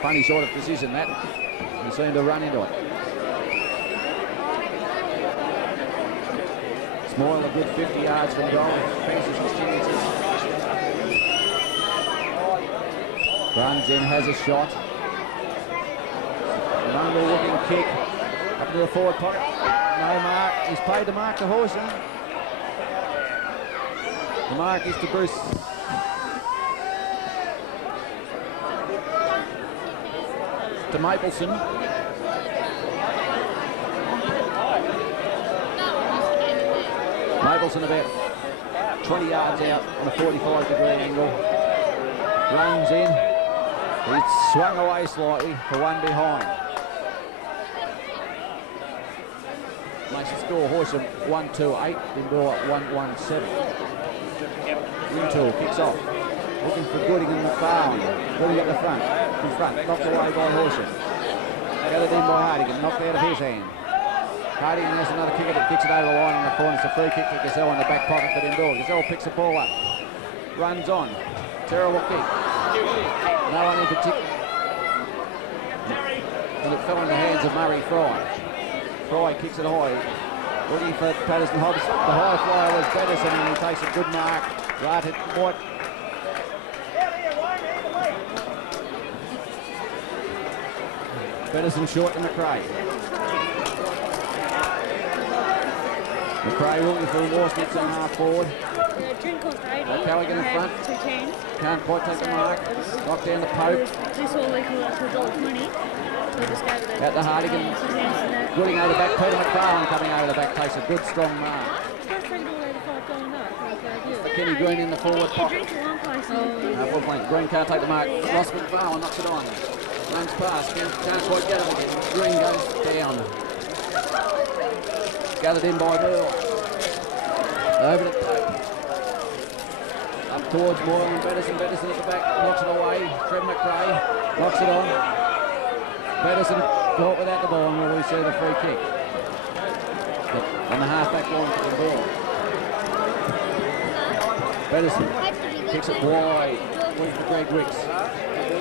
Funny sort of decision that. He seemed to run into it. Smoyle a good 50 yards from goal. Fancies his chances. Runs in, has a shot. An under-looking kick up to the forward pocket. No mark. He's paid the mark to Horsham. The mark is to Bruce. To Mapleson. Mapleson about 20 yards out on a 45-degree angle. Runs in. He's swung away slightly for one behind. Makes the score Horsham 1-2-8. Dimboola 1-1-7. Wintool kicks off. Looking for Gooding and McFarlane. Gooding at the front. In front. Knocked away by Horsham. Gathered in by Hardigan. Knocked out of his hand. Hardigan has another kicker that kicks it over the line in the corner. It's a free kick to Gazelle in the back pocket for Dimboola. Gazelle picks the ball up. Runs on. Terrible kick. No one in particular. And it fell in the hands of Murray Fry. Fry kicks it high. Looking for Patterson Hobbs. The high flyer was Patterson and he takes a good mark. Right at White. Patterson short to McRae. McRae looking for Warsnitz on half forward. Callaghan in front. Can't quite take the mark. Locked down the Pope. Out to Hardigan. Gooding over the back. Peter McFarlane coming over the back. Takes a good strong mark. Kenny Green in the forward pocket. Green can't take the mark. Ross McFarlane knocks it on. Runs past. Can't quite get it again. Green goes down. Gathered in by Merle. Over the Pope. Up towards Moyle and Patterson. Patterson at the back. Knocks it away. Fred McRae knocks it on. Patterson caught without the ball and will we see the free kick. On the half-back line for the ball. Patterson kicks it wide. Wait for Greg Wicks.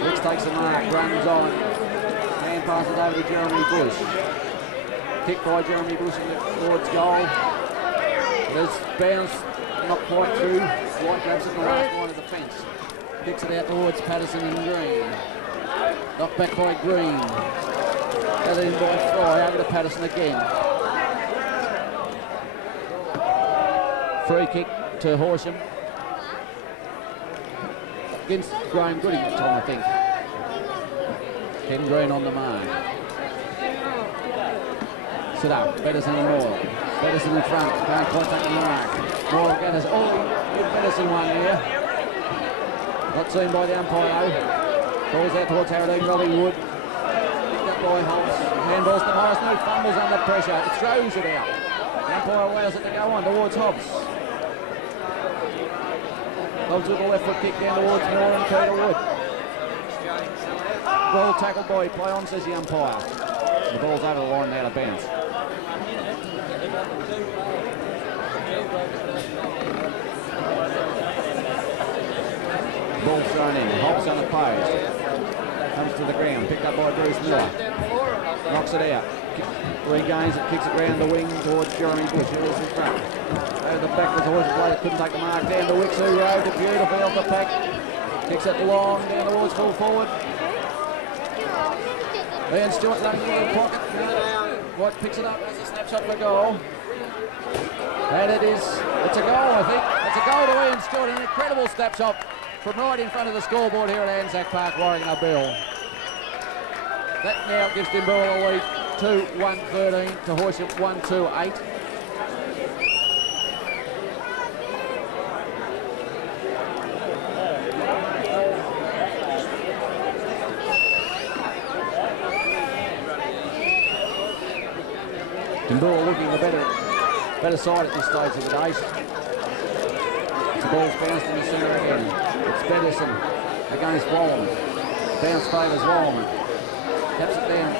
Wicks takes the mark, runs on. Hand passes over to Jeremy Bush. Kick by Jeremy Bush towards goal. There's bounce, not quite through. White grabs it in the last line of the fence. Kicks it out towards Patterson and Green. Knocked back by Green. Gathered in by Fry, over to Patterson again. Free kick to Horsham. Against Graham Gooding that time, I think. Ken Green on the mark. Sit up, Patterson and Moore. Patterson in front, can't quite take the mark. Moore gathers, Patterson one here. Not seen by the umpire. Calls out towards Harradine, Robbie Wood. Picked up by Hobbs. Handballs to Morris, no fumbles under pressure. It throws it out. The umpire allows it to go on towards Hobbs. Hobbs with a left foot kick down towards Moore and Peter Wood. Ball tackled by play on, says the umpire. The ball's over the line and out of bounds. Ball thrown in. Hobbs unopposed. Comes to the ground. Picked up by Bruce Miller. Knocks it out. Regains it. Kicks it round the wing towards Jeremy Bush. Who is in front. Over the back was always a player that couldn't take the mark. Down to Wicks, who rode it beautifully off the pack. Kicks it long down towards full forward. Ian Stewart running into the pocket. White picks it up as a snapshot for goal. And it's a goal, I think. It's a goal to Ian Stewart. An incredible snapshot from right in front of the scoreboard here at ANZAC Park, Warracknabeal. That now gives Dimboola a lead 2-1-13 to Horsham 1-2-8. Dimboola looking the better side at this stage of the day. The ball's bounced in the centre again. It's Patterson against Wallen. Bounce favours Wallen. Taps it down.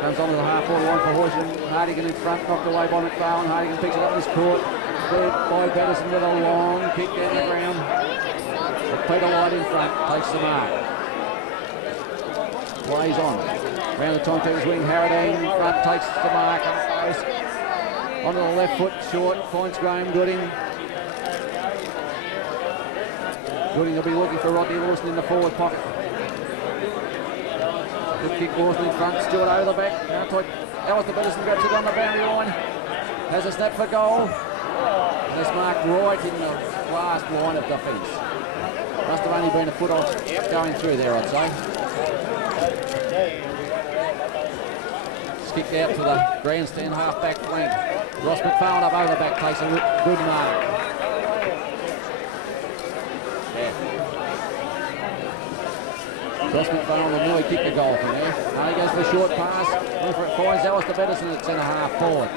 Comes onto the half-forward line for Horsham. Hardigan in front, knocked away by McFarlane. Hardigan picks it up in his court. cleared by Patterson with a long kick down the ground. But Peter Light in front takes the mark. Plays on. Round the timekeeper's wing, Harradine in front takes the mark. Onto the left foot, short, finds Graham Gooding. Gooding will be looking for Rodney Lawson in the forward pocket. Good kick, Lawson in front, Stewart over the back. Now Alistair Patterson grabs it on the boundary line. Has a snap for goal. And it's marked right in the last line of defence. Must have only been a foot off going through there, I'd say. It's kicked out to the grandstand half-back flank. Ross McFarlane up over the back takes a good mark. Ross McFarlane will nearly kick the goal from there. Now he goes for a short pass. Wilfred finds Alistair Patterson at centre half forward.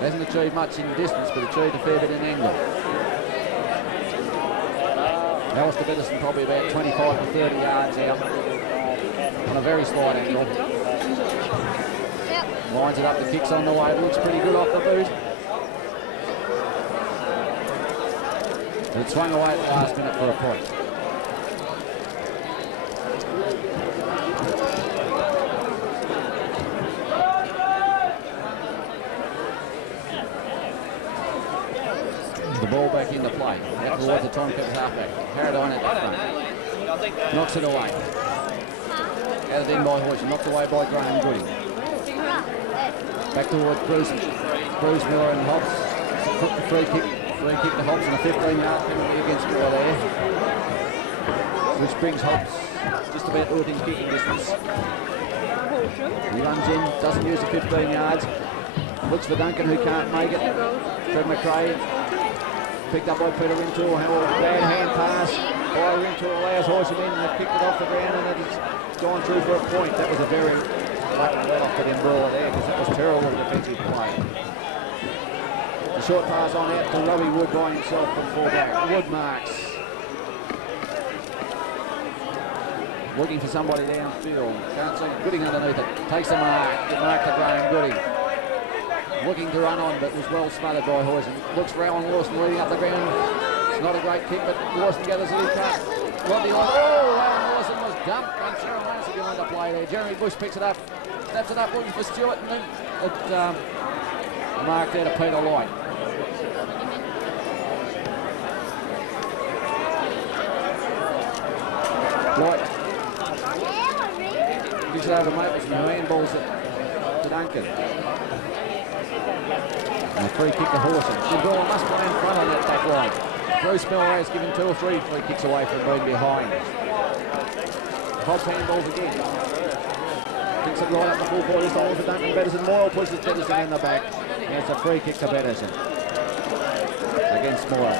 Hasn't achieved much in distance, but achieved a fair bit in angle. Alistair Patterson probably about 25 to 30 yards out on a very slight angle. Lines it up, the kick's on the way. It looks pretty good off the boot. It swung away at the last minute for a point. The ball back into play. Out towards the timekeeper's halfback. Harradine at the front. Knocks it away. Gathered in by Horsham. Knocked away by Graham Gooding. Back towards Bruce Miller and Hobbs. Free kick to Hobbs and a 15-yard penalty against Miller there. Which brings Hobbs just about within kicking distance. He runs in, doesn't use the 15 yards. Looks for Duncan, who can't make it. Fred McRae picked up by Peter Rintoul. Bad hand pass by Rintoul allows Horsham in, and they've kicked it off the ground, and it's gone through for a point. That was a very flat let off to Dimboola there, because that was terrible defensive play. The short pass on out to Robbie Wood by himself from fullback. Wood marks. Looking for somebody downfield. Can't see Gooding underneath it. Takes the mark. Good mark to Graham Gooding. Looking to run on, but was well smothered by Horsham. Looks for Alan Lawson leading up the ground. It's not a great kick, but Lawson gathers it. He can't. Rodney Lawson. Oh, Alan Lawson was dumped unceremoniously behind the play there. Jeremy Bush picks it up. Snaps it up, looking for Stewart, and then it marked out to Peter Light. Light gives it over to Mapleson, who handballs it to Duncan. And a free kick to Horsham. Dimboola must play in front on that back line. Bruce Miller has given 2 or 3 free kicks away from being behind. Hobbs handballs again. Kicks it right up the full court. This time for Duncan Patterson. Moyle pushes Patterson in the back. And it's a free kick to Patterson against Moyle.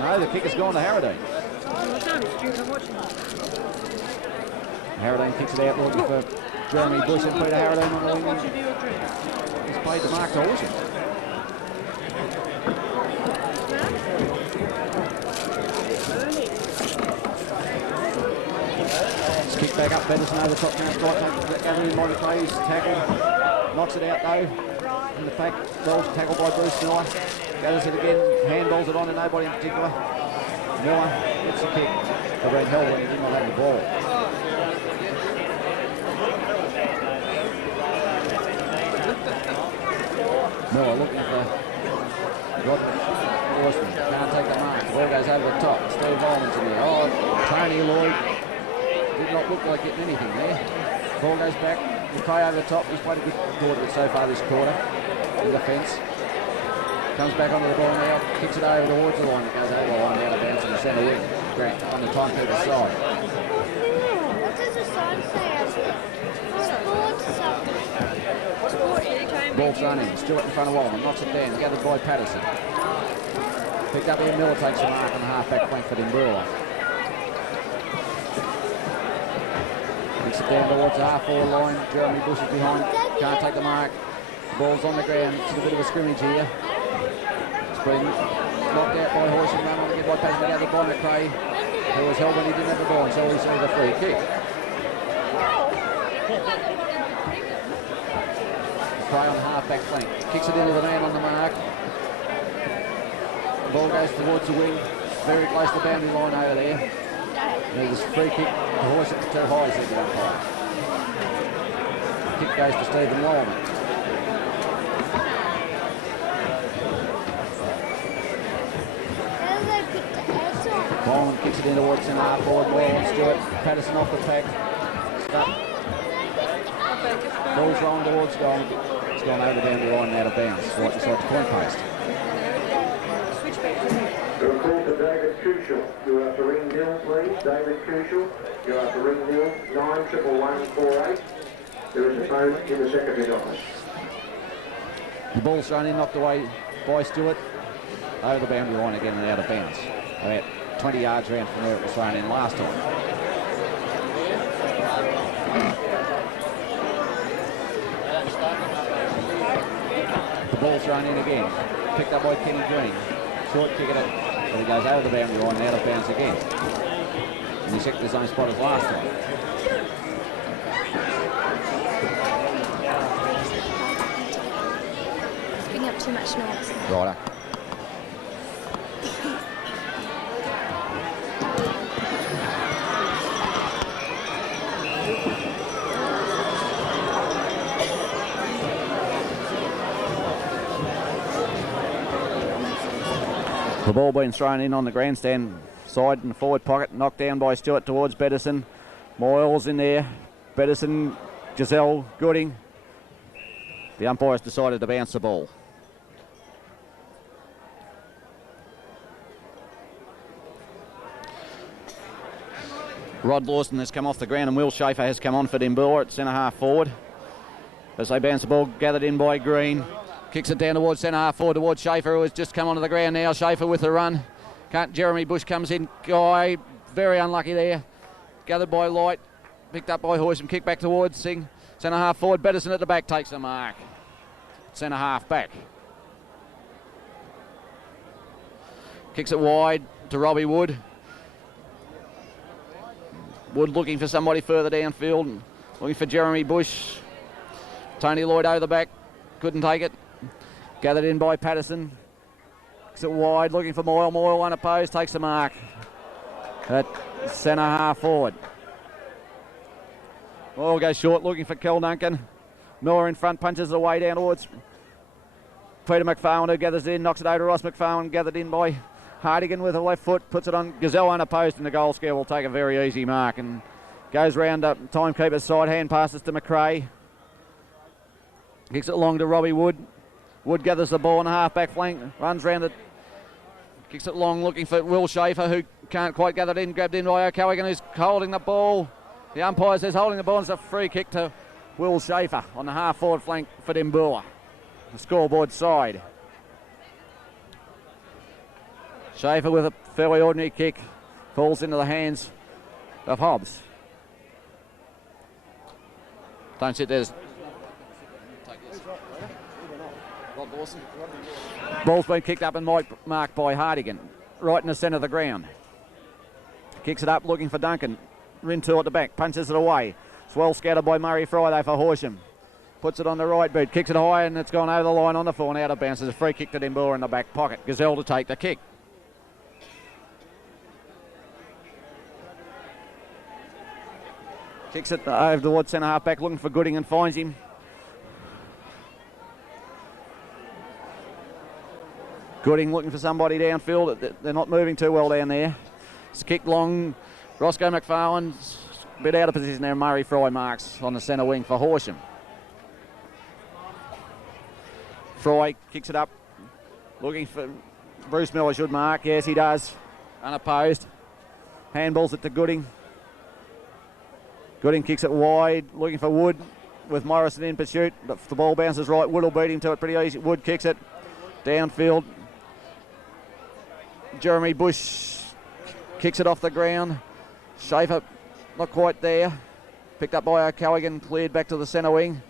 No, the kick has gone to Harradine. Harradine kicks it out, looking for Jeremy Bush and Peter Harradine on the wing. He's played the mark to Horsham. It's kicked back up, Patterson over the top now, strike, gathering in Monty Clay's tackle. Knocks it out though. In the pack, Bell's tackled by Bruce Miller. Gathers it again, handballs it on to nobody in particular. Miller gets the kick for Red Hill when he did not have the ball. Miller looking for Rodney Lawson. Can't take the mark. The ball goes over the top. Steve Volman's in there. Oh, Tony Lloyd did not look like getting anything there. Ball goes back. McKay over the top. He's played a good quarter so far this quarter in defence. Comes back onto the ball now, kicks it over towards the line, it goes over the line, out of bounds in the centre wing. Grant on the timekeeper's side. What does the sign say? Ball's running, Stewart in front of Walman, knocks it down, gathered by Patterson. Picked up here, Miller takes the mark on the half-back flank for Dimboola. Kicks it down towards the half-forward line, Jeremy Bush is behind, can't take the mark. The ball's on the ground, it's a bit of a scrimmage here. Been knocked out by Horsham, run on again by Patterson, gathered by McRae, who was held when he didn't have the ball, and so he received a free kick. McRae on the half-back flank. Kicks it into the man on the mark. The ball goes towards the wing. Very close to the boundary line over there. There's a free kick. The Horsham too high, said the umpire. Kick goes to Stephen Lawman. Bowman kicks it in towards centre half forward. Moyle on Stewart. Patterson off the pack. Ball's rolling towards goal. It's gone over down the line and out of bounds. Right beside the point post. You're called for David Kushel. You're after ring nil, please. David Kushel. You're after ring nil. 91148. There is a phone in the secondary office. The ball's thrown in, knocked away by Stewart. Over the boundary line again and out of bounds. About 20 yards round from where it was thrown in last time. The ball's thrown in again. Picked up by Kenny Green. Short kick it up. But he goes over the boundary line and out of bounds again. And he's checked the same spot as last time. It's picking up too much noise. Righto. The ball being thrown in on the grandstand side in the forward pocket, knocked down by Stewart towards Bedison. Moyles in there. Bedison, Giselle, Gooding. The umpires decided to bounce the ball. Rod Lawson has come off the ground and Will Schaefer has come on for Dimboola at centre half forward. As they bounce the ball, gathered in by Green. Kicks it down towards centre half forward towards Schaefer, who has just come onto the ground now. Schaefer with the run. Jeremy Bush comes in. Guy, very unlucky there. Gathered by Light. Picked up by Horsham. Kick back towards Singh. Centre half forward. Bedison at the back takes the mark. Centre half back. Kicks it wide to Robbie Wood. Wood looking for somebody further downfield. Looking for Jeremy Bush. Tony Lloyd over the back. Couldn't take it. Gathered in by Patterson. Kicks it wide, looking for Moyle. Moyle unopposed, takes the mark. At centre half forward. Moyle goes short, looking for Kel Duncan. Miller in front, punches it away down towards Peter McFarlane, who gathers in, knocks it over to Ross McFarlane, gathered in by Hardigan with a left foot, puts it on Gazelle unopposed, and the goal scare will take a very easy mark and goes round up timekeeper's side, hand passes to McRae. Kicks it long to Robbie Wood. Wood gathers the ball on the half-back flank, runs round it, kicks it long, looking for Will Schaefer, who can't quite gather it in, grabbed in by O'Callaghan, who's holding the ball. The umpire says holding the ball, and it's a free kick to Will Schaefer on the half-forward flank for Dimboola, the scoreboard side. Schaefer with a fairly ordinary kick, falls into the hands of Hobbs. Don't sit there. Ball's been kicked up and marked by Hardigan, right in the centre of the ground. Kicks it up, looking for Duncan. Rintoul at the back, punches it away. It's well scattered by Murray Friday for Horsham. Puts it on the right boot, kicks it high, and it's gone over the line on the full and out of bounds. There's a free kick to Dimboola in the back pocket. Gazelle to take the kick. Kicks it over towards centre half back, looking for Gooding and finds him. Gooding looking for somebody downfield. They're not moving too well down there. It's kicked long. Roscoe McFarlane's a bit out of position there. Murray Fry marks on the centre wing for Horsham. Fry kicks it up. Looking for Bruce Miller should mark. Yes, he does. Unopposed. Handballs it to Gooding. Gooding kicks it wide. Looking for Wood with Morrison in pursuit. But if the ball bounces right, Wood will beat him to it pretty easy. Wood kicks it downfield. Jeremy Bush kicks it off the ground. Schaefer not quite there. Picked up by O'Callaghan, cleared back to the centre wing.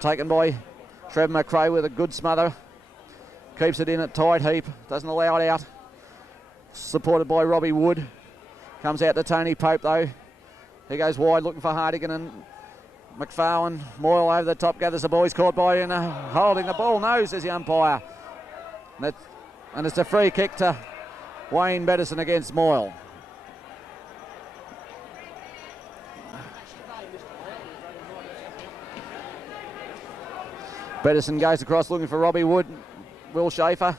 Taken by Trevor McRae with a good smother. Keeps it in at tight heap. Doesn't allow it out. Supported by Robbie Wood. Comes out to Tony Pope though. He goes wide looking for Hardigan and McFarlane, Moyle over the top, gathers the boys, caught by and holding the ball, nose as the umpire. And it's a free kick to Wayne Bettison against Moyle. Bettison goes across looking for Robbie Wood. Will Schaefer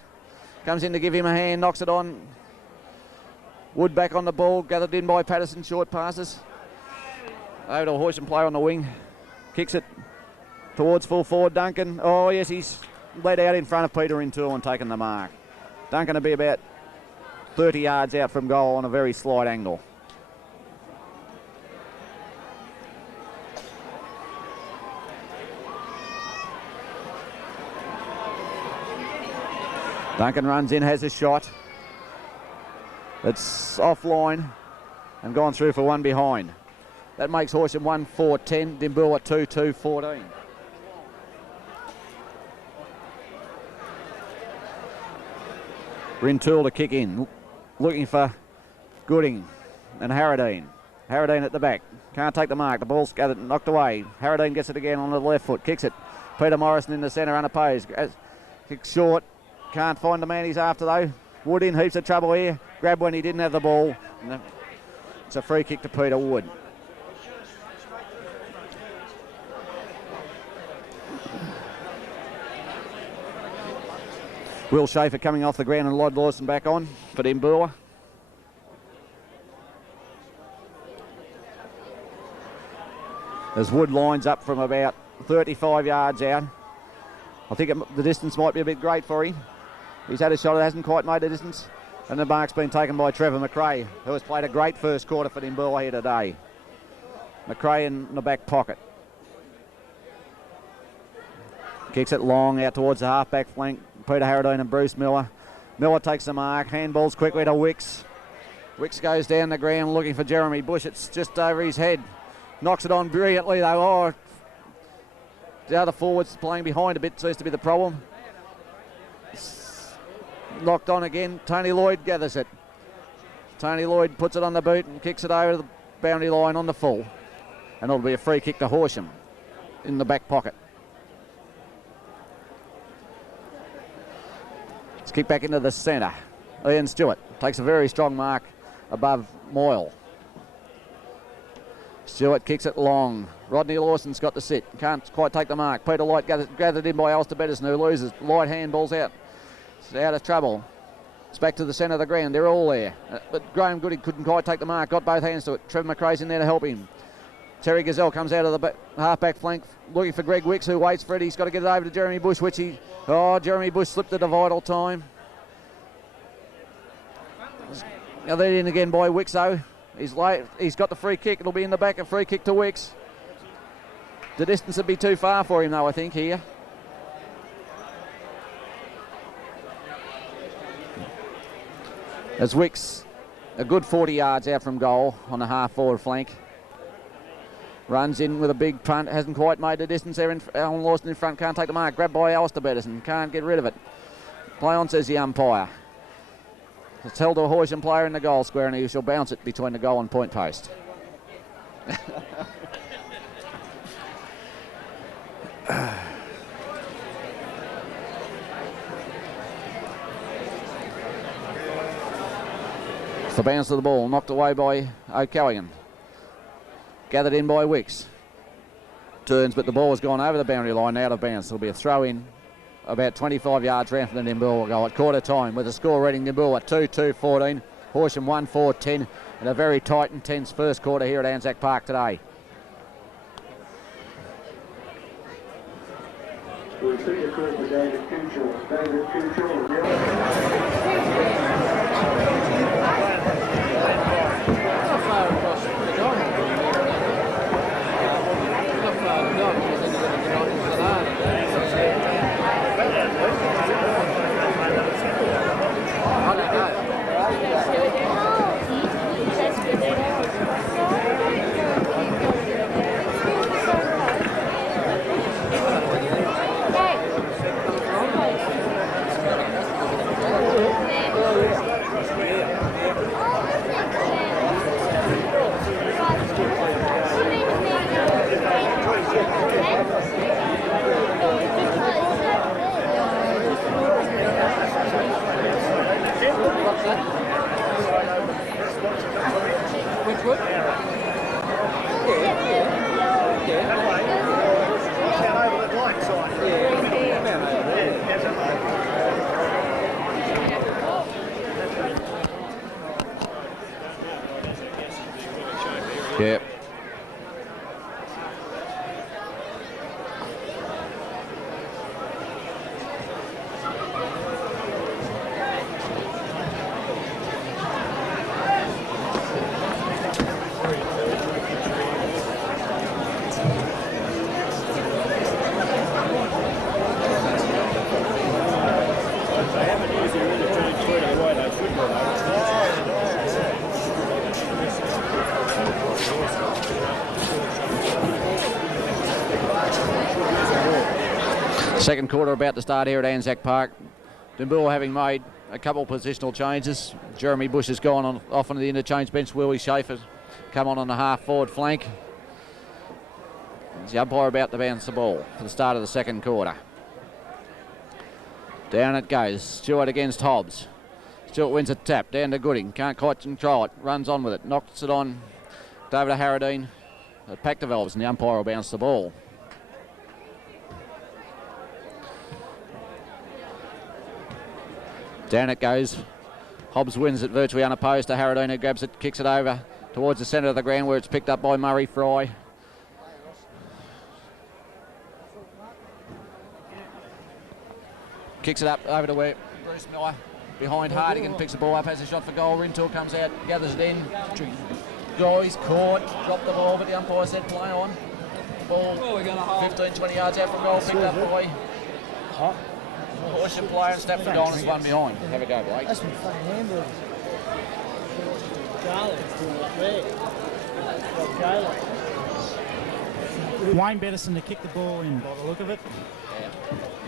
comes in to give him a hand, knocks it on. Wood back on the ball, gathered in by Patterson, short passes. Over to a Horsham player on the wing. Kicks it towards full forward, Duncan. Oh yes, he's led out in front of Peter Rintoul and taken the mark. Duncan will be about 30 yards out from goal on a very slight angle. Duncan runs in, has a shot. It's offline and gone through for one behind. That makes Horsham 1-4-10, Dimboola 2-2-14. Rintoul to kick in, looking for Gooding and Harradine. Harradine at the back, can't take the mark, the ball's gathered, knocked away. Harradine gets it again on the left foot, kicks it. Peter Morrison in the centre, unopposed. Kicks short, can't find the man he's after though. Wood in heaps of trouble here, grabbed when he didn't have the ball. It's a free kick to Peter Wood. Will Schaefer coming off the ground and Lod Lawson back on for Dimboola. As Wood lines up from about 35 yards out. I think the distance might be a bit great for him. He's had a shot, it hasn't quite made the distance. And the mark's been taken by Trevor McRae, who has played a great first quarter for Dimboola here today. McRae in the back pocket. Kicks it long out towards the half-back flank. Peter Harradine and Bruce Miller. Miller takes the mark, handballs quickly to Wicks. Wicks goes down the ground looking for Jeremy Bush. It's just over his head. Knocks it on brilliantly though. Oh, the other forwards playing behind a bit seems to be the problem. Knocked on again. Tony Lloyd gathers it. Tony Lloyd puts it on the boot and kicks it over the boundary line on the full. And it'll be a free kick to Horsham in the back pocket. Let's kick back into the centre. Ian Stewart takes a very strong mark above Moyle. Stewart kicks it long. Rodney Lawson's got the sit. Can't quite take the mark. Peter Light gathered in by Alistair Bettison, who loses. Light handballs out. It's out of trouble. It's back to the centre of the ground. They're all there. But Graham Goody couldn't quite take the mark. Got both hands to it. Trevor McRae's in there to help him. Terry Gazelle comes out of the half-back flank looking for Greg Wicks, who waits for it. He's got to get it over to Jeremy Bush, which he... Oh, Jeremy Bush slipped at a vital time. Now they're in again by Wicks, though. He's late. He's got the free kick. It'll be in the back, a free kick to Wicks. The distance would be too far for him, though, I think, here. As Wicks, a good 40 yards out from goal on the half-forward flank. Runs in with a big punt, hasn't quite made the distance there. Alan Lawson in front, can't take the mark. Grabbed by Alistair Bettison, can't get rid of it. Play on, says the umpire. It's held to a Horsham player in the goal square and he shall bounce it between the goal and point post. It's the bounce of the ball, knocked away by O'Callaghan. Gathered in by Wicks. Turns, but the ball has gone over the boundary line, out of bounds. It'll be a throw in about 25 yards round from the Dimboola goal at quarter time, with the score reading Dimboola 2-2-14, Horsham 1-4-10, and a very tight and tense first quarter here at ANZAC Park today. We'll see the crew for David Kuchel. David Kuchel. Second quarter about to start here at ANZAC Park. Dimboola having made a couple of positional changes. Jeremy Bush has gone off onto the interchange bench. Willie Schaefer's come on the half forward flank. The umpire about to bounce the ball for the start of the second quarter. Down it goes. Stewart against Hobbs. Stewart wins a tap. Down to Gooding. Can't quite control it. Runs on with it. Knocks it on. Over to Harradine. The pack develops and the umpire will bounce the ball. Down it goes. Hobbs wins it virtually unopposed to Harradine, who grabs it, kicks it over towards the centre of the ground where it's picked up by Murray Fry. Kicks it up over to where Bruce Miller behind Hardigan, picks the ball up, has a shot for goal. Rintoul comes out, gathers it in. Guys caught, dropped the ball, but the umpire said play on. Ball 15-20 yards out from goal, picked up by Horsham player and stepped for goal and is one behind. Have a go, Blake. That's been fucking handball. Wayne Bettison to kick the ball in by the look of it.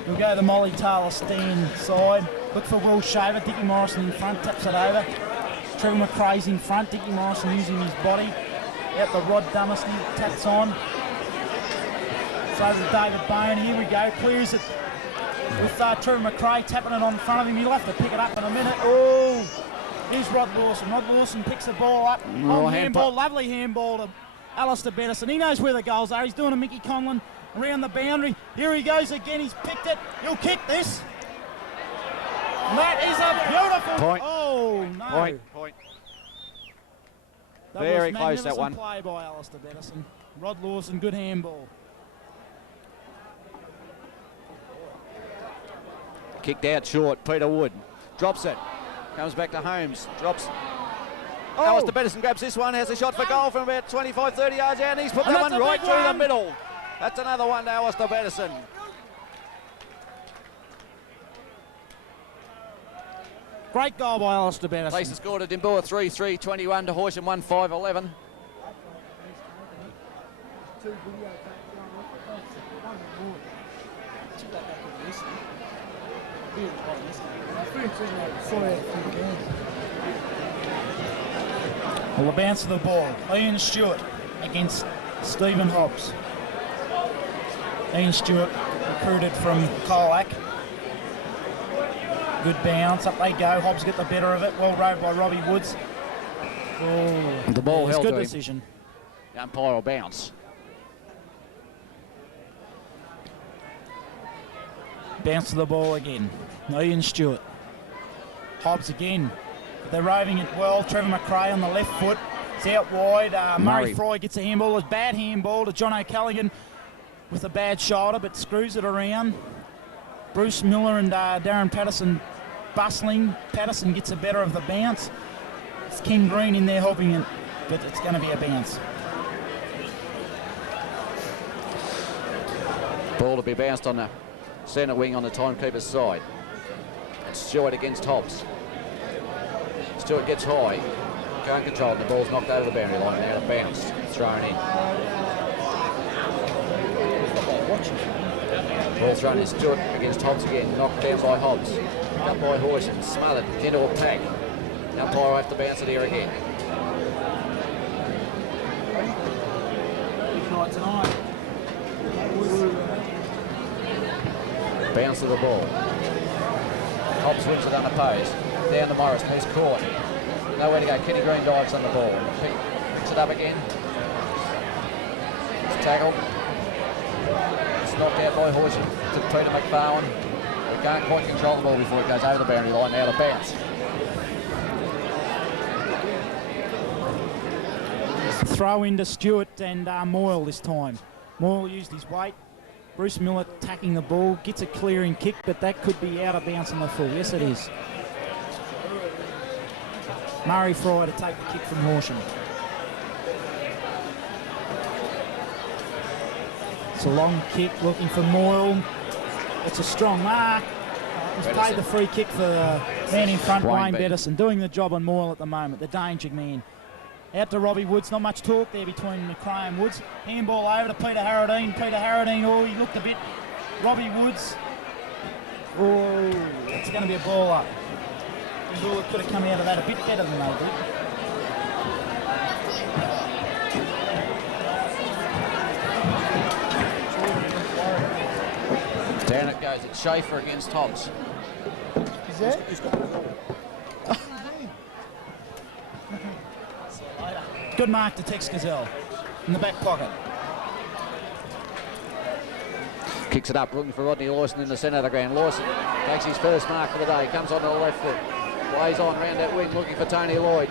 We'll go to Molly Taylor stand side. Look for Will Shaver. Dickie Morrison in front, taps it over. Trevor McRae's in front. Dickie Morrison using his body. Out the Rod Dummersty, taps on. So over to David Bone. Here we go. Clears it with Trevor McRae tapping it on front of him. He'll have to pick it up in a minute. Oh, here's Rod Lawson. Rod Lawson picks the ball up. Handball, lovely handball to Alistair Bettison. He knows where the goals are. He's doing a Mickey Conlon around the boundary. Here he goes again. He's picked it. He'll kick this. And that is a beautiful point. Oh, no. Point. That Very was close, that one. play by Alistair Bettison. Rod Lawson, good handball. Kicked out short. Peter Wood drops it. Comes back to Holmes. Drops. Oh. Alistair Bettison grabs this one. Has a shot for goal from about 25-30 yards out. And he's put And that that's one a right big through the one. middle. That's another one to Alistair Bettison. Great goal by Alistair Bettison. Place the score to Dimboola 3-3-21 to Horsham 1-5-11. Well, the bounce of the ball. Ian Stewart against Stephen Hobbs. Ian Stewart recruited from Colac. Good bounce. Up they go. Hobbs get the better of it. Well rode by Robbie Woods. Oh, The ball held good to him. decision. The umpire will bounce. Bounce of the ball again. Ian Stewart. Hobbs again. They're roving it well. Trevor McRae on the left foot. It's out wide. Murray Fry gets a handball. A bad handball to John O'Callaghan with a bad shoulder, but screws it around. Bruce Miller and Darren Patterson bustling. Patterson gets the better of the bounce. It's Ken Green in there helping it, but it's going to be a bounce. Ball to be bounced on the centre wing on the timekeeper's side. It's Stewart against Hobbs. Stewart gets high. Can't control it. The ball's knocked over the boundary line. Now to bounce. Thrown in. Ball thrown in. Stewart against Hobbs again. Knocked down by Hobbs. Picked up by Horsham. Smothered into a pack. The umpire will have to bounce it here again. Bounce of the ball. Hobbs wins it unopposed. Down to Morris. He's caught. Nowhere to go. Kenny Green dives on the ball. Picks it up again. It's tackled. It's knocked out by Horsham to Peter McFarlane. We can't quite control the ball before it goes over the boundary line. Now to bounce. Throw into Stewart and Moyle this time. Moyle used his weight. Bruce Miller attacking the ball, gets a clearing kick, but that could be out of bounds on the full. Yes, it is. Murray Fry to take the kick from Horsham. It's a long kick looking for Moyle. It's a strong mark. He's played the free kick for the man in front, Wayne Bettison, doing the job on Moyle at the moment, the danger man. Out to Robbie Woods, not much talk there between McRae and Woods. Handball over to Peter Harradine. Peter Harradine, oh, he looked a bit Robbie Woods. Oh, it's going to be a ball up. Dimboola could have come out of that a bit better than they did. Down it goes. It's Schaefer against Hobbs. Is that? Good mark to Tex Gazelle in the back pocket. Kicks it up, looking for Rodney Lawson in the centre of the ground. Lawson takes his first mark for the day, comes on to the left foot. Plays on round that wing, looking for Tony Lloyd.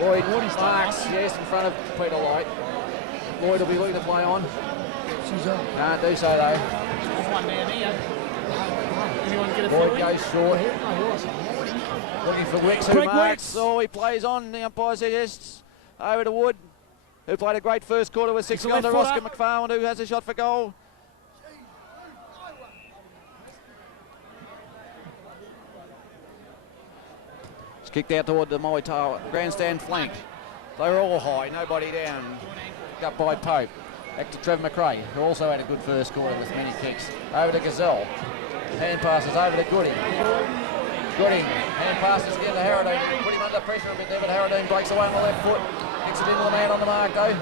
Lloyd marks, yes, in front of Peter Light. Lloyd will be looking to play on. Can't do so though. One man here. Anyone get a Lloyd goes short. Looking for Wicks, who marks. Oh, he plays on. The umpire suggests over to Wood, who played a great first quarter with 6 gone to Roscoe McFarland, who has a shot for goal. It's kicked out toward the Moitao grandstand flank. They were all high, nobody down. Picked up by Pope. Back to Trevor McRae, who also had a good first quarter with many kicks. Over to Gazelle. Hand passes over to Gooding. Gooding, hand passes again to Harradine. Put him under pressure a bit there, but Harradine breaks away on the left foot. Kicks it into the man on the mark though.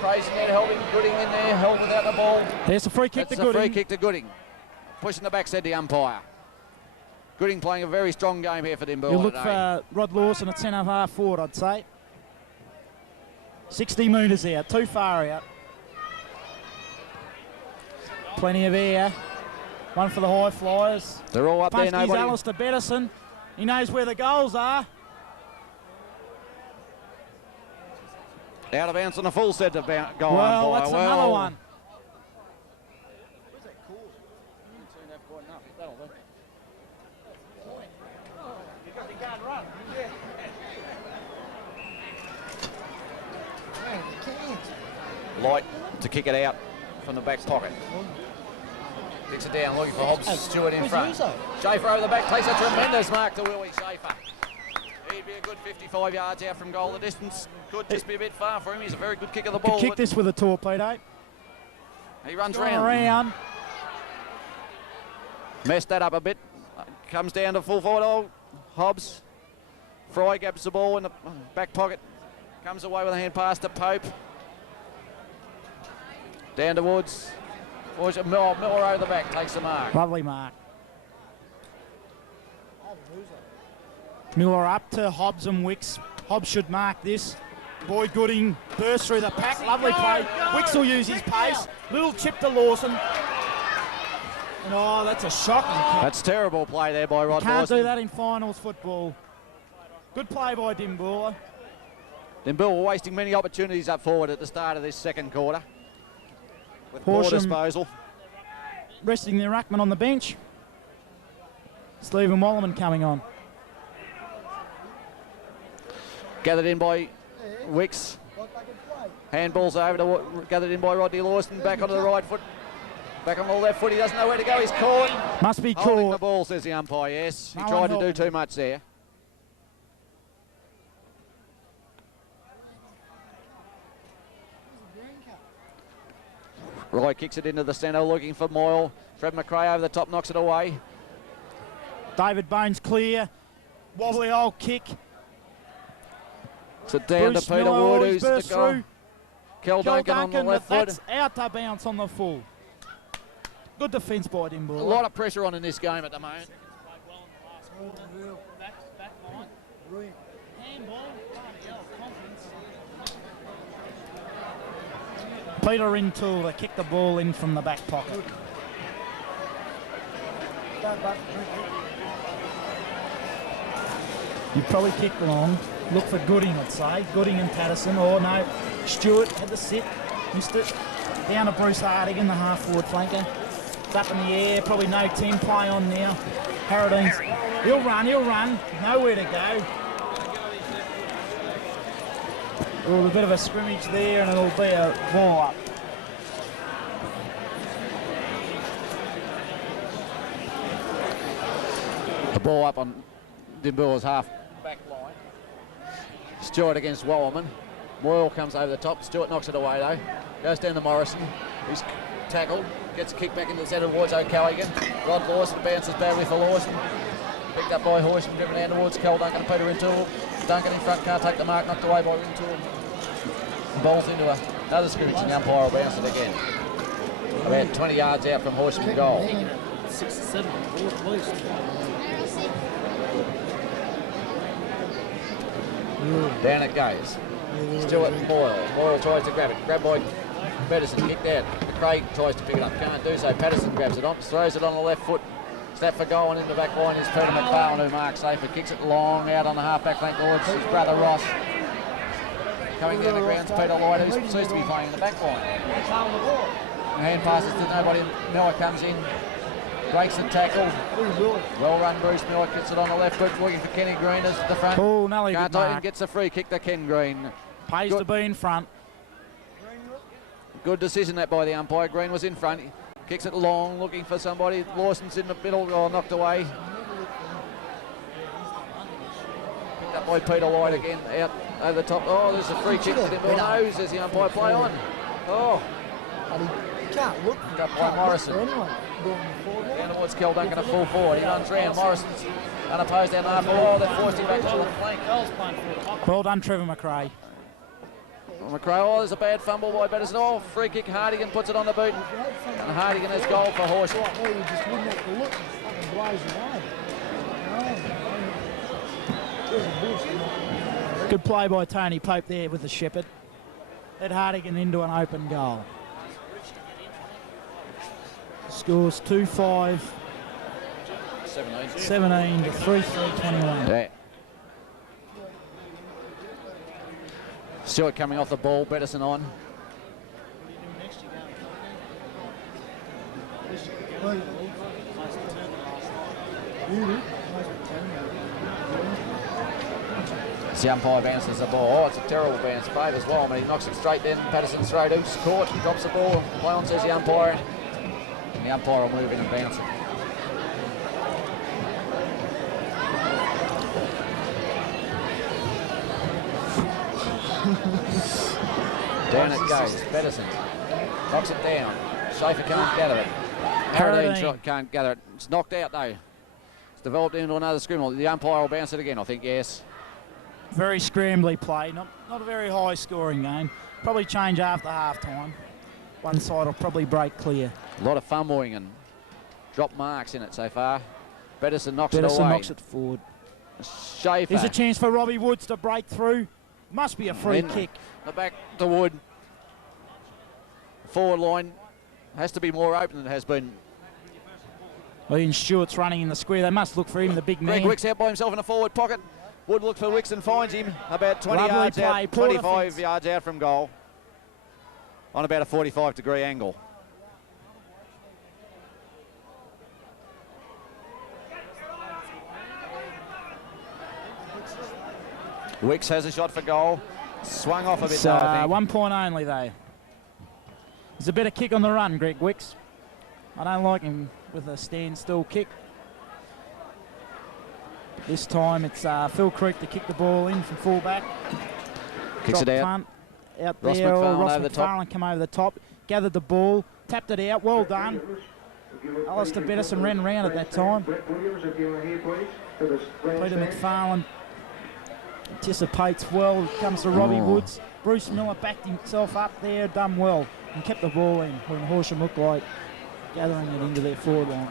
McRae's in there helping Gooding in there, held without the ball. There's a free kick to Gooding. That's a free kick to Gooding. Pushing the back, said the umpire. Gooding playing a very strong game here for Dimboola. You look for Rod Lawson at centre half forward, I'd say. 60 metres out, too far out. Plenty of air. One for the high flyers. They're all up there, nobody. nobody. Alistair Bettison. He knows where the goals are. Out of bounds on a full set of goal Well, umpire. that's another one. Light to kick it out from the back pocket. Kicks it down, looking for Hobbs. Stewart in front. Schaefer over the back, takes a tremendous mark to Willie Schaefer. He'd be a good 55 yards out from goal. The distance could just be a bit far for him. He's a very good kick of the ball. Could kick this with a torpedo. He runs round. Messed that up a bit. Comes down to full forward. Oh, Hobbs. Fry grabs the ball in the back pocket. Comes away with a hand pass to Pope. Down to Woods. Miller over the back, takes the mark. Lovely mark. Miller up to Hobbs and Wicks. Hobbs should mark this. Boyd Gooding bursts through the pack. Lovely play. Wicks will use his pace. Little chip to Lawson. And oh, that's a shocking kick. That's terrible play there by Rod Can't Lawson. do that in finals football. Good play by Dimboola. Dimboola wasting many opportunities up forward at the start of this second quarter. With Horsham poor disposal. Resting their ruckman on the bench. Stephen Wallerman coming on. Gathered in by Wicks. Handballs over to gathered in by Rodney Lawson. Back onto the right foot. Back on the left foot. He doesn't know where to go. He's caught. Must be Holding the caught. ball, says the umpire. Yes, he No tried to one do helped. too much there. Roy kicks it into the centre, looking for Moyle. Fred McRae over the top, knocks it away. David Bones clear. Wobbly old kick. So down Bruce to Peter Miller, Wood, he's who's the burst goal. through. Kel Duncan on the but left foot. that's out to bounce on the full. Good defence by A Dimboola. lot of pressure on in this game at the moment. Peter Rintoul to kick the ball in from the back pocket. You probably kicked long. Look for Gooding, I'd say. Gooding and Patterson. Oh no, Stewart had the sit, missed it. Down to Bruce Hardigan, the half-forward flanker. It's up in the air, probably no 10 play on now. Harradine's, he'll run, nowhere to go. Oh, a bit of a scrimmage there and it'll be a ball up. The ball up on Dimboola's half back line. Stewart against Wallerman. Moyle comes over the top. Stewart knocks it away though. Goes down to Morrison. He's tackle. Gets a kick back into the centre towards O'Callaghan. Rod Lawson bounces badly for Lawson. Picked up by Horsham, driven down towards Cal Duncan and Peter Rintoul. Duncan in front, can't take the mark, knocked away by Rintoul. Bowls into another scrimmage and the umpire will bounce it again. About 20 yards out from Horsham goal. 6 or 7 at least. Down it goes. Still at Boyle. Boyle tries to grab it. Grabbed by Pedersen, kicked out. Craig tries to pick it up, can't do so. Patterson grabs it on, throws it on the left foot. Snap for goal and in the back line is Peter McFarlane who marks safer. Kicks it long out on the half-back flank towards his brother Ross. Coming down the ground's Peter Lloyd, who's supposed to be playing in the back line. Hand passes to nobody. Miller comes in, breaks the tackle. Well run, Bruce Miller gets it on the left foot, looking for Kenny Green as the front. Oh, Nelly, good mark. Gets a free kick to Ken Green. Pays to be in front. Good decision that by the umpire. Green was in front. Kicks it long, looking for somebody. Lawson's in the middle, knocked away. Picked up by Peter Lloyd again, out over the top. Oh, there's a free kick to Dimboola. Nose as the umpire play on. Oh. You can't look. Picked up by Morrison. Down towards Kel Duncan, a full forward. He runs round. Morrison's unopposed down the half. Oh, they forced him back to the flank. Well done, Trevor McRae. McRae, oh, there's a bad fumble by Pedersen. Oh, free kick, Hardigan puts it on the boot. And Hardigan has goal for Horsham. Good play by Tony Pope there with the shepherd. Led Hardigan into an open goal. Scores 2-5. 17 to 3-3-21. Yeah. Stewart coming off the ball, Pedersen on. The umpire bounces the ball. Oh, it's a terrible bounce. Favours well, but he knocks it straight down Patterson's throat. Who's caught, drops the ball. Play on, says the umpire. And the umpire will move in and bounce it. Down it goes, Pedersen knocks it down. Schaefer can't gather it. Harradine can't gather it. It's knocked out though. It's developed into another scrimble. The umpire will bounce it again, I think, yes. Very scrambly play, not a very high scoring game. Probably change after half time. One side will probably break clear. A lot of fumbling and drop marks in it so far. Pedersen knocks it away. Pedersen knocks it forward. Schaefer. There's a chance for Robbie Woods to break through. Must be a free kick. The back to Wood. Forward line has to be more open than it has been. Ian Stewart's running in the square. They must look for him, the big man. Greg Wicks out by himself in a forward pocket. Wood looks for Wicks and finds him about 20 Lovely yards play, out, 25 yards out from goal on about a 45-degree angle. Wicks has a shot for goal. Swung off a bit, though, I think. 1 point only, though. There's a better kick on the run, Greg Wicks. I don't like him with a standstill kick. This time it's Phil Creek to kick the ball in from full-back. Kicks it out. Punt. Out Ross there, McFarlane Ross over the top. McFarlane come over the top, gathered the ball, tapped it out, well done. Alistair Pedersen ran round at that time. Peter McFarlane anticipates well, comes to Robbie Woods. Bruce Miller backed himself up there, done well, and kept the ball in when Horsham looked like gathering it into their forward line.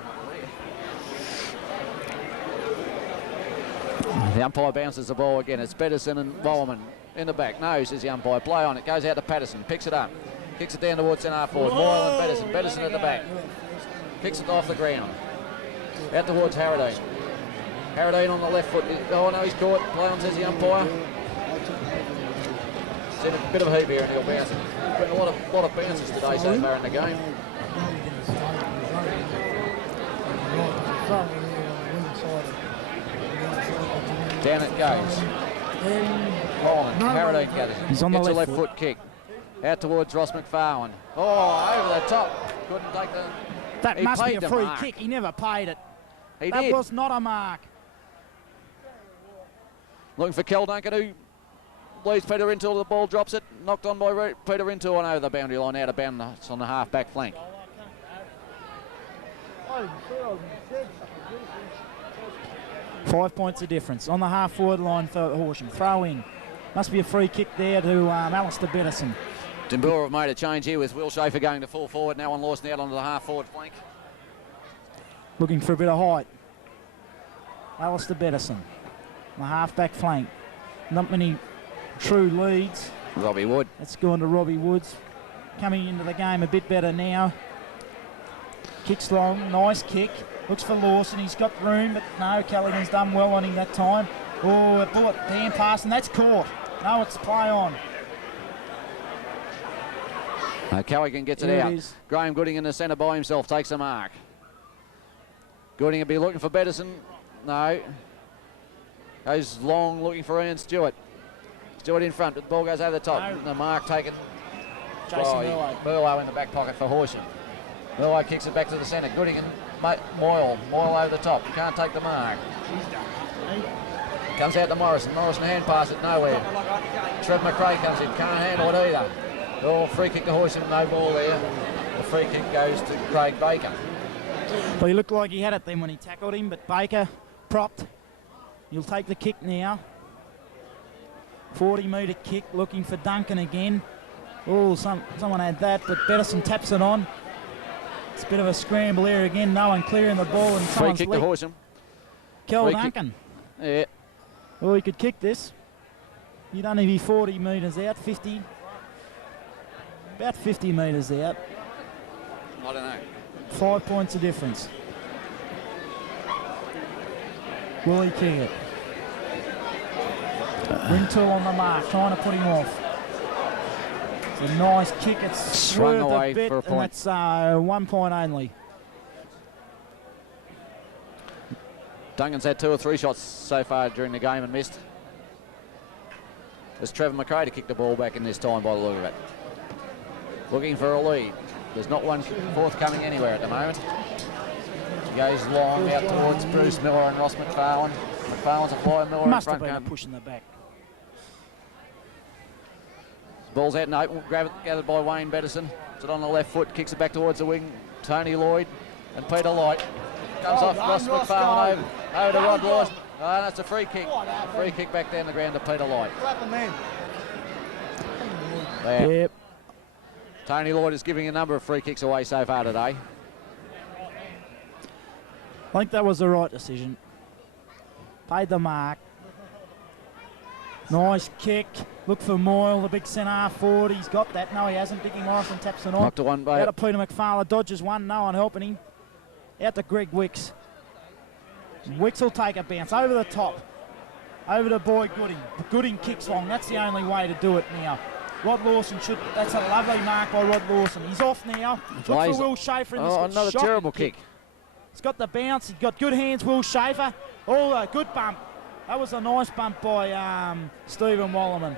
The umpire bounces the ball again. It's Pedersen and Vollerman in the back. No, says the umpire. Play on. It goes out to Patterson. Picks it up. Kicks it down towards centre half forward. Moyle and Pedersen. Pedersen at the back. Kicks it off the ground. Out towards Harradine. Harradine on the left foot. Oh no, he's caught. Play on, says the umpire. It's in a bit of a heap here and he'll bounce it. Been a lot of bounces today so far in the game. Down it goes. Holland, Harradine gathers it. He's on the Gets a left left foot kick. Out towards Ross McFarlane. Oh, over the top. Couldn't take the... That He must be paid a the free mark. kick. He never paid it. He That did. was not a mark. Looking for Kel Duncan, who leaves Peter Rintoul. The ball drops it. Knocked on by Peter Rintoul and over the boundary line, out of bounds on the half-back flank. 5 points of difference. On the half-forward line for Horsham. Throw in. Must be a free kick there to Alistair Bettison. Dimboola have made a change here with Will Schaefer going to full forward. Now on Lawson out onto the half-forward flank. Looking for a bit of height. Alistair Bettison. The half-back flank. Not many true leads. Robbie Wood. That's gone to Robbie Woods. Coming into the game a bit better now. Kicks long, nice kick. Looks for Lawson, he's got room, but no, Callaghan's done well on him that time. Oh, a bullet, hand pass, and that's caught. No, it's play on. Callaghan gets it There out. it is. Graham Gooding in the centre by himself, takes a mark. Gooding will be looking for Bettison. No. Goes long, looking for Ian Stewart. Stewart in front, but the ball goes over the top. No. The mark taken Jason by Murlow. Murlow in the back pocket for Horsham. Murlow kicks it back to the centre. Gooding and Moyle over the top. Can't take the mark. Comes out to Morrison. Morrison hand pass it nowhere. Trev McRae comes in. Can't handle it either. Oh, free kick to Horsham. No ball there. The free kick goes to Craig Baker. Well, he looked like he had it then when he tackled him, but Baker propped. He'll take the kick now. 40-metre kick, looking for Duncan again. Oh, someone had that, but Bettison taps it on. It's a bit of a scramble here again. No one clearing the ball and Free someone's kick to Horsham. Kel Free kick. Duncan. Yeah. Oh, he could kick this. He'd only be 40 metres out, 50. About 50 metres out. I don't know. 5 points of difference. Will he kick it? Ringtool on the mark, trying to put him off. It's a nice kick. It's Swung swerved away a bit, for a and point. that's 1 point only. Duncan's had 2 or 3 shots so far during the game and missed. There's Trevor McRae to kick the ball back in this time by the look of it. Looking for a lead. There's not one forthcoming anywhere at the moment. He goes long out towards Bruce Miller and Ross McFarlane. McFarlane's a flyer, Miller Must in have front. been a Come. push in the back. Ball's out and open, gathered by Wayne Bettison. It's it on the left foot, kicks it back towards the wing. Tony Lloyd and Peter Light. Comes off Ross McFarlane over to Rod Lawson. Oh, that's a free kick. Free kick back down the ground to Peter Light. There. Yep. Tony Lloyd is giving a number of free kicks away so far today. I think that was the right decision. Paid the mark. Nice kick. Look for Moyle, the big centre half forward. He's got that. No, he hasn't. Dickie Morrison taps it on. Knocked to one by Out to Peter McFarlane. Dodges one. No one helping him. Out to Greg Wicks. Wicks will take a bounce. Over the top. Over to Boy Gooding. Gooding kicks long. That's the only way to do it now. Rod Lawson should... That's a lovely mark by Rod Lawson. He's off now. Look for Will Schaefer in this one. Another Shocking terrible kick. He's got the bounce. He's got good hands, Will Schaefer. Oh, a good bump. That was a nice bump by Stephen Wallerman.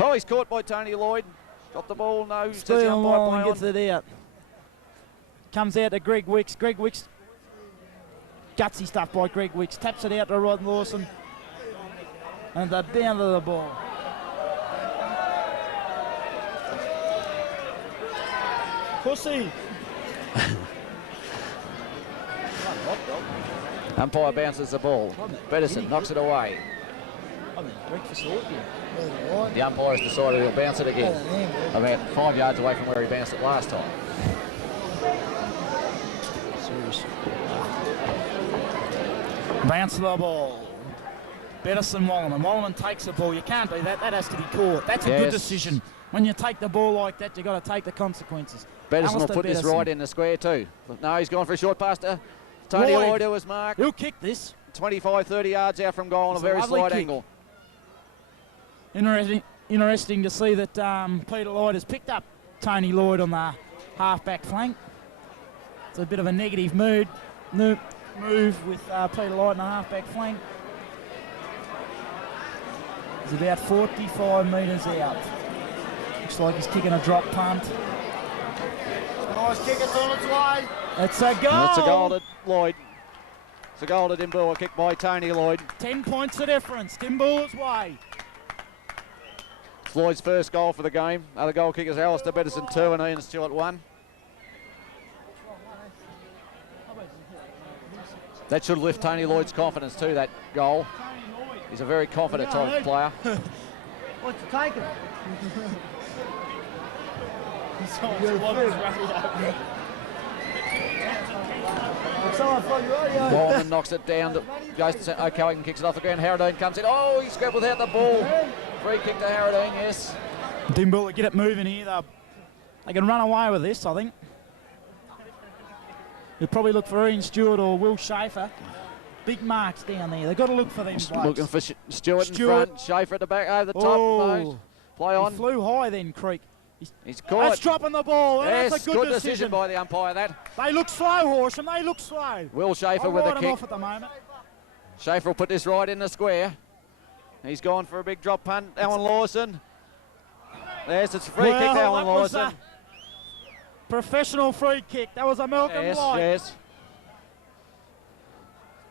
Oh, he's caught by Tony Lloyd. Got the ball, no. Stephen Wallerman gets it out. Comes out to Greg Wicks. Greg Wicks. Gutsy stuff by Greg Wicks. Taps it out to Rod Lawson. And they're down to the ball. Pussy. Umpire bounces the ball. Bettison knocks it away. Breakfast orchid. The umpire has decided he'll bounce it again. About 5 yards away from where he bounced it last time. Bounce the ball. Bettison Wallerman. Wallerman takes the ball. You can't do that. That has to be caught. That's a good decision. When you take the ball like that, you've got to take the consequences. Bettison will put this right in the square too. No, he's gone for a short pass to Tony Lloyd, who was marked. He'll kick this. 25, 30 yards out from goal on a very slight angle. Interesting to see that Peter Lloyd has picked up Tony Lloyd on the half-back flank. It's a bit of a negative move with Peter Lloyd on the half-back flank. He's about 45 metres out. Looks like he's kicking a drop punt. Nice kick, it's on its way. It's a goal. It's a goal to Lloyd. It's a goal to Dimboola, kicked by Tony Lloyd. 10 points the difference. Dimboola's way. It's Lloyd's first goal for the game. Other goal kickers, Alistair Bettison 2 and Ian Stewart 1. That should lift Tony Lloyd's confidence too, that goal. He's a very confident type of player. What's the taking? Bowman knocks it down, goes to O'Callaghan, kicks it off the ground. Harradine comes in. Oh, he's grabbed without the ball. Free kick to Harradine, yes. Dimboola get it moving here. They can run away with this, I think. You'll probably look for Ian Stewart or Will Schaefer. Big marks down there. They've got to look for them blokes. Looking for Stewart in front. Schaefer at the back, over the top. No. Play on. He flew high then, Creek. He's caught. That's dropping the ball. Yes, that's a good decision by the umpire, that. They look slow, Horsham. They look slow. Will Schaefer with a I'll write 'em kick. off at the moment. Schaefer will put this right in the square. He's gone for a big drop punt. Alan Lawson. Yes, it's a free kick to Alan Lawson. Professional free kick. That was a Malcolm Light. Yes.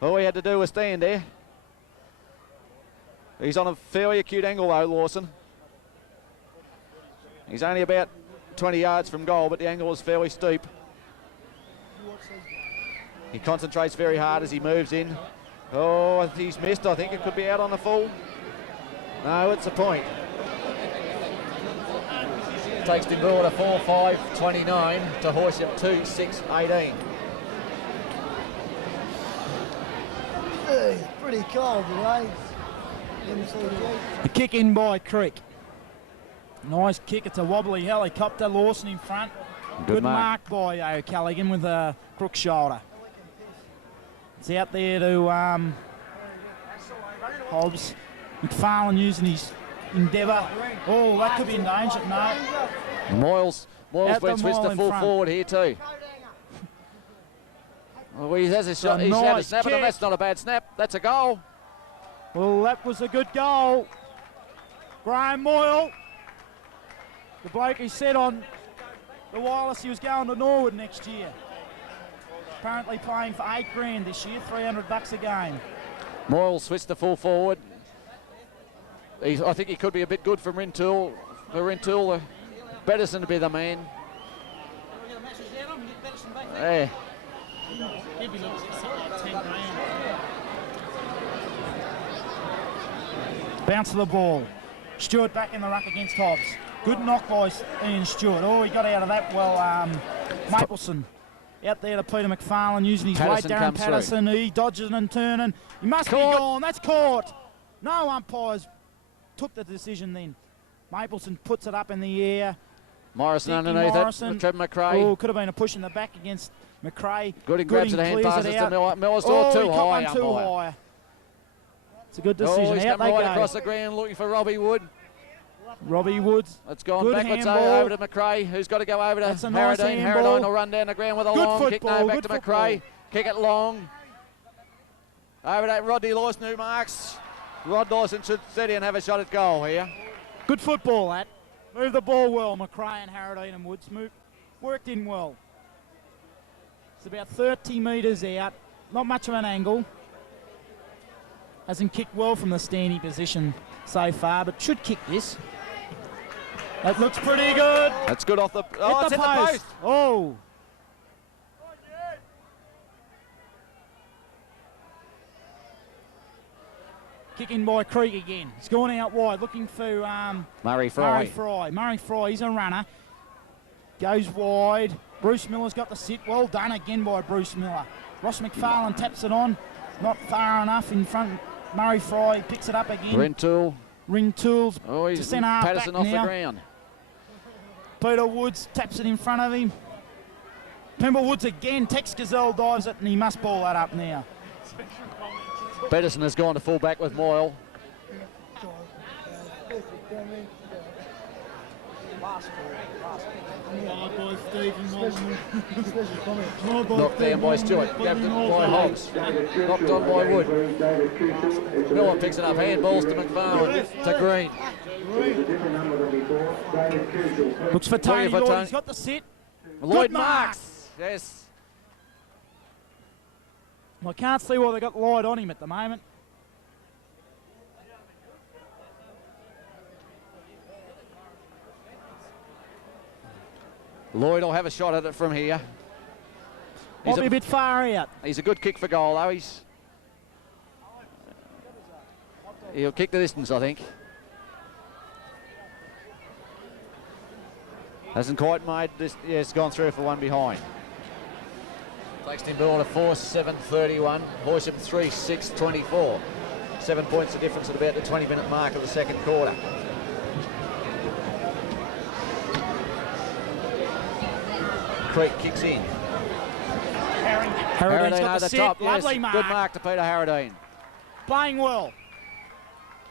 All he had to do was stand there. He's on a fairly acute angle though, Lawson. He's only about 20 yards from goal, but the angle is fairly steep. He concentrates very hard as he moves in. Oh, he's missed. I think it could be out on the full. No, it's a point. Takes Dimboola to 4-5-29 to Horsham 2-6-18. It's pretty cold today. The kick in by Creek. Nice kick. It's a wobbly helicopter. Lawson in front. Good mark by O'Callaghan with a crook shoulder. It's out there to Hobbs. McFarlane using his endeavour. Oh, that could be in danger. No. Moyles been switched to full forward here too. Well, he has a shot. He's had a snap, and that's not a bad snap. That's a goal. Well, that was a good goal. Graham Moyle. The bloke he said on the wireless he was going to Norwood next year. Apparently playing for $8,000 this year, $300 a game. Moyle switched to full forward. I think he could be a bit good for Rintoul. Bettison to be the man. Yeah. Bounce of the ball. Stewart back in the ruck against Hobbs. Good knock by Ian Stewart. Oh, he got out of that well. Mapleson out there to Peter McFarlane using his weight. Darren Patterson, he dodges and turning. He must be gone. That's caught. No umpires took the decision then. Mapleson puts it up in the air. Morrison underneath it. Trevor McRae. Oh, could have been a push in the back against McRae. Gooding grabs it, hand passes to Miller. Miller's too high. It's a good decision. He's coming right across the ground looking for Robbie Wood. Robbie Woods. It's gone backwards over to McRae, who's got to go over to Harradine. Harradine will run down the ground with a long kick. No, back to McRae. Kick it long. Over to Rodney Lawson, who marks. Rod Lawson should steady and have a shot at goal here. Good football, that. Moved the ball well. McRae and Harradine and Woods worked in well. It's about 30 metres out. Not much of an angle. Hasn't kicked well from the standing position so far, but should kick this. That looks pretty good. That's good off the... Oh, it's in the post. Oh. Kicking by Creek again. He's gone out wide, looking for Murray Fry. Murray Fry, he's a runner. Goes wide. Bruce Miller's got the sit. Well done again by Bruce Miller. Ross McFarlane taps it on. Not far enough in front. Murray Fry picks it up again. Rintoul's to centre half Patterson back off now. the ground. Peter Woods taps it in front of him. Pemble Woods again. Tex Gazelle dives it and he must ball that up now. Bettison has gone to full back with Moyle. Knocked down by Stewart, grabbed it by Hobbs, knocked on by Wood. Miller picks it up, handballs to McFarlane, to Green. Looks for Tony Lloyd, he's got the sit. Lloyd marks, yes. I can't see why they got Lloyd on him at the moment. Lloyd will have a shot at it from here. Might be a bit far out. He's a good kick for goal, though. He'll kick the distance, I think. Hasn't quite made this. Yeah, it's gone through for one behind. Takes Dimboola 4-7-31. Horsham 3-6-24. 7 points of difference at about the 20-minute mark of the second quarter. Creek kicks in. Harradine got over the the set. top. Lovely Yes, mark. good mark to Peter Harradine. Playing well.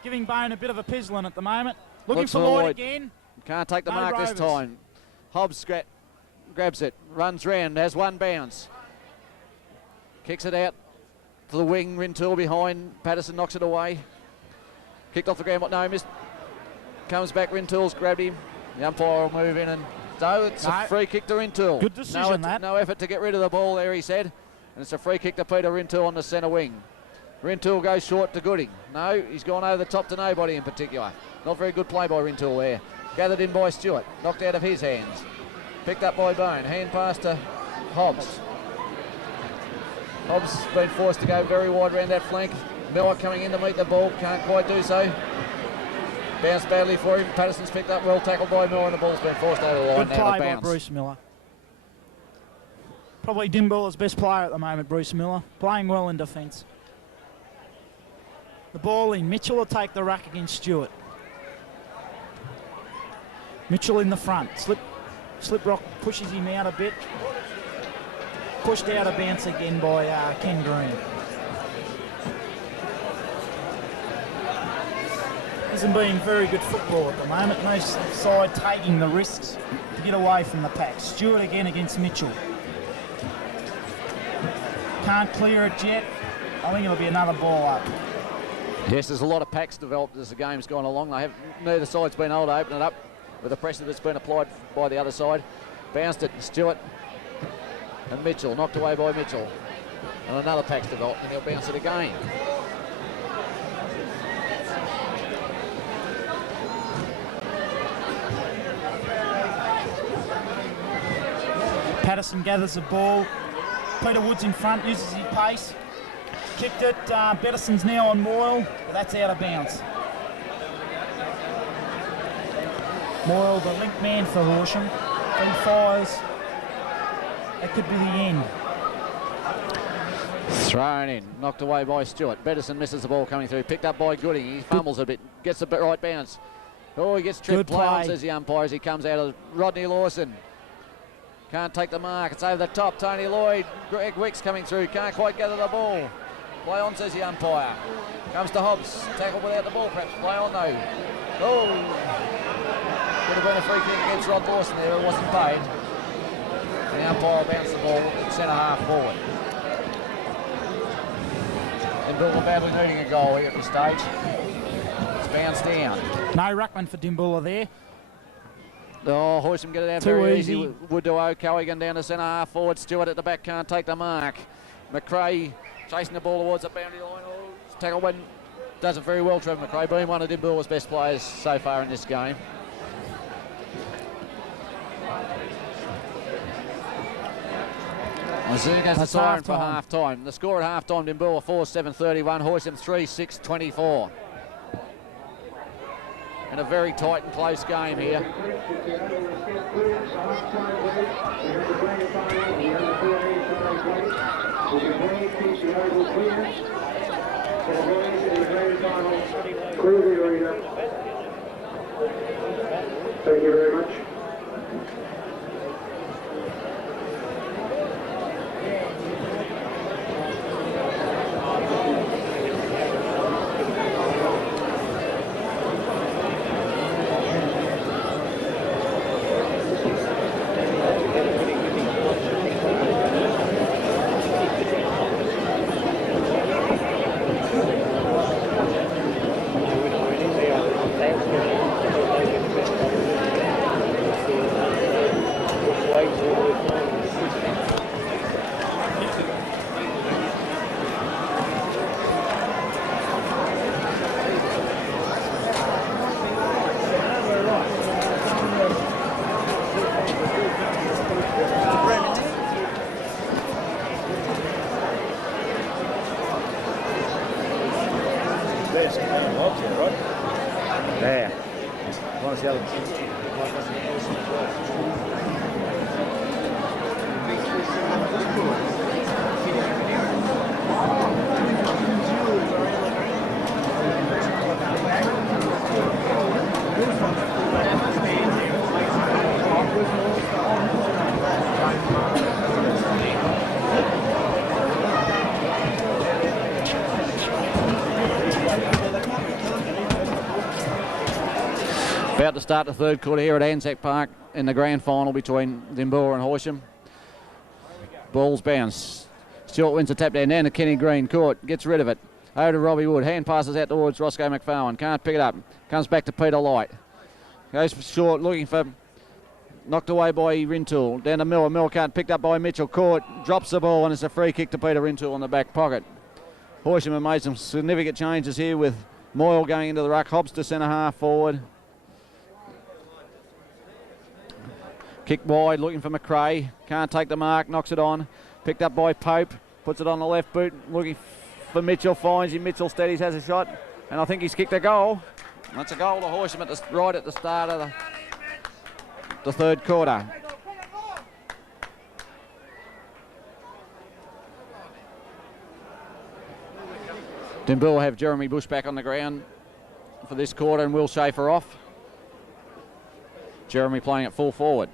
Giving Bone a bit of a pizzling at the moment. Looking Looks for for Lloyd Lloyd. again. Can't take the No mark Rovers. this time. Hobbs grabs it, runs round, has one bounce. Kicks it out to the wing, Rintoul behind. Patterson knocks it away. Kicked off the ground, but no, missed. Comes back, Rintoul's grabbed him. The umpire will move in and no, it's a free kick to Rintoul. Good decision, that. No effort to get rid of the ball there, he said. And it's a free kick to Peter Rintoul on the centre wing. Rintoul goes short to Gooding. No, he's gone over the top to nobody in particular. Not very good play by Rintoul there. Gathered in by Stewart. Knocked out of his hands. Picked up by Bone. Hand pass to Hobbs. Hobbs been forced to go very wide around that flank. Miller coming in to meet the ball. Can't quite do so. Bounced badly for him. Patterson's picked up. Well tackled by Miller and the ball's been forced over the line. Good play by Bruce Miller. Probably Dimboola's best player at the moment, Bruce Miller. Playing well in defence. The ball in. Mitchell will take the ruck against Stewart. Mitchell in the front. Slip Rock pushes him out a bit. Pushed out of bounce again by Ken Green. Isn't being very good football at the moment. No side taking the risks to get away from the pack. Stewart again against Mitchell. Can't clear it yet. I think it'll be another ball up. Yes, there's a lot of packs developed as the game's gone along. Neither side's been able to open it up with the pressure that's been applied by the other side. Bounced it, Stewart and Mitchell, knocked away by Mitchell. And another pack's developed and he'll bounce it again. Patterson gathers the ball. Peter Woods in front, uses his pace. Kicked it. Betterson's now on Moyle, but that's out of bounds. Moyle, the link man for Horsham. He fires. That could be the end. Thrown in, knocked away by Stewart. Betterson misses the ball coming through. Picked up by Gooding. He fumbles a bit, gets the right bounce. Oh, he gets tripped. Play on, says the umpire as he comes out of Rodney Lawson. Can't take the mark. It's over the top. Tony Lloyd. Greg Wicks coming through. Can't quite gather the ball. Play on, says the umpire. Comes to Hobbs. Tackle without the ball, perhaps. Play on, though. Oh! Could have been a free kick against Rod Lawson there. It wasn't paid. And the umpire bounced the ball at centre half forward. Dimboola badly needing a goal here at this stage. It's bounced down. No ruckman for Dimboola there. Oh, Horsham get it out Too very easy. easy. Woodrow, Cowigan down to centre half forward. Stewart at the back can't take the mark. McRae chasing the ball towards the boundary line. Oh, tackle when does it very well, Trevor McRae, being one of Dimboola's best players so far in this game. Mizzou goes to siren for half time. The score at half time, Dimboola 4-7-31, Horsham 3-6-24. In a very tight and close game here. Thank you very much. There. Want to see how About to start the third quarter here at ANZAC Park in the grand final between Dimboola and Horsham. Ball's bounce. Stewart wins the tap down to Kenny Green. Court gets rid of it. Over to Robbie Wood. Hand passes out towards Roscoe McFarlane. Can't pick it up. Comes back to Peter Light. Goes for short, looking for... Knocked away by Rintoul. Down to Miller. Miller can't picked up by Mitchell. Court drops the ball and it's a free kick to Peter Rintoul on the back pocket. Horsham have made some significant changes here with Moyle going into the ruck. Hobbs to centre half forward. Kick wide, looking for McRae. Can't take the mark, knocks it on. Picked up by Pope, puts it on the left boot. Looking for Mitchell, finds him. Mitchell steadies, has a shot. And I think he's kicked a goal. That's a goal to Horsham right at the start of the third quarter. Dimboola have Jeremy Bush back on the ground for this quarter and Will Schaefer off. Jeremy playing at full forward.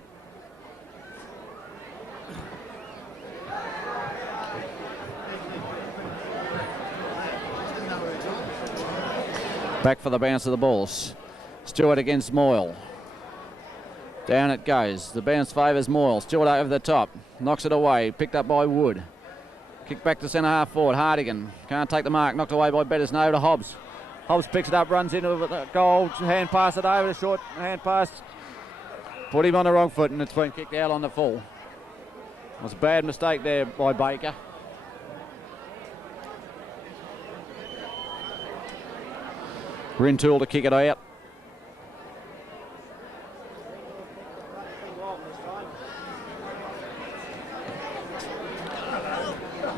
Back for the bounce of the balls. Stewart against Moyle. Down it goes. The bounce favours Moyle. Stewart over the top. Knocks it away. Picked up by Wood. Kick back to centre half forward. Hardigan. Can't take the mark. Knocked away by Betters. No to Hobbs. Hobbs picks it up. Runs into the goal. Hand pass it over. The short hand pass. Put him on the wrong foot and it's been kicked out on the full. It was a bad mistake there by Baker. Rintoul to kick it out.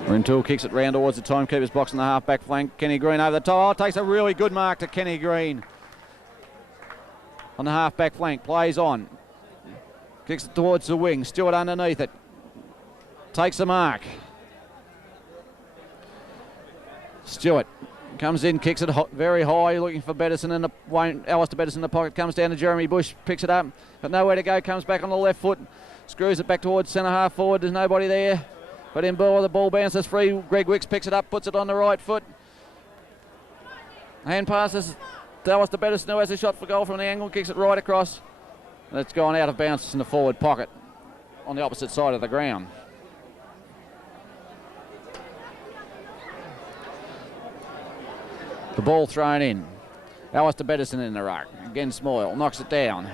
Rintoul kicks it round towards the timekeeper's box in the half-back flank. Kenny Green over the top. Oh, takes a really good mark to Kenny Green. On the half-back flank, plays on. Kicks it towards the wing. Stewart underneath it. Takes the mark. Stewart comes in, kicks it very high, looking for Bettison in the Alistair Bettison in the pocket. Comes down to Jeremy Bush, picks it up, but nowhere to go. Comes back on the left foot, screws it back towards centre half forward. There's nobody there. But in ball, the ball bounces free. Greg Wicks picks it up, puts it on the right foot. Hand passes. Alistair Bettison who has a shot for goal from the angle, kicks it right across. And it's gone out of bounds in the forward pocket on the opposite side of the ground. The ball thrown in. Alistair Bettison in the ruck. Against Moyle. Knocks it down.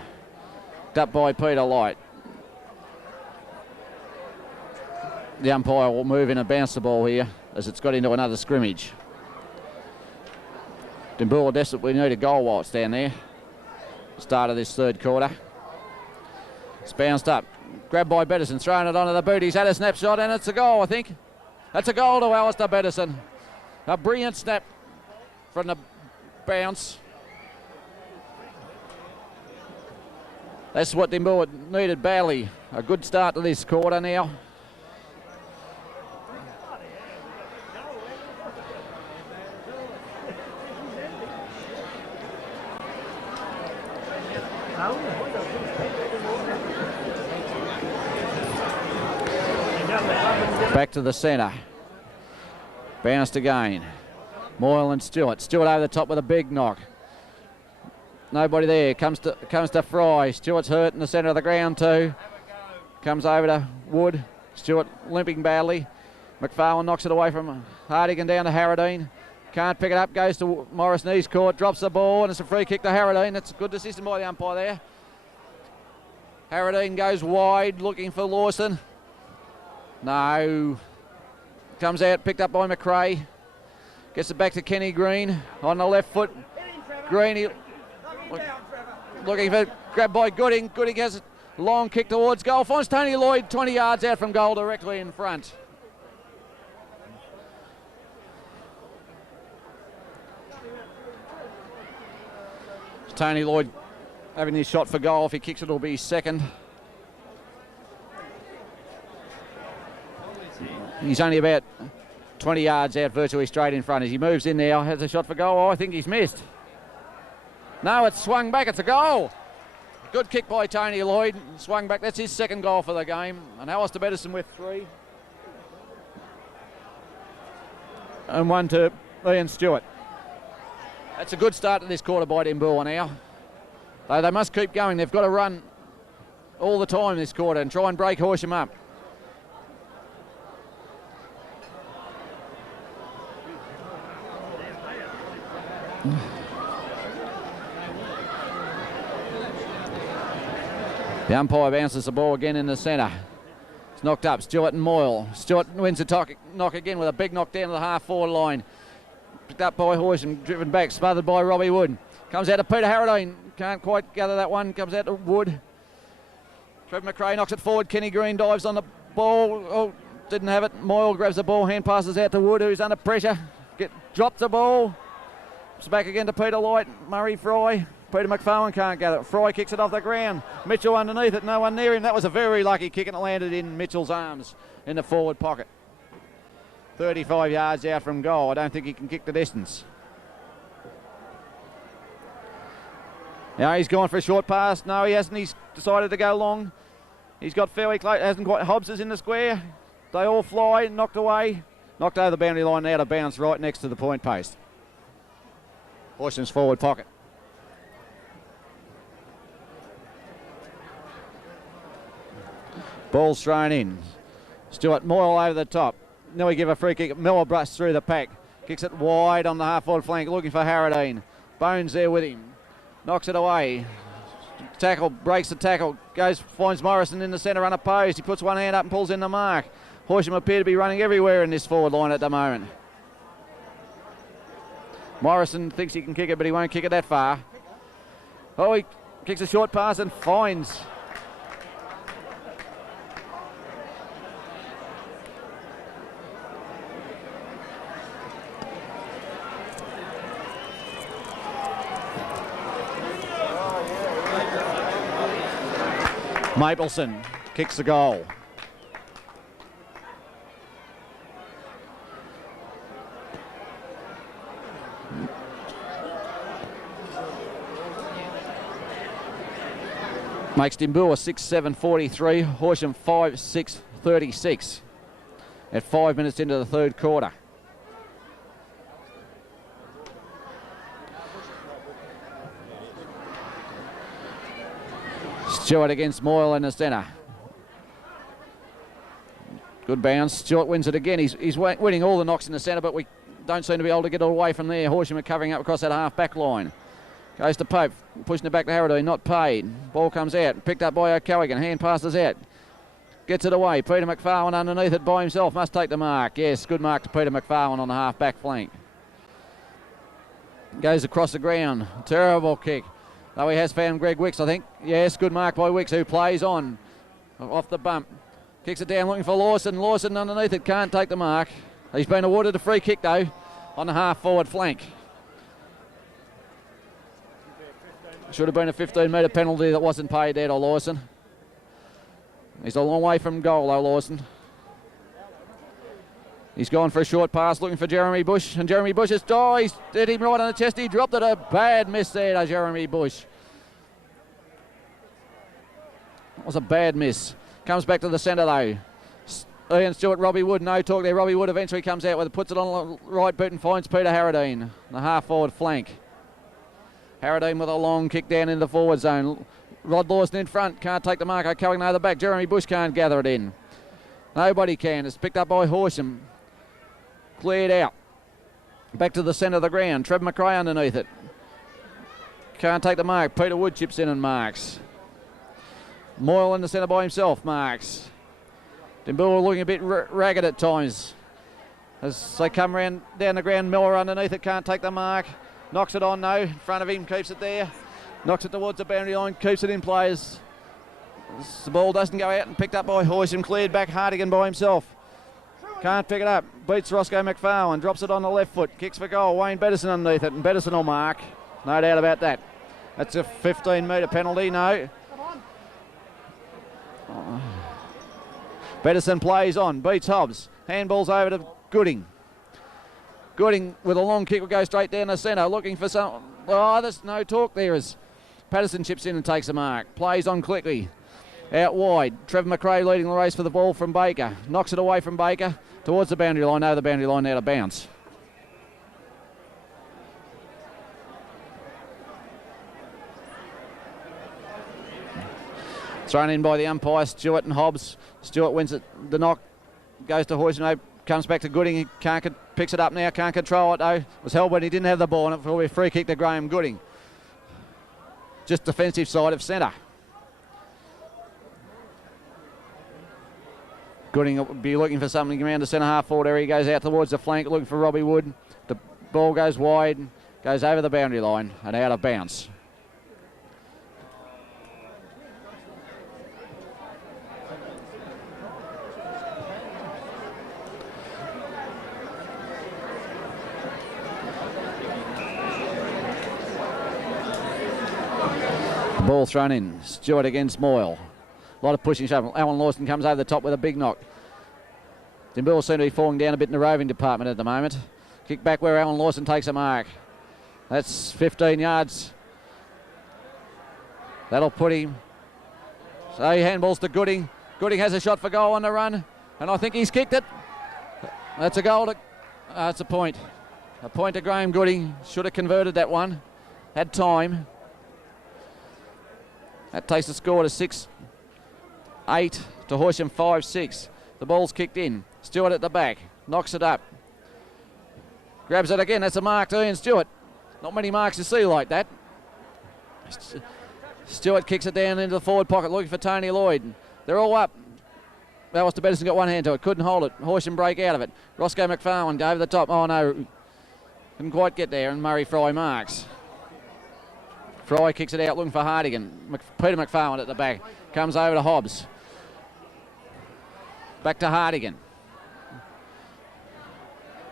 Up by Peter Light. The umpire will move in and bounce the ball here as it's got into another scrimmage. Dimboola desperately need a goal while it's down there. Start of this third quarter. It's bounced up. Grabbed by Bettison. Throwing it onto the boot. He's had a snapshot and it's a goal, I think. That's a goal to Alistair Bettison. A brilliant snap from the bounce. That's what Dimboola needed badly. A good start to this quarter now. Back to the centre. Bounced again. Moyle and Stewart. Stewart over the top with a big knock. Nobody there. Comes to Fry. Stewart's hurt in the centre of the ground too. Comes over to Wood. Stewart limping badly. McFarlane knocks it away from Hardigan down to Harradine. Can't pick it up. Goes to Morris Knees court. Drops the ball and it's a free kick to Harradine. That's a good decision by the umpire there. Harradine goes wide looking for Lawson. No. Comes out, picked up by McRae. Gets it back to Kenny Green on the left foot. Green looking for grab by Gooding. Gooding has a long kick towards goal. Finds Tony Lloyd 20 yards out from goal directly in front. Tony Lloyd having his shot for goal. If he kicks it, it'll be his second. He's only about 20 yards out, virtually straight in front. As he moves in there, has a shot for goal. Oh, I think he's missed. No, it's swung back. It's a goal. Good kick by Tony Lloyd. Swung back. That's his second goal for the game. And Alistair Bettison with 3. And 1 to Ian Stewart. That's a good start to this quarter by Dimboola now. Though they must keep going. They've got to run all the time this quarter and try and break Horsham up. The umpire bounces the ball again in the centre. It's knocked up. Stewart and Moyle. Stewart wins the knock again with a big knock down to the half-forward line. Picked up by Horsham, driven back, smothered by Robbie Wood. Comes out to Peter Harradine. Can't quite gather that one. Comes out to Wood. Trevor McRae knocks it forward. Kenny Green dives on the ball. Oh, didn't have it. Moyle grabs the ball. Hand passes out to Wood, who's under pressure. Drops the ball. It's back again to Peter Light. Murray Fry. Peter McFarlane can't gather it. Fry kicks it off the ground. Mitchell underneath it. No one near him. That was a very lucky kick and it landed in Mitchell's arms in the forward pocket. 35 yards out from goal. I don't think he can kick the distance. Now he's gone for a short pass. No, he hasn't. He's decided to go long. He's got fairly close. Hasn't quite. Hobbs is in the square. They all fly. Knocked away. Knocked over the boundary line, out of bounds right next to the point post. Horsham's forward pocket. Ball's thrown in. Stewart Moyle over the top. Now we give a free kick. Miller busts through the pack. Kicks it wide on the half-forward flank, looking for Harradine. Bones there with him. Knocks it away. Tackle, breaks the tackle. Goes, finds Morrison in the centre unopposed. He puts one hand up and pulls in the mark. Horsham appear to be running everywhere in this forward line at the moment. Morrison thinks he can kick it, but he won't kick it that far. Oh, he kicks a short pass and finds. Mapleson kicks the goal. Makes Dimboola 6-7-43, Horsham 5-6-36 at 5 minutes into the third quarter. Stewart against Moyle in the centre. Good bounce. Stewart wins it again. He's winning all the knocks in the centre, but we don't seem to be able to get it away from there. Horsham are covering up across that half-back line. Goes to Pope, pushing it back to Harradine, not paid. Ball comes out, picked up by O'Callaghan. Hand passes out. Gets it away. Peter McFarlane underneath it by himself. Must take the mark. Yes, good mark to Peter McFarlane on the half-back flank. Goes across the ground. Terrible kick. Though he has found Greg Wicks, I think. Yes, good mark by Wicks, who plays on. Off the bump. Kicks it down looking for Lawson. Lawson underneath it. Can't take the mark. He's been awarded a free kick, though, on the half-forward flank. Should have been a 15-metre penalty that wasn't paid there to Lawson. He's a long way from goal, though, Lawson. He's gone for a short pass, looking for Jeremy Bush, and Jeremy Bush has he's hit him right on the chest. He dropped it. A bad miss there to Jeremy Bush. That was a bad miss. Comes back to the centre, though. Ian Stewart, Robbie Wood, no talk there. Robbie Wood eventually comes out with it, puts it on the right boot and finds Peter Harradine, the half-forward flank. Harradine with a long kick down in the forward zone. Rod Lawson in front, can't take the mark. O'Callaghan over the back. Jeremy Bush can't gather it in. Nobody can. It's picked up by Horsham. Cleared out. Back to the centre of the ground. Trevor McRae underneath it. Can't take the mark. Peter Wood chips in and marks. Moyle in the centre by himself marks. Dimboola looking a bit ragged at times. As they come round down the ground, Miller underneath it, can't take the mark. Knocks it on, no, in front of him, keeps it there. Knocks it towards the boundary line, keeps it in plays. The ball doesn't go out and picked up by Horsham, cleared back Hartigan by himself. Can't pick it up, beats Roscoe McFarlane, drops it on the left foot, kicks for goal. Wayne Bettison underneath it, and Bettison will mark. No doubt about that. That's a 15-metre penalty, no. Pedersen plays on, beats Hobbs. Handballs over to Gooding. Gooding with a long kick will go straight down the centre, looking for some... Oh, there's no talk there as Patterson chips in and takes a mark. Plays on quickly. Out wide. Trevor McRae leading the race for the ball from Baker. Knocks it away from Baker towards the boundary line. Over the boundary line, out of bounds. Thrown in by the umpire, Stewart and Hobbs. Stewart wins it. The knock goes to Horsham. Comes back to Gooding. He picks it up now. Can't control it though. Was held when he didn't have the ball, and it will be a free kick to Graham Gooding. Just defensive side of centre. Gooding will be looking for something around the centre half forward area. He goes out towards the flank looking for Robbie Wood. The ball goes wide, goes over the boundary line and out of bounds. Ball thrown in. Stewart against Moyle. A lot of pushing shove. Alan Lawson comes over the top with a big knock. Dimboola seem to be falling down a bit in the roving department at the moment. Kick back where Alan Lawson takes a mark. That's 15 yards. That'll put him. So he handballs to Gooding. Gooding has a shot for goal on the run, and I think he's kicked it. That's a goal. It's a point. A point to Graham Gooding. Should have converted that one. Had time. That takes the score to 6-8 to Horsham 5-6. The ball's kicked in. Stewart at the back. Knocks it up. Grabs it again. That's a mark to Ian Stewart. Not many marks you see like that. Stewart kicks it down into the forward pocket looking for Tony Lloyd. They're all up. Alistair Pedersen got one hand to it. Couldn't hold it. Horsham break out of it. Roscoe McFarlane go over the top. Oh no. Couldn't quite get there, and Murray Fry marks. Fry kicks it out looking for Hardigan. Peter McFarlane at the back. Comes over to Hobbs. Back to Hardigan.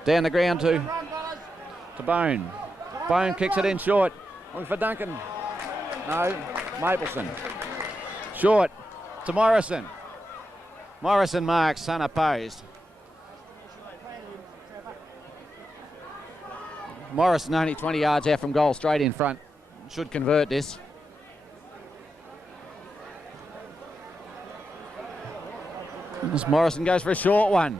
Down the ground to Bone. Bone kicks it in short. Looking for Duncan. No, Mapleson. Short to Morrison. Morrison marks, unopposed. Morrison only 20 yards out from goal, straight in front. Should convert this. As Morrison goes for a short one.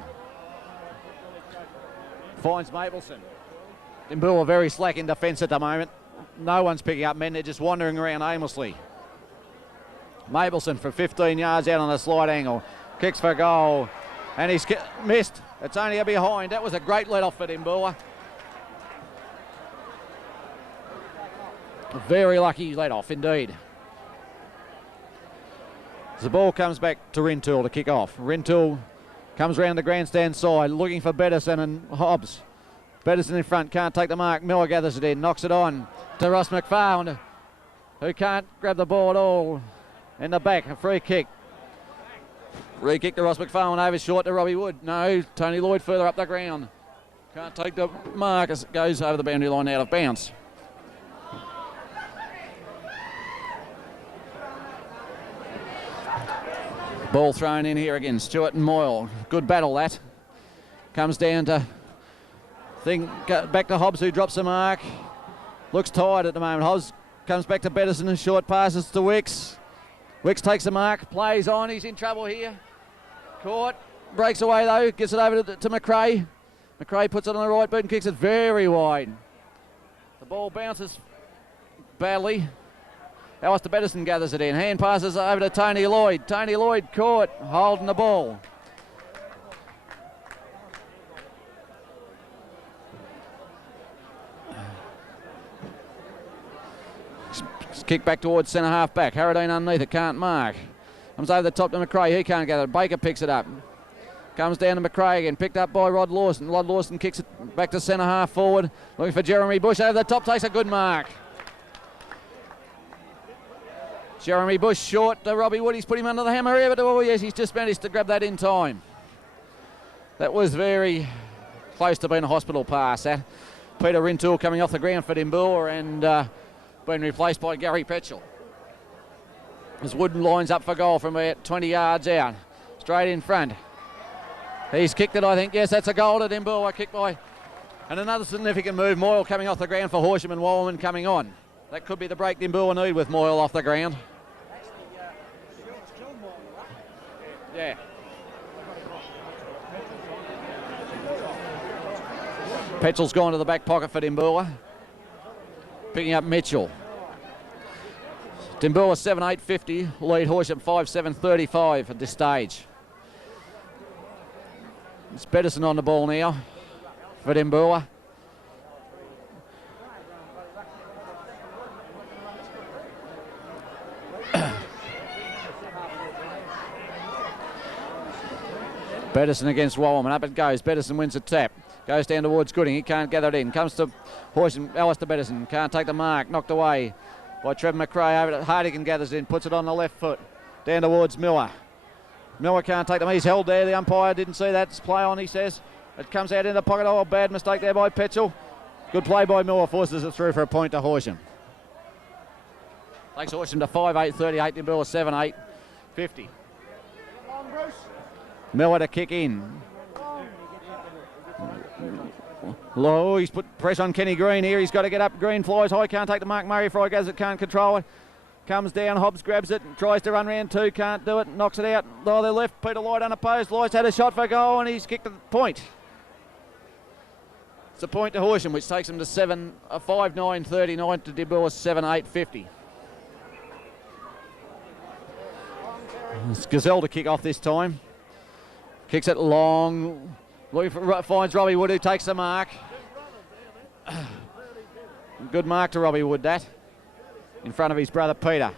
Finds Mapleson. Dimboola very slack in defence at the moment. No one's picking up men, they're just wandering around aimlessly. Mapleson for 15 yards out on a slide angle. Kicks for goal. And he's missed. It's only a behind. That was a great let off for Dimboola. Very lucky let off indeed. The ball comes back to Rintoul to kick off. Rintoul comes round the grandstand side looking for Pedersen and Hobbs. Pedersen in front, can't take the mark. Miller gathers it in, knocks it on to Ross McFarlane, who can't grab the ball at all. In the back, a free kick. Free kick to Ross McFarlane over short to Robbie Wood. No, Tony Lloyd further up the ground. Can't take the mark as it goes over the boundary line out of bounds. Ball thrown in here again. Stewart and Moyle. Good battle that. Comes down to back to Hobbs, who drops the mark. Looks tired at the moment. Hobbs comes back to Pedersen and short passes to Wicks. Wicks takes the mark, plays on. He's in trouble here. Caught. Breaks away though. Gets it over to McRae. McRae puts it on the right boot and kicks it very wide. The ball bounces badly. Alistair Pedersen gathers it in. Hand passes over to Tony Lloyd. Tony Lloyd caught, holding the ball. Kick back towards centre half back. Harradine underneath it, can't mark. Comes over the top to McRae, he can't gather it. Baker picks it up. Comes down to McRae again, picked up by Rod Lawson. Rod Lawson kicks it back to centre half forward. Looking for Jeremy Bush over the top, takes a good mark. Jeremy Bush short to Robbie Wood. He's put him under the hammer here, but oh yes, he's just managed to grab that in time. That was very close to being a hospital pass. That Peter Rintoul coming off the ground for Dimboola, and been replaced by Gary Petchell. As Wood lines up for goal from about 20 yards out. Straight in front. He's kicked it, I think. Yes, that's a goal to Dimboola. Kick by. And another significant move. Moyle coming off the ground for Horsham and Wallerman coming on. That could be the break Dimboola need with Moyle off the ground. Yeah. Petchell's gone to the back pocket for Dimboola. Picking up Mitchell. Dimboola 7-8-50, lead Horsham 5-7-35 at this stage. It's Bedison on the ball now for Dimboola. Bedison against Wallerman, up it goes. Bedison wins the tap. Goes down towards Gooding, he can't gather it in. Comes to Horsham, Alistair Bedison, can't take the mark, knocked away by Trevor McRae. Over to Hardigan, gathers in, puts it on the left foot. Down towards Miller. Miller can't take them, he's held there. The umpire didn't see that. It's play on, he says. It comes out in the pocket. Oh, bad mistake there by Petchell. Good play by Miller, forces it through for a point to Horsham. Takes Horsham to 5-8-38, Dimboola 7-8-50. Miller to kick in. Low, he's put pressure on Kenny Green here. He's got to get up. Green flies high, can't take the mark. Murray Fry goes it, can't control it. Comes down, Hobbs grabs it, tries to run round two, can't do it, knocks it out. Oh, the left, Peter Lloyd unopposed. Lloyd's had a shot for goal and he's kicked the point. It's a point to Horsham, which takes him to 5-9-39 to Dimboola 7-8-50. It's Gazelle to kick off this time. Kicks it long. Finds Robbie Wood, who takes the mark. Good mark to Robbie Wood, that. In front of his brother Peter.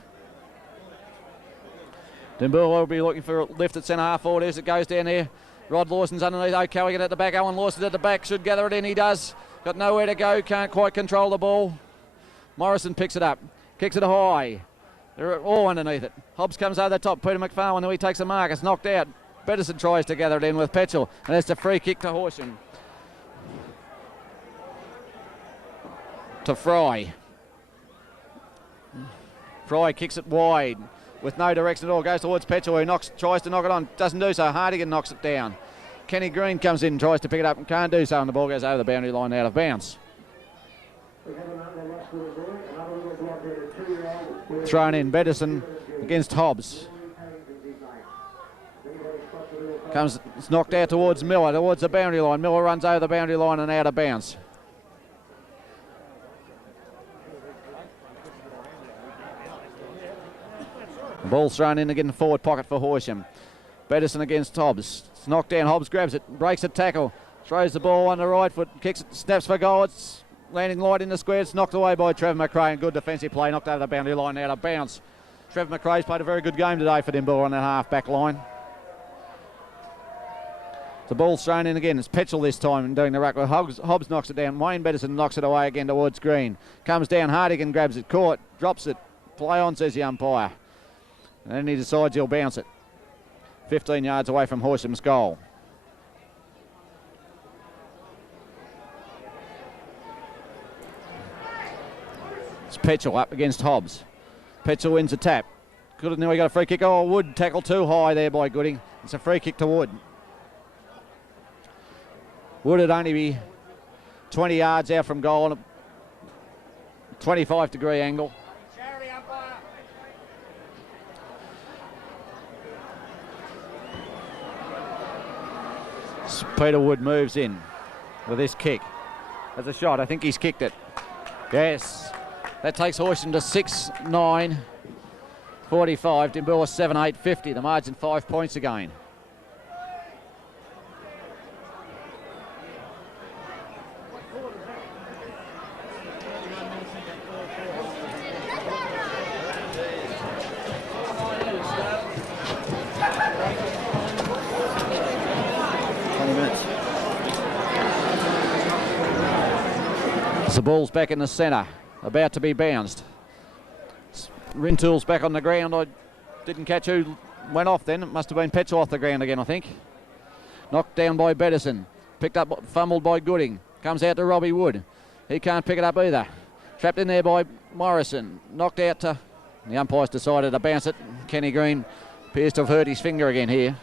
Dimboola will be looking for a lift at centre half forward as it goes down there. Rod Lawson's underneath. O'Callaghan at the back. Owen Lawson at the back. Should gather it in. He does. Got nowhere to go. Can't quite control the ball. Morrison picks it up. Kicks it high. They're all underneath it. Hobbs comes over the top. Peter McFarlane, who he takes the mark. It's knocked out. Bedison tries to gather it in with Petchell, and it's a free kick to Horsham. To Fry. Fry kicks it wide with no direction at all. Goes towards Petchell, who tries to knock it on. Doesn't do so. Hardigan knocks it down. Kenny Green comes in, tries to pick it up and can't do so, and the ball goes over the boundary line out of bounds. Thrown in, Bedison against Hobbs. It's knocked out towards Miller, towards the boundary line. Miller runs over the boundary line and out of bounds. The ball's thrown in again in the forward pocket for Horsham. Bedison against Hobbs. It's knocked down. Hobbs grabs it, breaks a tackle, throws the ball on the right foot, kicks it, snaps for goal. It's landing light in the square. It's knocked away by Trevor McRae, and good defensive play, knocked over the boundary line out of bounds. Trevor McRae's played a very good game today for Dimboola on that half-back line. The ball's thrown in again. It's Petchell this time doing the ruck. Hobbs knocks it down. Wayne Bedison knocks it away again towards Green. Comes down. Hardigan grabs it. Caught. Drops it. Play on, says the umpire. And then he decides he'll bounce it. 15 yards away from Horsham's goal. It's Petchell up against Hobbs. Petchell wins a tap. Good, now we got a free kick. Oh, Wood tackle too high there by Gooding. It's a free kick to Wood. Would it only be 20 yards out from goal on a 25-degree angle. Peter Wood moves in with this kick. As a shot, I think he's kicked it. Yes. That takes Horsham to 6-9-45. Dimboola 7-8-50. The margin 5 points again. The ball's back in the centre, about to be bounced. Rintoul's back on the ground. I didn't catch who went off then. It must have been Petchell off the ground again, I think. Knocked down by Bedison. Picked up, fumbled by Gooding. Comes out to Robbie Wood. He can't pick it up either. Trapped in there by Morrison. Knocked out to... The umpire's decided to bounce it. Kenny Green appears to have hurt his finger again here.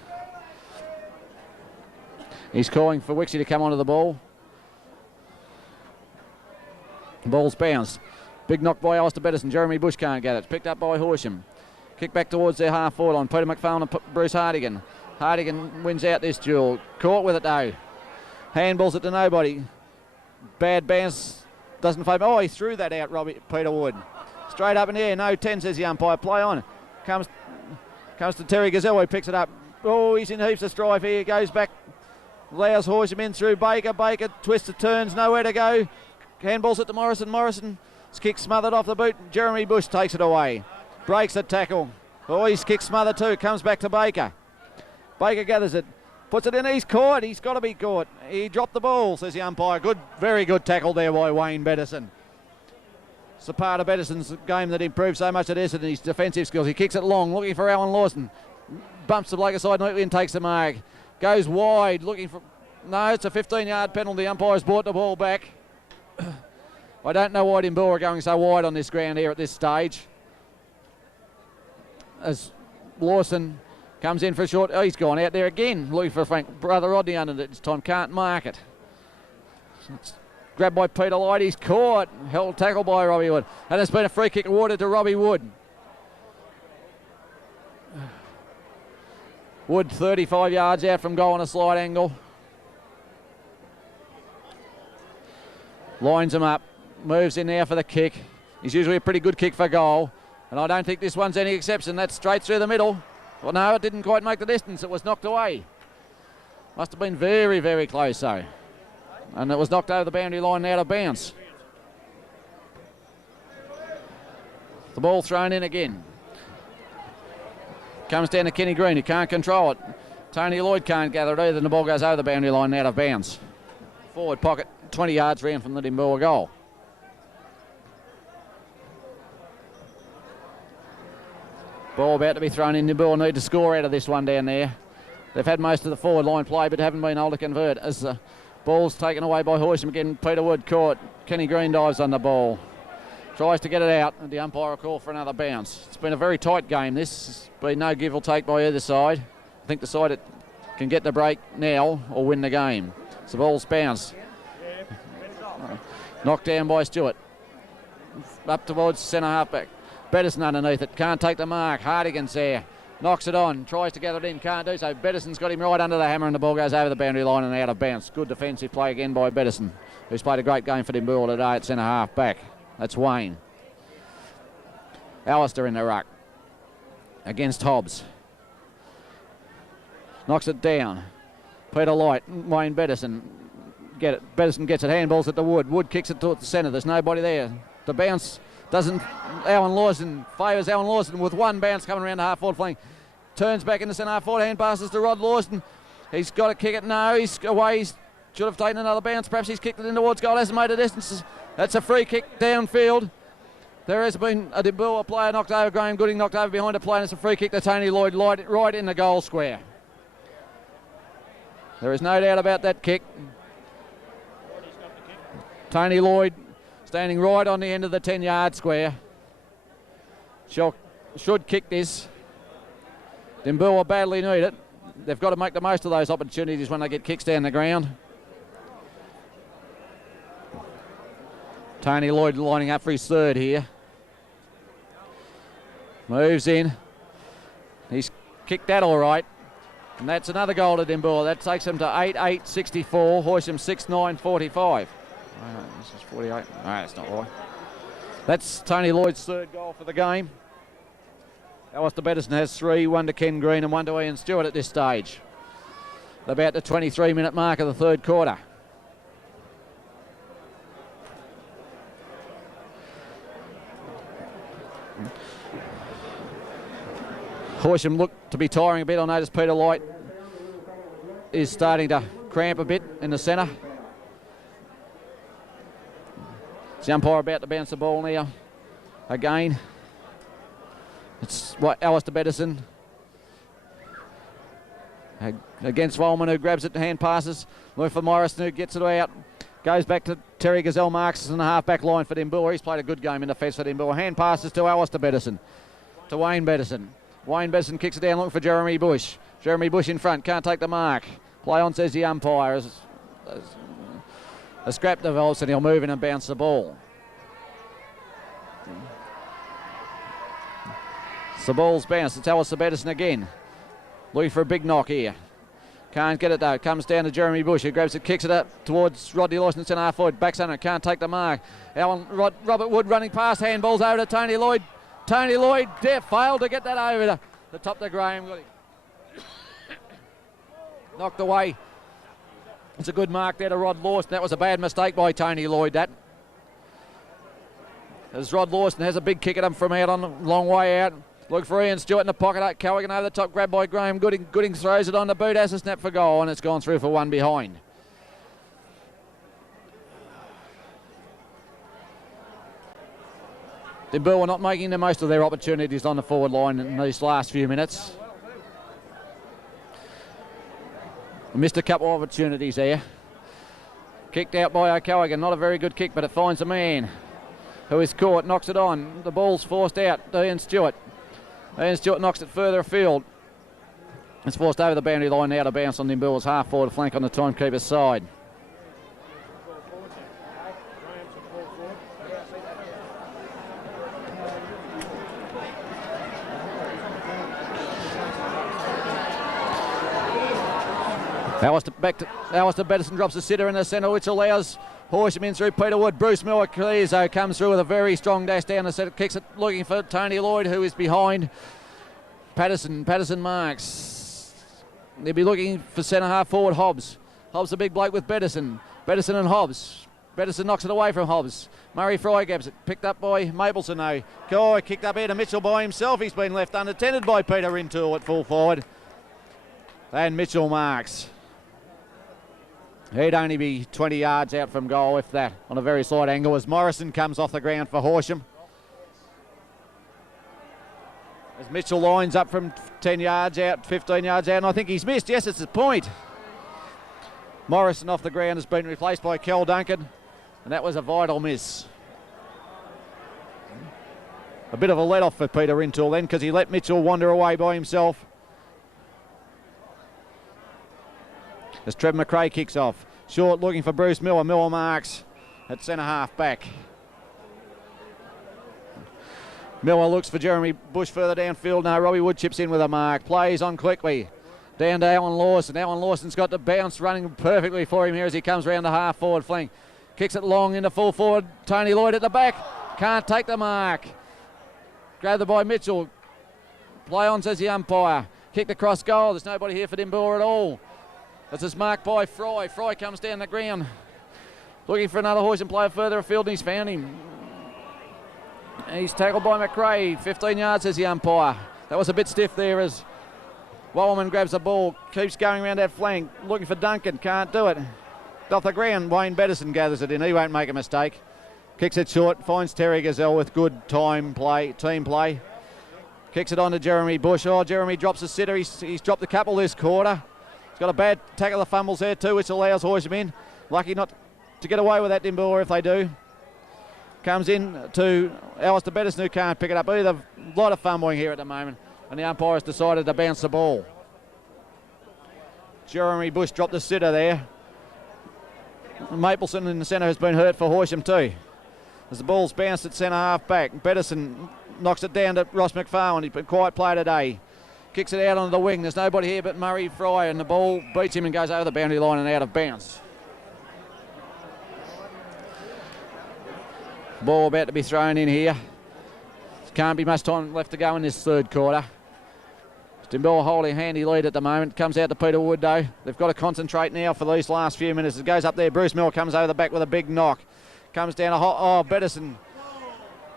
He's calling for Wixie to come onto the ball. The ball's bounced. Big knock by Alistair Bettison. Jeremy Bush can't get it. It's picked up by Horsham. Kick back towards their half-forward line. Peter McPhone and Bruce Hardigan. Hardigan wins out this duel. Caught with it though. Handballs it to nobody. Bad bounce. Doesn't favour. Oh, he threw that out, Peter Wood. Straight up in the air. No 10, says the umpire. Play on. Comes to Terry Gazelle. He picks it up. Oh, he's in heaps of strife here. Goes back. Allows Horsham in through Baker. Baker twists and turns. Nowhere to go. Handballs it to Morrison. Morrison's kick smothered off the boot. Jeremy Bush takes it away. Breaks the tackle. Oh, his kick smothered too. Comes back to Baker. Baker gathers it. Puts it in. He's caught. He's got to be caught. He dropped the ball, says the umpire. Good, very good tackle there by Wayne Bettison. It's a part of Bettison's game that improved so much at Essendon, his defensive skills. He kicks it long, looking for Alan Lawson. Bumps the bloke aside neatly and takes the mark. Goes wide, looking for... No, it's a 15-yard penalty. The umpire's brought the ball back. I don't know why Dimboola are going so wide on this ground here at this stage. As Lawson comes in for a short... Oh, he's gone out there again, looking for Frank. Brother Rodney under it this time. Can't mark it. It's grabbed by Peter Light. He's caught. Held tackle by Robbie Wood. And it's been a free kick awarded to Robbie Wood. Wood 35 yards out from goal on a slide angle. Lines him up. Moves in there for the kick. He's usually a pretty good kick for goal. And I don't think this one's any exception. That's straight through the middle. Well, no, it didn't quite make the distance. It was knocked away. Must have been very, very close, though. And it was knocked over the boundary line and out of bounds. The ball thrown in again. Comes down to Kenny Green, who can't control it. Tony Lloyd can't gather it either, and the ball goes over the boundary line and out of bounds. Forward pocket, 20 yards round from the Dimboola goal. Ball about to be thrown in. Dimboola need to score out of this one down there. They've had most of the forward line play, but haven't been able to convert. As the ball's taken away by Horsham again, Peter Wood caught. Kenny Green dives on the ball. Tries to get it out, and the umpire will call for another bounce. It's been a very tight game, this. There's been no give or take by either side. I think the side that can get the break now or win the game. So the ball's bounced. Knocked down by Stewart. Up towards centre halfback. Bettison underneath it. Can't take the mark. Hardigan's there. Knocks it on. Tries to gather it in. Can't do so. Bettison's got him right under the hammer and the ball goes over the boundary line and out of bounds. Good defensive play again by Bettison, who's played a great game for Dimboola today at centre half back. That's Wayne. Alistair in the ruck against Hobbs. Knocks it down. Peter Light, Wayne Bettison. Get it. Bettison gets it. Handballs it to Wood. Wood kicks it towards the centre. There's nobody there. The bounce doesn't... Alan Lawson favours Alan Lawson with one bounce coming around the half-forward flank. Turns back in the centre half-forward. Hand passes to Rod Lawson. He's got to kick it. No, he's away. He should have taken another bounce. Perhaps he's kicked it in towards goal. Hasn't made a distance. That's a free kick downfield. There has been a Dimboola player knocked over. Graham Gooding knocked over behind a play, and it's a free kick to Tony Lloyd right in the goal square. There is no doubt about that kick. Tony Lloyd standing right on the end of the 10-yard square. Should kick this. Dimboola badly need it. They've got to make the most of those opportunities when they get kicks down the ground. Tony Lloyd lining up for his third here. Moves in. He's kicked that all right. And that's another goal to Dimboola. That takes him to 8-8-64. Horsham 6-9-45. This is 48. No, that's not right. That's Tony Lloyd's third goal for the game. Alistair Bettison has 3, 1 to Ken Green and 1 to Ian Stewart at this stage. About the 23-minute mark of the third quarter. Horsham look to be tiring a bit. I notice Peter Light is starting to cramp a bit in the centre. The umpire about to bounce the ball now again. It's Alistair Bettison against Volman, who grabs it, hand passes. Looking for Morrison, who gets it out. Goes back to Terry Gazelle Marks in the half-back line for Dimboola. He's played a good game in defence for Dimboola. Hand passes to Alistair Bettison. To Wayne Bettison. Wayne Bettison kicks it down looking for Jeremy Bush. Jeremy Bush in front. Can't take the mark. Play on, says the umpire. As a scrap develops and he'll move in and bounce the ball. The ball's bounced. It's Alistair Bettison again. Looking for a big knock here. Can't get it though. Comes down to Jeremy Bush, who grabs it, kicks it up towards Rodney Lawson, centre half forward. Backs under it, can't take the mark. Robert Wood running past, handballs over to Tony Lloyd. Tony Lloyd failed to get that over the top to Graham. Got him. Knocked away. It's a good mark there to Rod Lawson. That was a bad mistake by Tony Lloyd, that. As Rod Lawson has a big kick at him from out on the long way out. Look for Ian Stewart in the pocket. Cowan over the top, grabbed by Graham Gooding. Gooding throws it on the boot, has a snap for goal, and it's gone through for one behind. Dimboola not making the most of their opportunities on the forward line in these last few minutes. Missed a couple of opportunities there. Kicked out by O'Callaghan. Not a very good kick, but it finds a man who is caught, knocks it on. The ball's forced out to Ian Stewart. Ian Stewart knocks it further afield. It's forced over the boundary line, out of bounds on Dimboola's half forward flank on the timekeeper's side. Alistair Bettison drops the sitter in the centre, which allows Horsham in through Peter Wood. Bruce Miller clears, though, comes through with a very strong dash down the centre, kicks it, looking for Tony Lloyd, who is behind Patterson marks. They'll be looking for centre half forward Hobbs. Hobbs a big bloke with Bettison. Bettison and Hobbs. Bettison knocks it away from Hobbs. Murray Fry gets it, picked up by Mapleson, though. Guy kicked up here to Mitchell by himself. He's been left unattended by Peter Rintoul at full forward. And Mitchell marks. He'd only be 20 yards out from goal, if that, on a very slight angle, as Morrison comes off the ground for Horsham. As Mitchell lines up from 10 yards out, 15 yards out, and I think he's missed. Yes, it's a point. Morrison off the ground has been replaced by Kel Duncan, and that was a vital miss. A bit of a let-off for Peter Rintoul then, because he let Mitchell wander away by himself. As Trev McRae kicks off. Short looking for Bruce Miller. Miller marks at centre half back. Miller looks for Jeremy Bush further downfield. No, Robbie Wood chips in with a mark. Plays on quickly. Down to Alan Lawson. Alan Lawson's got the bounce running perfectly for him here as he comes round the half forward flank. Kicks it long into full forward. Tony Lloyd at the back. Can't take the mark. Grabbed by Mitchell. Play on, says the umpire. Kicked across goal. There's nobody here for Dimboola at all. This is marked by Fry. Fry comes down the ground. Looking for another Horsham player further afield, and he's found him. He's tackled by McRae. 15 yards, says the umpire. That was a bit stiff there as Wallman grabs the ball. Keeps going around that flank. Looking for Duncan. Can't do it. Off the ground, Wayne Bettison gathers it in. He won't make a mistake. Kicks it short. Finds Terry Gazelle with good team play. Kicks it on to Jeremy Bush. Oh, Jeremy drops the sitter. He's dropped a couple this quarter. He's got a bad tackle of fumbles there too, which allows Horsham in. Lucky not to get away with that, Dimboola, if they do. Comes in to Alistair Bettison, who can't pick it up either. A lot of fumbling here at the moment, and the umpire has decided to bounce the ball. Jeremy Bush dropped the sitter there. Mapleson in the centre has been hurt for Horsham too. As the ball's bounced at centre half back, Bettison knocks it down to Ross McFarlane. He's been quiet player today. Kicks it out onto the wing. There's nobody here but Murray Fry, and the ball beats him and goes over the boundary line and out of bounds. Ball about to be thrown in here. Can't be much time left to go in this third quarter. Dimboola holding a handy lead at the moment. Comes out to Peter Wood though. They've got to concentrate now for these last few minutes. It goes up there. Bruce Miller comes over the back with a big knock. Comes down to Bettison.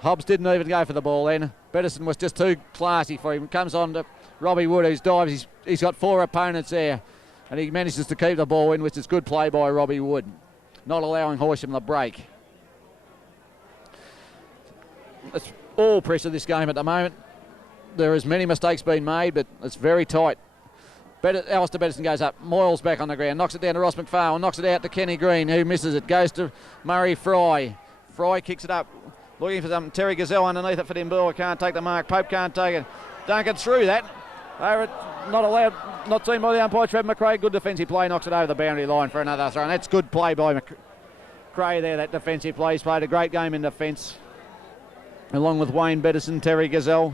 Hobbs didn't even go for the ball then. Bettison was just too classy for him. Comes on to Robbie Wood, who's dives. He's got four opponents there, and he manages to keep the ball in, which is good play by Robbie Wood, not allowing Horsham the break. It's all pressure this game at the moment. There is many mistakes being made, but it's very tight. Alistair Bettison goes up. Moyles back on the ground. Knocks it down to Ross McPhail. Knocks it out to Kenny Green, who misses it. Goes to Murray Fry. Fry kicks it up. Looking for something. Terry Gazelle underneath it for Dimboola. Can't take the mark. Pope can't take it. Duncan through that. They're not allowed, not seen by the umpire. Trevor McRae, good defensive play. Knocks it over the boundary line for another throw. And that's good play by McRae there. That defensive play. He's played a great game in defence. Along with Wayne Bettison, Terry Gazelle.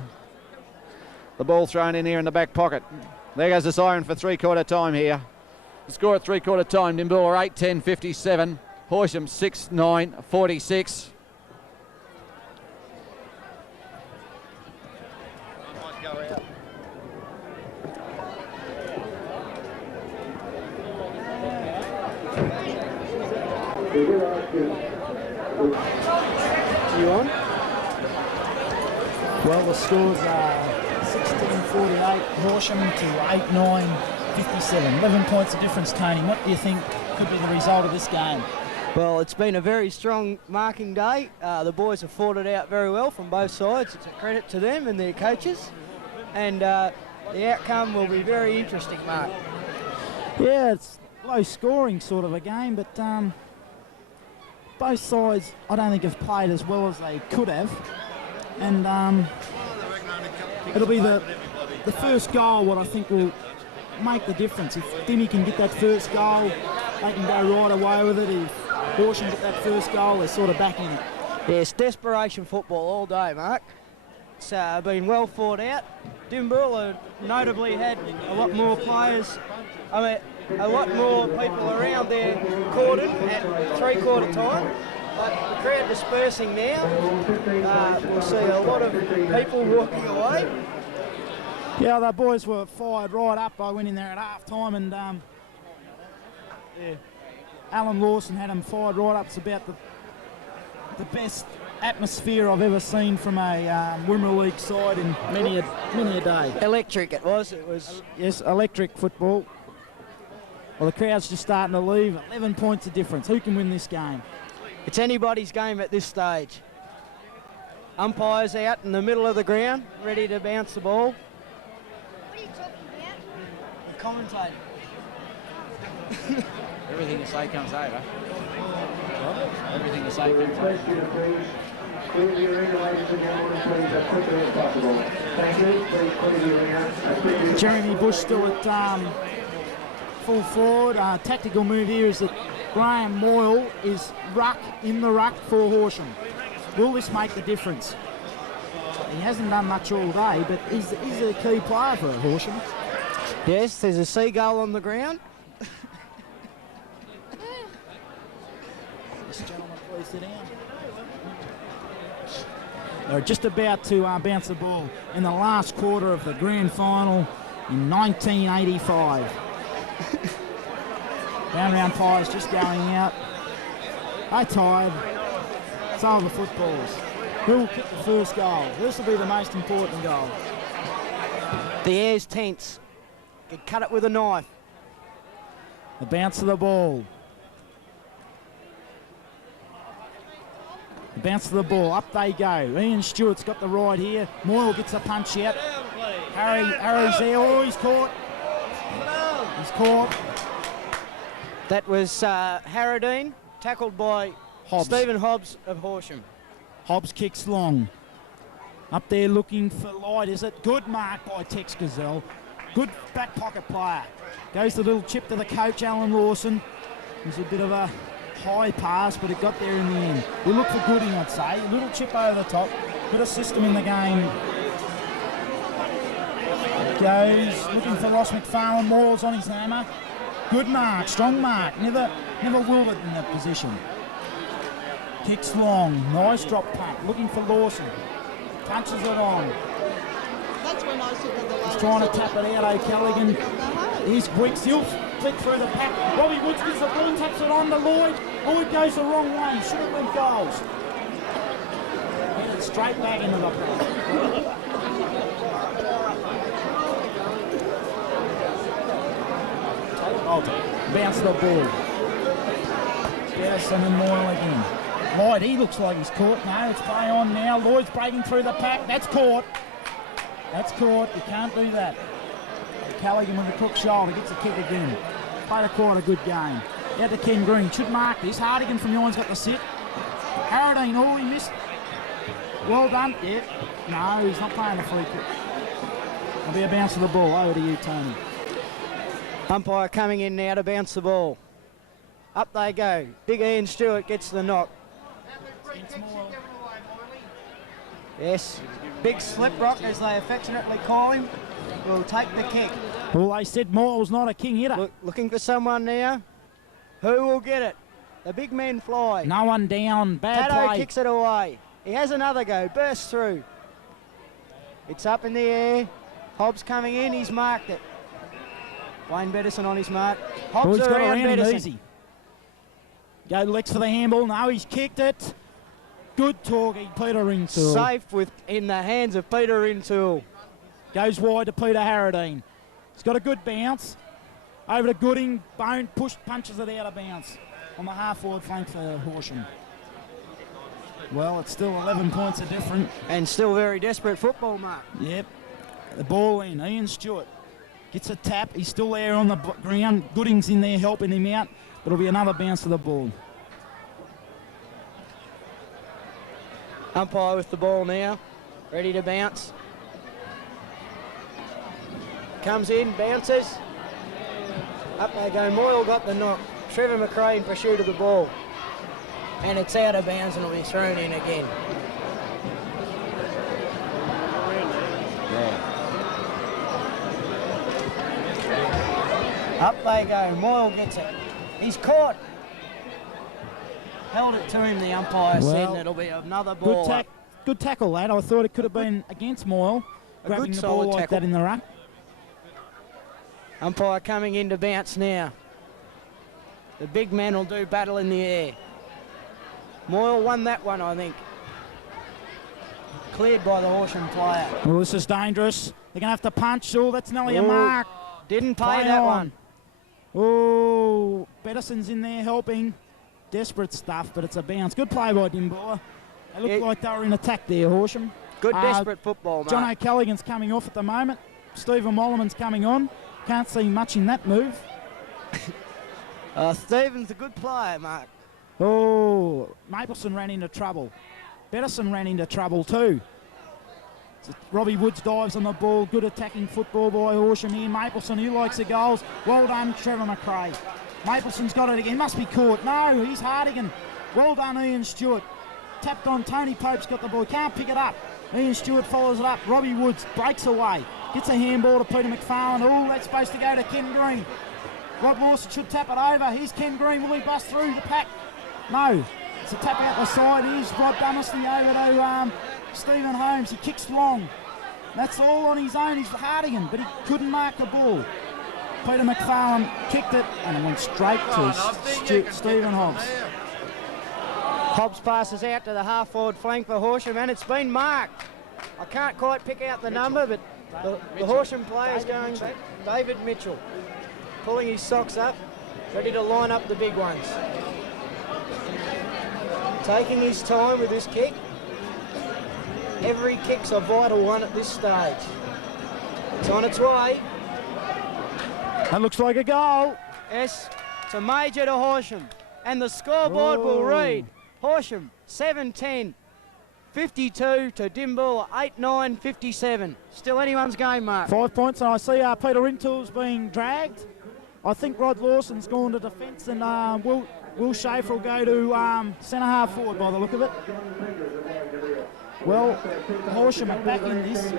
The ball thrown in here in the back pocket. There goes the siren for three-quarter time here. The score at three-quarter time, Dimboola 8-10-57. Horsham 6-9-46. You on? Well, the scores are 16-48, Horsham to 8-9-57. 11 points of difference, Tony. What do you think could be the result of this game? Well, it's been a very strong marking day. The boys have fought it out very well from both sides. It's a credit to them and their coaches. And the outcome will be very interesting, Mark. Yeah, it's low scoring sort of a game, but both sides I don't think have played as well as they could have. And it'll be the first goal what I think will make the difference. If Dimmy can get that first goal, they can go right away with it. If Horsham get that first goal, they're sort of back in it. Yeah, it's desperation football all day, Mark. It's been well fought out. Dimboola notably had a lot more players, a lot more people around their cordon at three-quarter time. But the crowd dispersing now. We'll see a lot of people walking away. Yeah, the boys were fired right up. I went in there at half-time and Alan Lawson had them fired right up. It's about the best atmosphere I've ever seen from a Wimmera League side in many a day. Electric it was. It was. Yes, electric football. Well, the crowd's just starting to leave. 11 points of difference. Who can win this game? It's anybody's game at this stage. Umpires out in the middle of the ground, ready to bounce the ball. What are you talking about? The commentator. Everything you say comes over. Everything you say comes over. Clear the arena, ladies and gentlemen, please, as quickly as possible. Thank you. Please clear the arena as quickly as Jeremy Bush still at full forward. Tactical move here is that Graham Moyle is in the ruck for Horsham. Will this make the difference? He hasn't done much all day, but he's a key player for Horsham. Yes, there's a seagull on the ground. This gentleman, please sit down. They're just about to bounce the ball in the last quarter of the grand final in 1985. Round Pies just going out. They tired. So are the footballs. Who will kick the first goal? This will be the most important goal. The air's tense. Could cut it with a knife. The bounce of the ball. The bounce of the ball. Up they go. Ian Stewart's got the ride here. Moyle gets a punch out. Harry's there. Oh, he's caught. He's caught. That was Harradine, tackled by Hobbs. Stephen Hobbs of Horsham. Hobbs kicks long. Up there looking for light, is it? Good mark by Tex Gazelle. Good back pocket player. Goes the little chip to the coach, Alan Lawson. It was a bit of a high pass, but it got there in the end. We look for Gooding, I'd say. A little chip over the top. Bit of system in the game. Goes looking for Ross McFarlane. Moyles on his hammer. Good mark, strong mark. Never wilted in that position. Kicks long, nice drop punt. Looking for Lawson. Punches it on. That's when I said to the He's trying to tap it out, O'Callaghan. He's Wicks, he'll flick through the pack. Robbie Woods gets the ball, taps it on to Lloyd. Lloyd goes the wrong way, should have been goals. Hit it straight back into the pack. Bounce the ball. Bettison and Moyle again. Lloyd, he looks like he's caught. No, it's play on now. Lloyd's breaking through the pack. That's caught. That's caught. You can't do that. You Callaghan with a crook shoulder, gets a kick again. Played quite a good game. Out to Ken Green, should mark this. Hardigan from Yorn's got the sit. Harradine, oh, he missed. Well done. Yeah. No, he's not playing the free kick. There'll be a bounce of the ball. Over to you, Tony. Umpire coming in now to bounce the ball. Up they go. Big Ian Stewart gets the knock. Yes. Big Slip Rock, as they affectionately call him, will take the kick. Well, they said Moyle's not a king hitter. Looking for someone now. Who will get it? The big men fly. No one down. Bad Tato play. kicks it away. He has another go. Bursts through. It's up in the air. Hobbs coming in. He's marked it. Wayne Bettison on his mark. Hobbs He's got around around him Bettison. easy. Go Lex for the handball. No, he's kicked it. Good talking, Peter Rintoul. Safe in the hands of Peter Rintoul. Goes wide to Peter Harradine. He's got a good bounce. Over to Gooding. Bone punches it out of bounds on the half-forward flank for Horsham. Well, it's still 11 points are different. And still very desperate football, Mark. Yep. The ball in. Ian Stewart gets a tap. He's still there on the ground. Gooding's in there helping him out. But it'll be another bounce to the ball. Umpire with the ball now. Ready to bounce. Comes in, bounces. Up they go. Moyle got the knock. Trevor McRae in pursuit of the ball. And it's out of bounds and will be thrown in again. Up they go. Moyle gets it. He's caught. Held it to him, the umpire said, and it'll be another ball. Good tackle, lad. I thought it could have been against Moyle. Grabbing good the ball like tackle. that in the ruck. Umpire coming in to bounce now. The big man will do battle in the air. Moyle won that one, I think. Cleared by the Horsham player. Well, this is dangerous. They're going to have to punch. Oh, that's nearly a mark. Didn't pay that one. Oh, Bettison's in there helping. Desperate stuff, but it's a bounce. Good play by Dimboola. They looked like they were in attack there, Horsham. Good desperate football, mate. John O'Callaghan's coming off at the moment. Stephen Wolleman's coming on. Can't see much in that move. Stephen's a good player, Mark. Oh, Mapleson ran into trouble. Bettison ran into trouble too. So Robbie Woods dives on the ball. Good attacking football by Horsham here. Mapleson, who likes the goals. Well done, Trevor McRae. Mapleson's got it again. Must be caught. No, he's Hardigan. Well done, Ian Stewart. Tapped on. Tony Pope's got the ball. Can't pick it up. Ian Stewart follows it up. Robbie Woods breaks away. Gets a handball to Peter McFarlane. Oh, that's supposed to go to Ken Green. Rob Lawson should tap it over. Here's Ken Green. Will he bust through the pack? No. It's a tap out the side. Here's Rod Dummerston over to Stephen Holmes. He kicks long. That's all on his own. He's Hardigan, but he couldn't mark the ball. Peter McFarlane kicked it and it went straight to Stephen Hobbs. Hobbs passes out to the half-forward flank for Horsham, and it's been marked. I can't quite pick out the number, but the Horsham player's going back. David Mitchell, pulling his socks up, ready to line up the big ones. Taking his time with this kick. Every kick's a vital one at this stage. It's on its way. That looks like a goal. Yes, it's a major to Horsham. And the scoreboard will read Horsham 7-10, 52 to Dimboola 8-9, 57. Still anyone's game, Mark. 5 points, and I see Peter Rintoul's being dragged. I think Rod Lawson's gone to defence, and Will Schaefer will go to centre half forward by the look of it. Well, Horsham are back in this.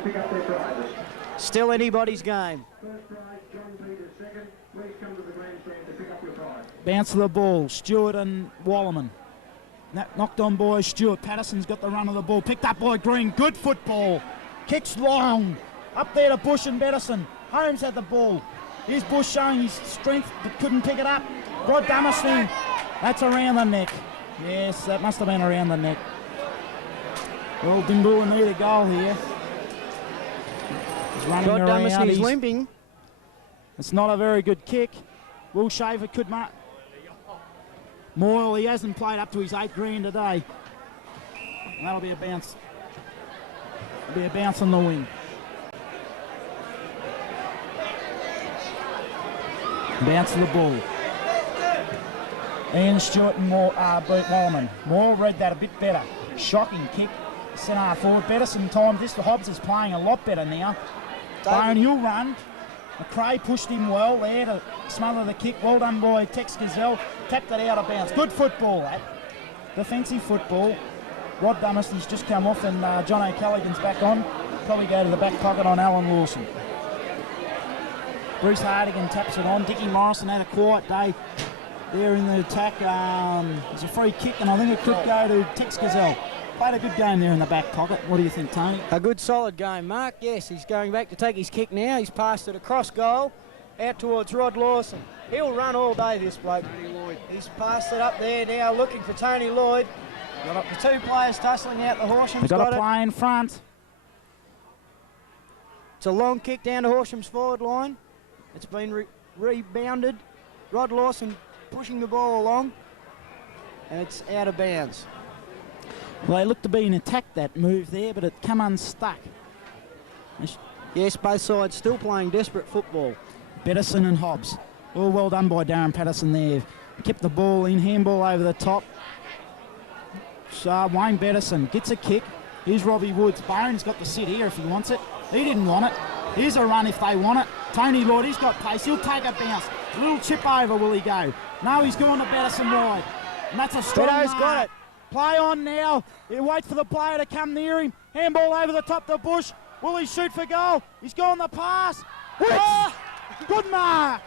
Still anybody's game. Bounce of the ball, Stewart and Wolleman. Knocked on by Stewart. Patterson's got the run of the ball. Picked up by Green. Good football. Kicks long. Up there to Bush and Bettison. Holmes had the ball. Here's Bush showing his strength, but couldn't pick it up. Rod Dummerston. That's around the neck. Yes, that must have been around the neck. Well, Dimboola need a goal here. He's running Rod around. Dummerston's limping. It's not a very good kick. Will Schaefer could mark. Moyle, he hasn't played up to his 8 grand today. And that'll be a bounce. It'll be a bounce on the wing. Bounce to the ball. Ian Stewart and Wallman. Moore read that a bit better. Shocking kick. Centre forward. Bettison timed this. The Hobbs is playing a lot better now. Bone, he'll run. McRae pushed him well there to smother the kick. Well done by Tex Gazelle. Tapped it out of bounds. Good football, that. Defensive football. Rod Dumisty's just come off and John O'Callaghan's back on. Probably go to the back pocket on Alan Lawson. Bruce Hardigan taps it on. Dickie Morrison had a quiet day there in the attack. There's a free kick and I think it could go to Tex Gazelle. Played a good game there in the back pocket. What do you think, Tony? A good solid game, Mark. Yes, he's going back to take his kick now. He's passed it across goal out towards Rod Lawson. He'll run all day, this bloke. He's passed it up there now looking for Tony Lloyd. Got up the two players tussling out the Horsham. They've got a play in front. It's a long kick down to Horsham's forward line. It's been rebounded. Rod Lawson pushing the ball along. And it's out of bounds. Well, they looked to be in attack, that move there, but it come unstuck. Yes, both sides still playing desperate football. Bettison and Hobbs. All well done by Darren Patterson there. Kept the ball in, handball over the top. So Wayne Bettison gets a kick. Here's Robbie Woods. Bone's got to sit here if he wants it. He didn't want it. Here's a run if they want it. Tony Lloyd, he's got pace. He'll take a bounce. A little chip over, will he go? No, he's going to Bettison wide. And that's a strong Beddo's mark. got it. Play on now. He'll wait for the player to come near him. Handball over the top of the bush. Will he shoot for goal? He's gone the pass. Oh, good mark.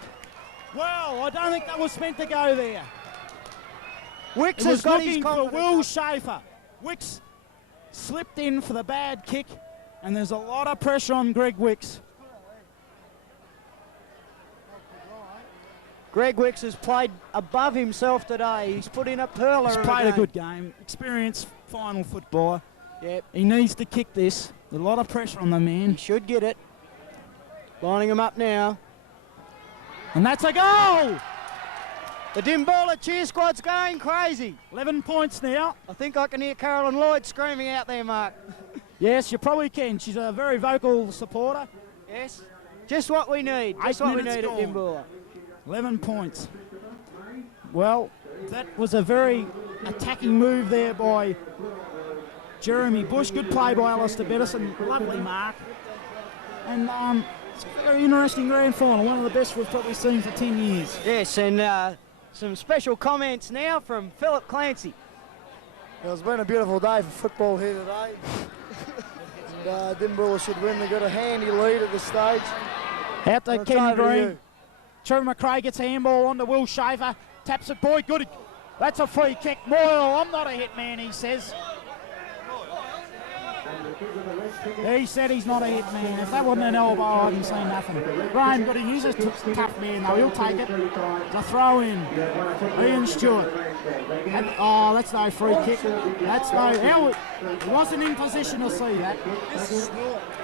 Well, I don't think that was meant to go there. Wicks He has was got his looking for confidence Will up. Schaefer. Wicks slipped in for the bad kick, and there's a lot of pressure on Greg Wicks. Greg Wicks has played above himself today. He's put in a perler. He's played a good game. Experienced final footballer. Yep. He needs to kick this. A lot of pressure on the man. He should get it. Lining him up now. And that's a goal! The Dimboola cheer squad's going crazy. 11 points now. I think I can hear Carolyn Lloyd screaming out there, Mark. Yes, you probably can. She's a very vocal supporter. Yes. Just what we need. Just 8 what we minutes need gone. at Dimboola. 11 points. Well, that was a very attacking move there by Jeremy Bush. Good play by Alistair Bettison. Lovely mark. And it's a very interesting grand final. One of the best we've probably seen for 10 years. Yes, and some special comments now from Philip Clancy. It's been a beautiful day for football here today. And Dimboola should win. They've got a handy lead at this stage. Out to It's Kenny over to Green. you. Trevor McRae gets a handball on to Will Schaefer. Taps it, boy, good. That's a free kick. Moyle, I'm not a hit man, he says. He said he's not a hit man. If that wasn't an elbow, I hadn't seen nothing. Graham, but he is a tough man, though. He'll take it. It's a throw in. Ian Stewart. Oh, that's no free kick. That's no... He wasn't in position to see that.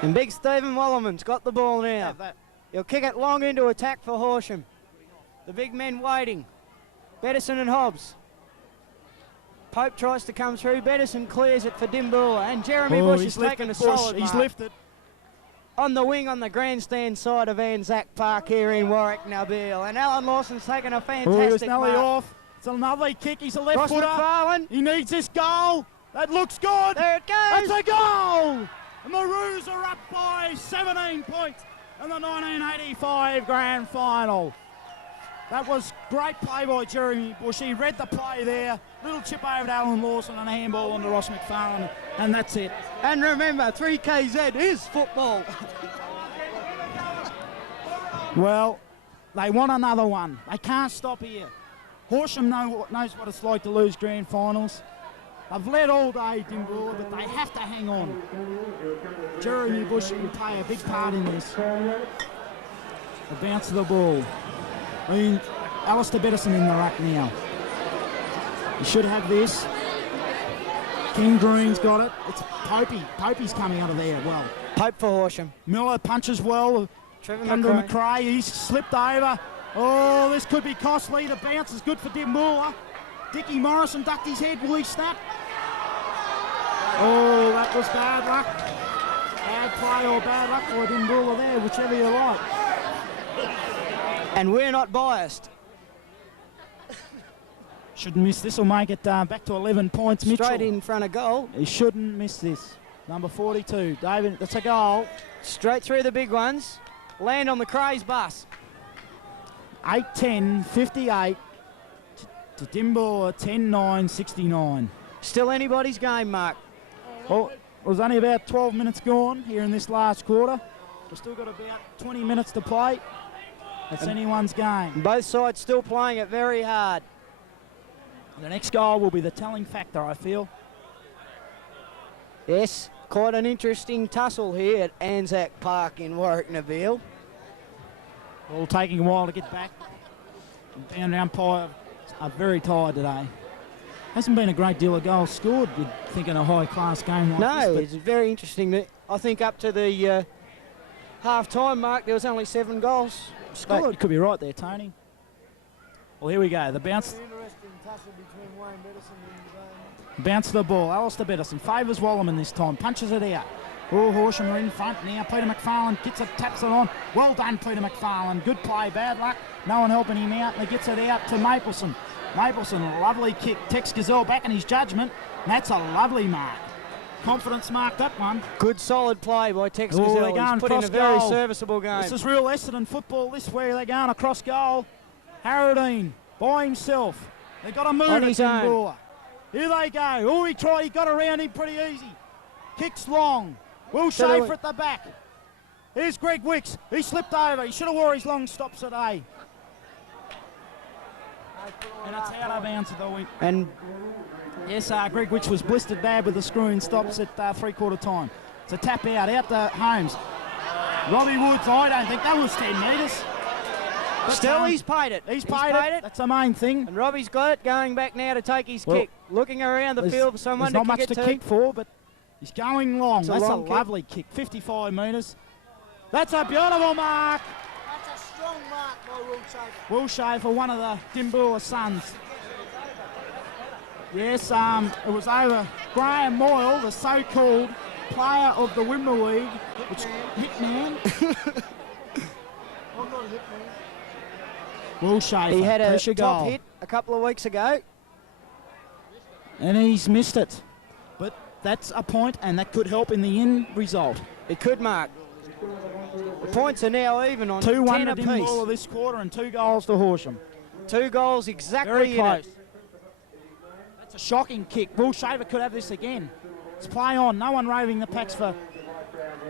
And big Stephen Wallerman's got the ball now. He'll kick it long into attack for Horsham. The big men waiting. Bettison and Hobbs. Pope tries to come through. Bettison clears it for Dimboola. And Jeremy Bush is taking a solid He's mark. lifted. On the wing on the grandstand side of ANZAC Park here in Warracknabeal. And Alan Lawson's taken a Oh, he was fantastic nearly mark. off. It's another kick. He's a left Ross footer. McFarlane. He needs this goal. That looks good. There it goes. That's a goal. The Maroons are up by 17 points in the 1985 grand final. That was great play by Jeremy Bush. He read the play there. Little chip over to Alan Lawson and a handball onto Ross McFarlane. And that's it. And remember, 3KZ is football. Well, they want another one. They can't stop here. Horsham knows what it's like to lose grand finals. They've led all day, Dimboola, but they have to hang on. Jeremy Bush will play a big part in this. The bounce of the ball. I mean, Alistair Bettison in the ruck now. He should have this. King Green's got it. It's Popey. Popey's coming out of there well. Pope for Horsham. Miller punches well. Trevor Under McRae. McRae, he's slipped over. Oh, this could be costly. The bounce is good for Dimboola. Dickie Morrison ducked his head. Will he snap? Oh, that was bad luck. Bad play or bad luck for Dimboola there, whichever you like. And we're not biased. Shouldn't miss this. Will make it back to 11 points. Mitchell. Straight in front of goal. He shouldn't miss this. Number 42, David. That's a goal. Straight through the big ones. Land on the Craze bus. 8-10, 58 to Dimboola, 10-9, 69. Still anybody's game, Mark. Well, it was only about 12 minutes gone here in this last quarter. We've still got about 20 minutes to play. That's anyone's game. Both sides still playing it very hard. The next goal will be the telling factor, I feel. Yes, quite an interesting tussle here at ANZAC Park in Warracknabeal. Well, taking a while to get back. And the umpire are very tired today. Hasn't been a great deal of goals scored, you'd think, in a high-class game like this. No, it's very interesting. I think up to the half-time mark, there was only 7 goals scored. You could be right there, Tony. Well, here we go. The bounce. Interesting tussle between Wayne Bettison and Bounce the ball. Alistair Bettison favours Wallerman this time. Punches it out. Oh, Horsham are in front now. Peter McFarlane gets it, taps it on. Well done, Peter McFarlane. Good play, bad luck. No one helping him out. And he gets it out to Mapleson. Mapleson, lovely kick. Tex Gazelle back in his judgment. And that's a lovely mark. Confidence marked that one. Good solid play by Tex Oh, Gazelle. they're going He's put in cross a very goal. serviceable game. This is real Essendon football. This where they're going across goal. Harradine by himself. They've got to move On it, his own. Dimboola. Here they go. Oh, he tried. He got around him pretty easy. Kicks long. Will Schaefer at the back. Here's Greg Wicks. He slipped over. He should have wore his long stops today. And it's out of bounds at the week. And yes, Greg Wicks was blistered bad with the screw-in stops at three-quarter time. It's a tap out to Holmes. Robbie Woods, I don't think that was 10 metres. But still, he's paid it. He's paid it. That's the main thing. And Robbie's got it, going back now to take his kick. Looking around the field for someone to kick it to. There's not much to kick for, but he's going long. That's a lovely kick. 55 metres. That's a beautiful mark. That's a strong mark by Will Schaefer. Will Schaefer, one of the Dimboola sons. Yes, it was over Graham Moyle, the so-called player of the Wimmera League, which hitman. I'm not a hitman. Will Schaefer. He had a pressure top goal. hit a couple of weeks ago. And he's missed it. But that's a point, and that could help in the end result. It could, Mark. The points are now even on 10 2-1 to apiece. Dimboola this quarter and 2 goals to Horsham. 2 goals exactly Very in close. it. That's a shocking kick. Will Schaefer could have this again. It's play on. No one roving the packs for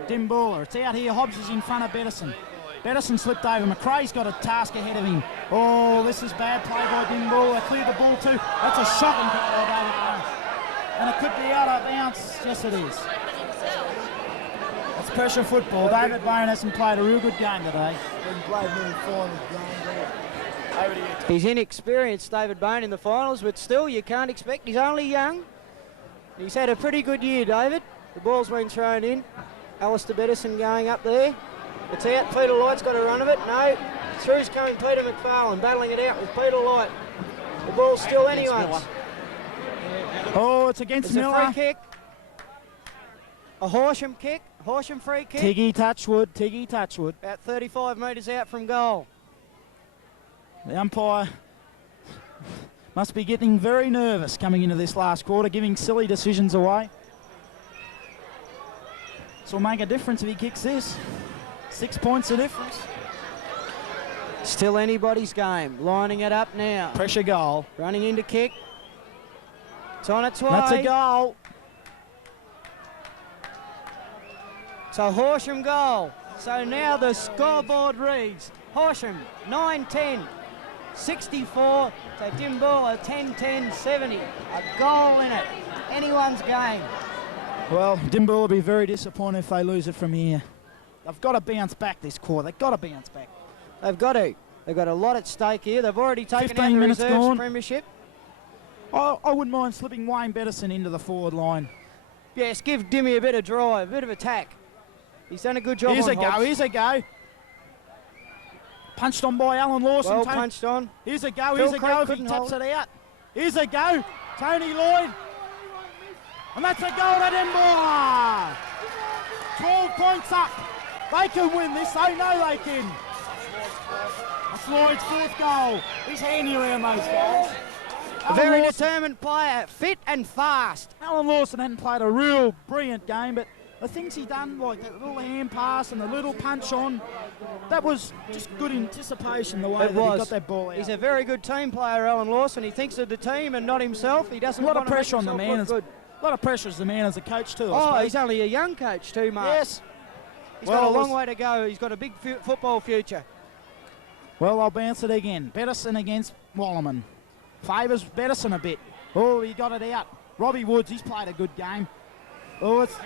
Dimboola. It's out here. Hobbs is in front of Bettison. Bettison slipped over. McRae's got a task ahead of him. Oh, this is bad play by Dimboola. Cleared the ball too. That's a shocking kick by David Barnes. And it could be out of bounds. Yes, it is. That's pressure football. David Bone hasn't played a real good game today. Been played many finals games. Over to you. He's inexperienced, David Bone, in the finals, but still, you can't expect. He's only young. He's had a pretty good year, David. The ball's been thrown in. Alistair Bettison going up there. It's out. Peter Light's got a run of it. No. Through's coming Peter McFarlane, battling it out with Peter Light. The ball's still anyone's. Oh, it's against It's Miller. a free kick. A Horsham kick. Horsham free kick. Tiggy Touchwood. Tiggy Touchwood. About 35 metres out from goal. The umpire must be getting very nervous coming into this last quarter, giving silly decisions away. This will make a difference if he kicks this. 6 points of difference. Still anybody's game. Lining it up now. Pressure goal. Running into kick. It's on its way. That's a goal. It's a Horsham goal. So now the scoreboard reads Horsham 9-10, 64 to Dimboola 10-10, 70. A goal in it. Anyone's game. Well, Dimboola will be very disappointed if they lose it from here. They've got to bounce back this quarter. They've got to bounce back. They've got to. They've got a lot at stake here. They've already taken 15 out the minutes reserves gone. premiership. I wouldn't mind slipping Wayne Bettison into the forward line. Yes, give Dimmy a bit of drive, a bit of attack. He's done a good job Here's on a go, Hobbs. here's a go. Punched on by Alan Lawson. Well Tony. punched on. Here's a go, Phil here's a Craig go if he couldn't taps hold it out. Here's a go, Tony Lloyd. And that's a goal to Dimboola. 12 points up. They can win this, they know they can. A That's Lloyd's fourth goal. He's handy around those guys. A very determined player, fit and fast. Alan Lawson hadn't played a real brilliant game, but the things he done, like that little hand pass and the little punch on, that was just good anticipation, the way that he got that ball out. He's a very good team player, Alan Lawson. He thinks of the team and not himself. He doesn't want a lot of pressure on the man. A lot of pressure as the man as a coach too. Oh, he's only a young coach too, Mark. Yes. He's got a long way to go. He's got a big football future. Well, I'll bounce it again. Bettison against Wallerman. Favours Bettison a bit. Oh, he got it out. Robbie Woods, he's played a good game. Oh, it's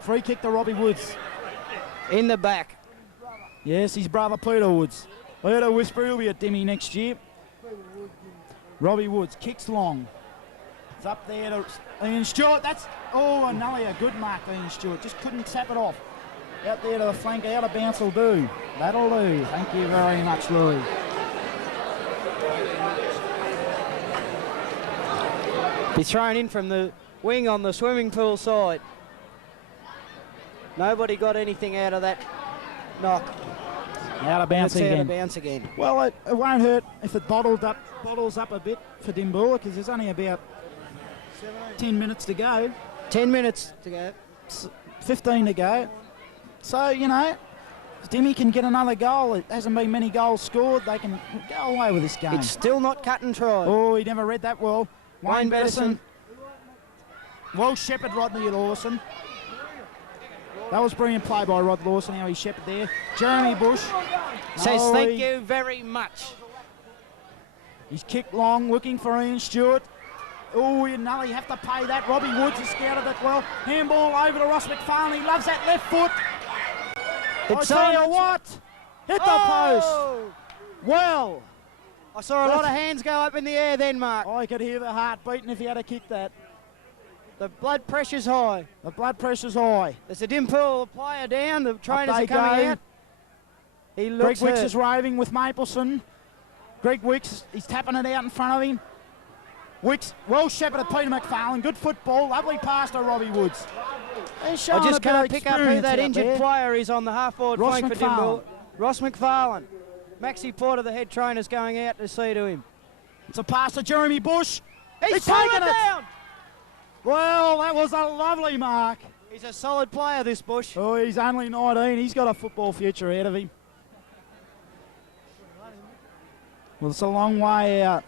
free kick to Robbie Woods. In the back. Yes, his brother Peter Woods. I heard a whisper he'll be at Dimmy next year. Robbie Woods kicks long. It's up there to Ian Stewart. That's, another good mark, Ian Stewart. Just couldn't tap it off. Out there to the flank, out of bounce will do. That'll do. Thank you very much, Louis. Be thrown in from the wing on the swimming pool side. Nobody got anything out of that knock. Out of bounce again. Out of bounce again. Well, it won't hurt if it bottles up a bit for Dimboola, because there's only about 10 minutes to go. 10 minutes to go. 15 to go. So, you know, if Dimmy can get another goal. It hasn't been many goals scored. They can go away with this game. It's still not cut and try. Oh, he never read that well. Wayne Bettison. Well shepherded Rodney Lawson. That was brilliant play by Rod Lawson, how he shepherded there. Jeremy Bush says thank you very much. He's kicked long, looking for Ian Stewart. Oh, you know, you have to pay that. Robbie Woods has scouted it well. Handball over to Ross McFarlane. He loves that left foot. I tell you what, hit the post. Well, I saw a lot of hands go up in the air then, Mark. I could hear the heart beating if he had to kick that. The blood pressure's high. The blood pressure's high. There's a Dimboola player down. The trainers are coming out. He looks Greg Wicks is raving with Mapleson. Greg Wicks, he's tapping it out in front of him. Wicks, well shepherded Peter McFarlane. Good football. Lovely pass to Robbie Woods. I just can't pick up who that injured player is on the half-forward flank for Dimboola. Ross McFarlane. Maxie Porter, the head trainer's going out to see to him. It's a pass to Jeremy Bush. He's taken it down. Well, that was a lovely mark. He's a solid player, this Bush. Oh, he's only 19. He's got a football future ahead of him. Well, it's a long way out.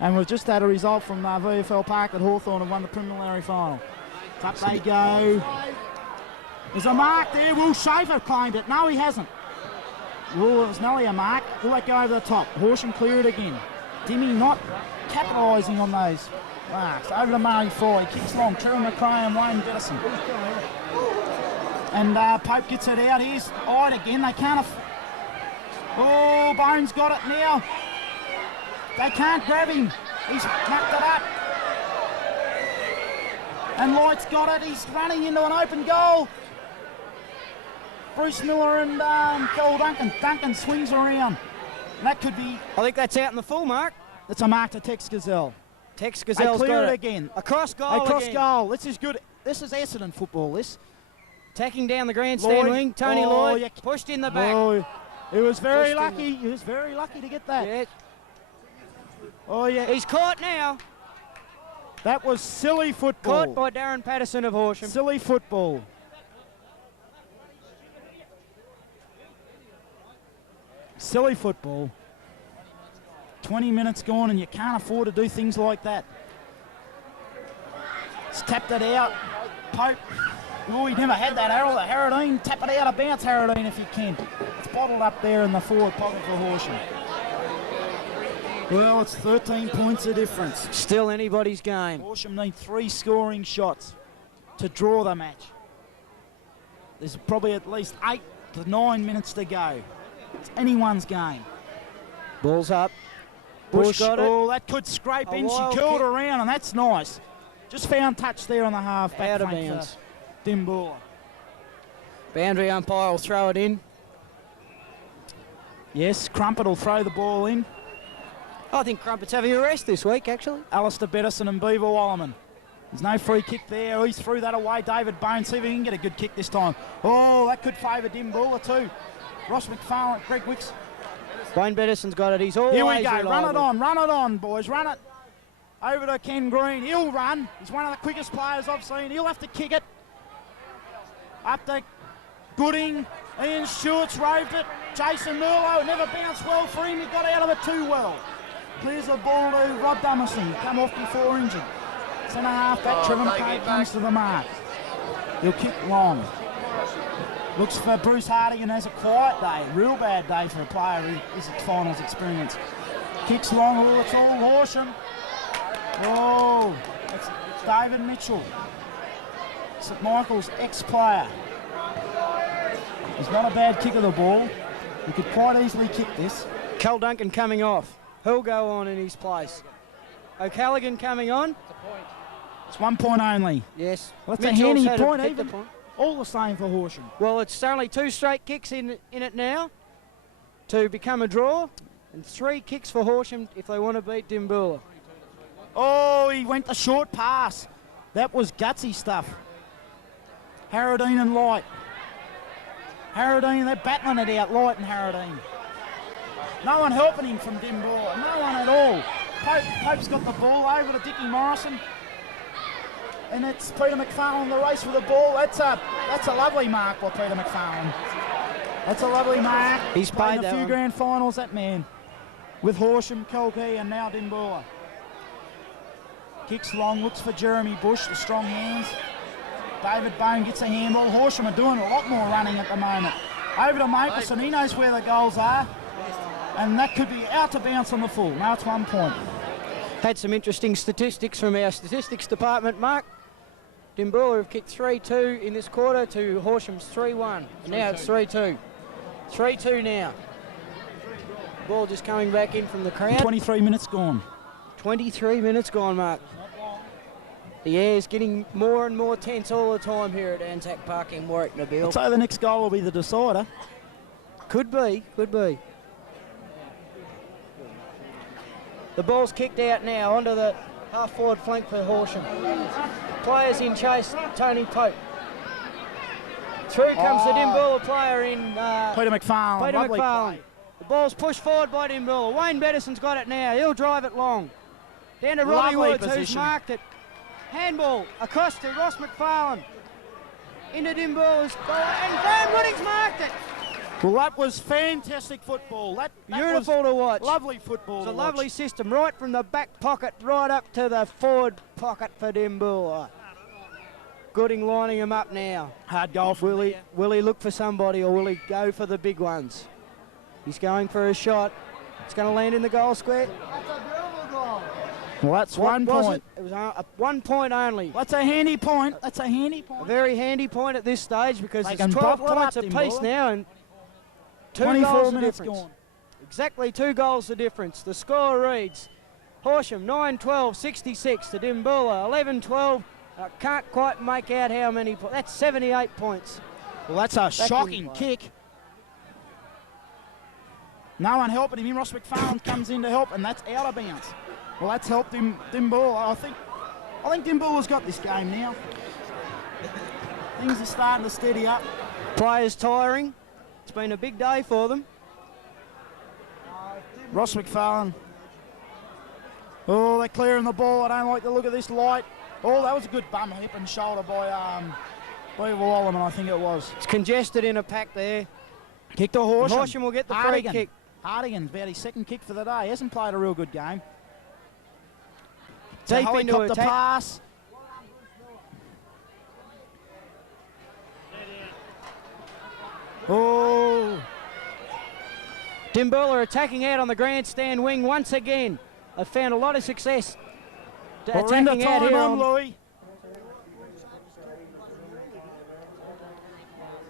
And we've just had a result from WFL Park that Hawthorn have won the preliminary final. Up they go. There's a mark there. Will Schaefer claimed it. No, he hasn't. Well, it was nearly a mark. Will that go over the top? Horsham clear it again. Dimmy not capitalising on those marks. Over to Murray Fry. Kicks long. Trevor McRae and Wayne Bettison. And Pope gets it out. Here's Ide again. They can't... Oh, Bones got it now. They can't grab him. He's mucked it up. And Light's got it. He's running into an open goal. Bruce Miller and Cole Duncan. Duncan swings around. And that could be... I think that's out in the full, Mark. It's a mark to Tex Gazelle. Tex Gazelle's got got it it again. Across goal Across goal. This is good. This is Essendon football, this. Tacking down the grandstand wing. Tony Lloyd pushed in the back. Oh, he was very lucky. He was very lucky to get that. Yeah. Oh, yeah. He's caught now. That was silly football. Caught by Darren Patterson of Horsham. Silly football. Silly football. 20 minutes gone and you can't afford to do things like that. It's tapped it out. Pope. Oh, he never had that, Harold. Harradine, tap it out of bounce, Harradine, if you can. It's bottled up there in the forward pocket for Horsham. Well, it's 13 points of difference. Still anybody's game. Horsham need 3 scoring shots to draw the match. There's probably at least 8 to 9 minutes to go. It's anyone's game. Ball's up. Bush got it. Oh, that could scrape in. She curled around, and that's nice. Just found touch there on the half back. Out of bounds. Dimboola. Boundary umpire will throw it in. Yes, Crumpet will throw the ball in. I think Crumpet's having a rest this week, actually. Alistair Bettison and Beaver Wallerman. There's no free kick there. He's threw that away. David Bones, see if he can get a good kick this time. Oh, that could favour Dimboola too. Ross McFarlane, Greg Wicks. Wayne Bedison's got it. He's always Here we go. reliable. Run it on, boys. Run it. Over to Ken Green. He'll run. He's one of the quickest players I've seen. He'll have to kick it. Up to Gooding. Ian Stewart's roved it. Jason Merlo, it never bounced well for him. He got out of it too well. Clears the ball to Rob Dummerston. Come off before injured. Centre half back. Trevor McKay comes to the mark. He'll kick long. Looks for Bruce Hardigan. Has a quiet day. Real bad day for a player who is finals experience. Kicks long. Oh, it's all Horsham. Oh, it's David Mitchell. St Michael's ex-player. He's not a bad kick of the ball. He could quite easily kick this. Cal Duncan coming off. Who'll go on in his place? O'Callaghan coming on. It's 1 point only. Yes. Well, that's Mitchell's a handy had point, pick even. the point. All the same for Horsham. Well, it's only 2 straight kicks in it now to become a draw, and 3 kicks for Horsham if they want to beat Dimboola. Oh, he went the short pass. That was gutsy stuff. Harradine and Light. Harradine, they're battling it out, Light and Harradine. No one helping him from Dimboola. No one at all. Pope's got the ball over to Dickie Morrison. And it's Peter McFarlane the race with the ball. That's a lovely mark by Peter McFarlane. That's a lovely mark. He's played played a few one. grand finals, that man. With Horsham, Kilkee and now Dimboola. Kicks long, looks for Jeremy Bush, the strong hands. David Bone gets a handball. Horsham are doing a lot more running at the moment. Over to Mapleson, he knows where the goals are. And that could be out to bounce on the full. Now it's 1 point. Had some interesting statistics from our statistics department, Mark. Dimboola have kicked 3-2 in this quarter to Horsham's 3-1. And now it's 3-2. 3-2 now. Ball just coming back in from the crowd. 23 minutes gone. 23 minutes gone, Mark. The air's getting more and more tense all the time here at ANZAC Park in Warracknabeal. So the next goal will be the decider. Could be, could be. The ball's kicked out now onto the half-forward flank for Horsham. Players in chase, Tony Pope. Through comes the Dimboola player in Peter McFarlane. Peter Lovely McFarlane. play. The ball's pushed forward by Dimboola. Wayne Bedison's got it now. He'll drive it long. Down to Robbie Lovely Woods, who's position. marked it. Handball across to Ross McFarlane. Into Dimboola's goal, and Graham Wooding's marked it. Well, that was fantastic football. That Beautiful was to watch. Lovely football. It's a to lovely watch. system, right from the back pocket right up to the forward pocket for Dimboola. Gooding lining him up now. Hard goal from there. Will he look for somebody or will he go for the big ones? He's going for a shot. It's going to land in the goal square. Well, that's What 1 was point. It was a 1 point only. That's a handy point. That's a handy A point. very handy point at this stage because They it's can 12 bottle it points up, apiece Dimboola. now and 2 24 goals the minutes difference. gone. Exactly 2 goals the difference. The score reads Horsham 9-12, 66 to Dimboola 11-12. I can't quite make out how many points. That's 78 points. Well, that's a shocking in kick. No one helping him. Ross McFarlane comes in to help, and that's out of bounds. Well, that's helped him, Dimboola. I think Dimboola's got this game now. Things are starting to steady up. Players tiring. It's been a big day for them. Ross McFarlane. Oh, they're clearing the ball. I don't like the look of this Light. Oh, that was a good bum hip and shoulder by Wallerman, I think it was. It's congested in a pack there. Kick to Horsham. Horsham will get the free Hardigan. kick. Hardigan's about his second kick for the day. He hasn't played a real good game. Deep into Helicopter attack. pass. Oh, Dimboola attacking out on the grandstand wing once again. They've found a lot of success we're into attacking out time here. on Louis.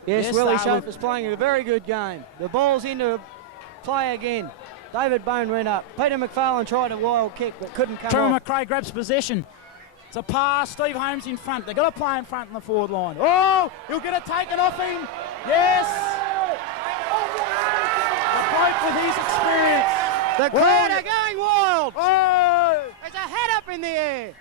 Yes, Yes, Willie they Schaefer look- is playing a very good game. The ball's into play again. David Bone went up. Peter McFarlane tried a wild kick but couldn't come Trevor off. McRae grabs possession. It's a pass. Steve Holmes in front. They've got to play in front in the forward line. Oh, he'll get it taken off him. Yes. The bloke with his experience. The crowd are going wild. Oh, There's a hat up in the air.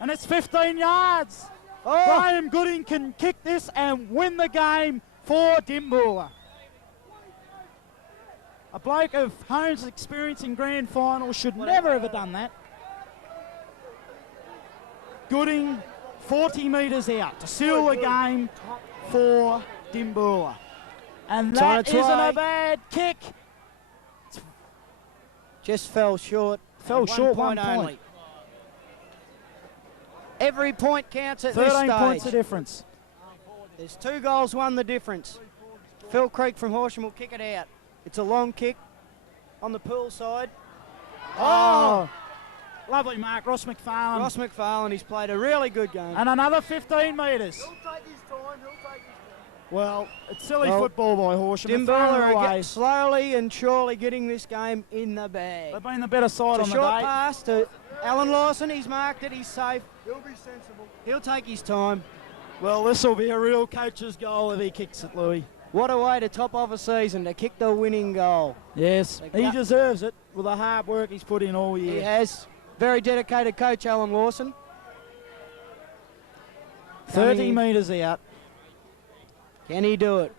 and it's 15 yards. Oh, Graham Gooding can kick this and win the game for Dimboola. A bloke of Holmes' experience in grand finals should never have done that. Gooding 40 metres out to seal the game for Dimboola. And that isn't a bad kick. Just fell short. Fell short, 1 point. Only. Every point counts at this 13 stage. points of difference. There's 2 goals, won the difference. Phil Creek from Horsham will kick it out. It's a long kick on the pool side. Oh! Lovely mark, Ross McFarlane. Ross McFarlane, he's played a really good game. And another 15 metres. He'll take his time. Well, it's silly football by Horsham. Dimboola are slowly and surely getting this game in the bag. They've been the better side on the day. Short pass to Alan Lawson. He's marked it. He's safe. He'll be sensible. He'll take his time. Well, this will be a real coach's goal if he kicks it, Louis. What a way to top off a season, to kick the winning goal. Yes, he deserves it with the hard work he's put in all year. He has. Very dedicated coach, Alan Lawson. 30 metres out. Can he do it?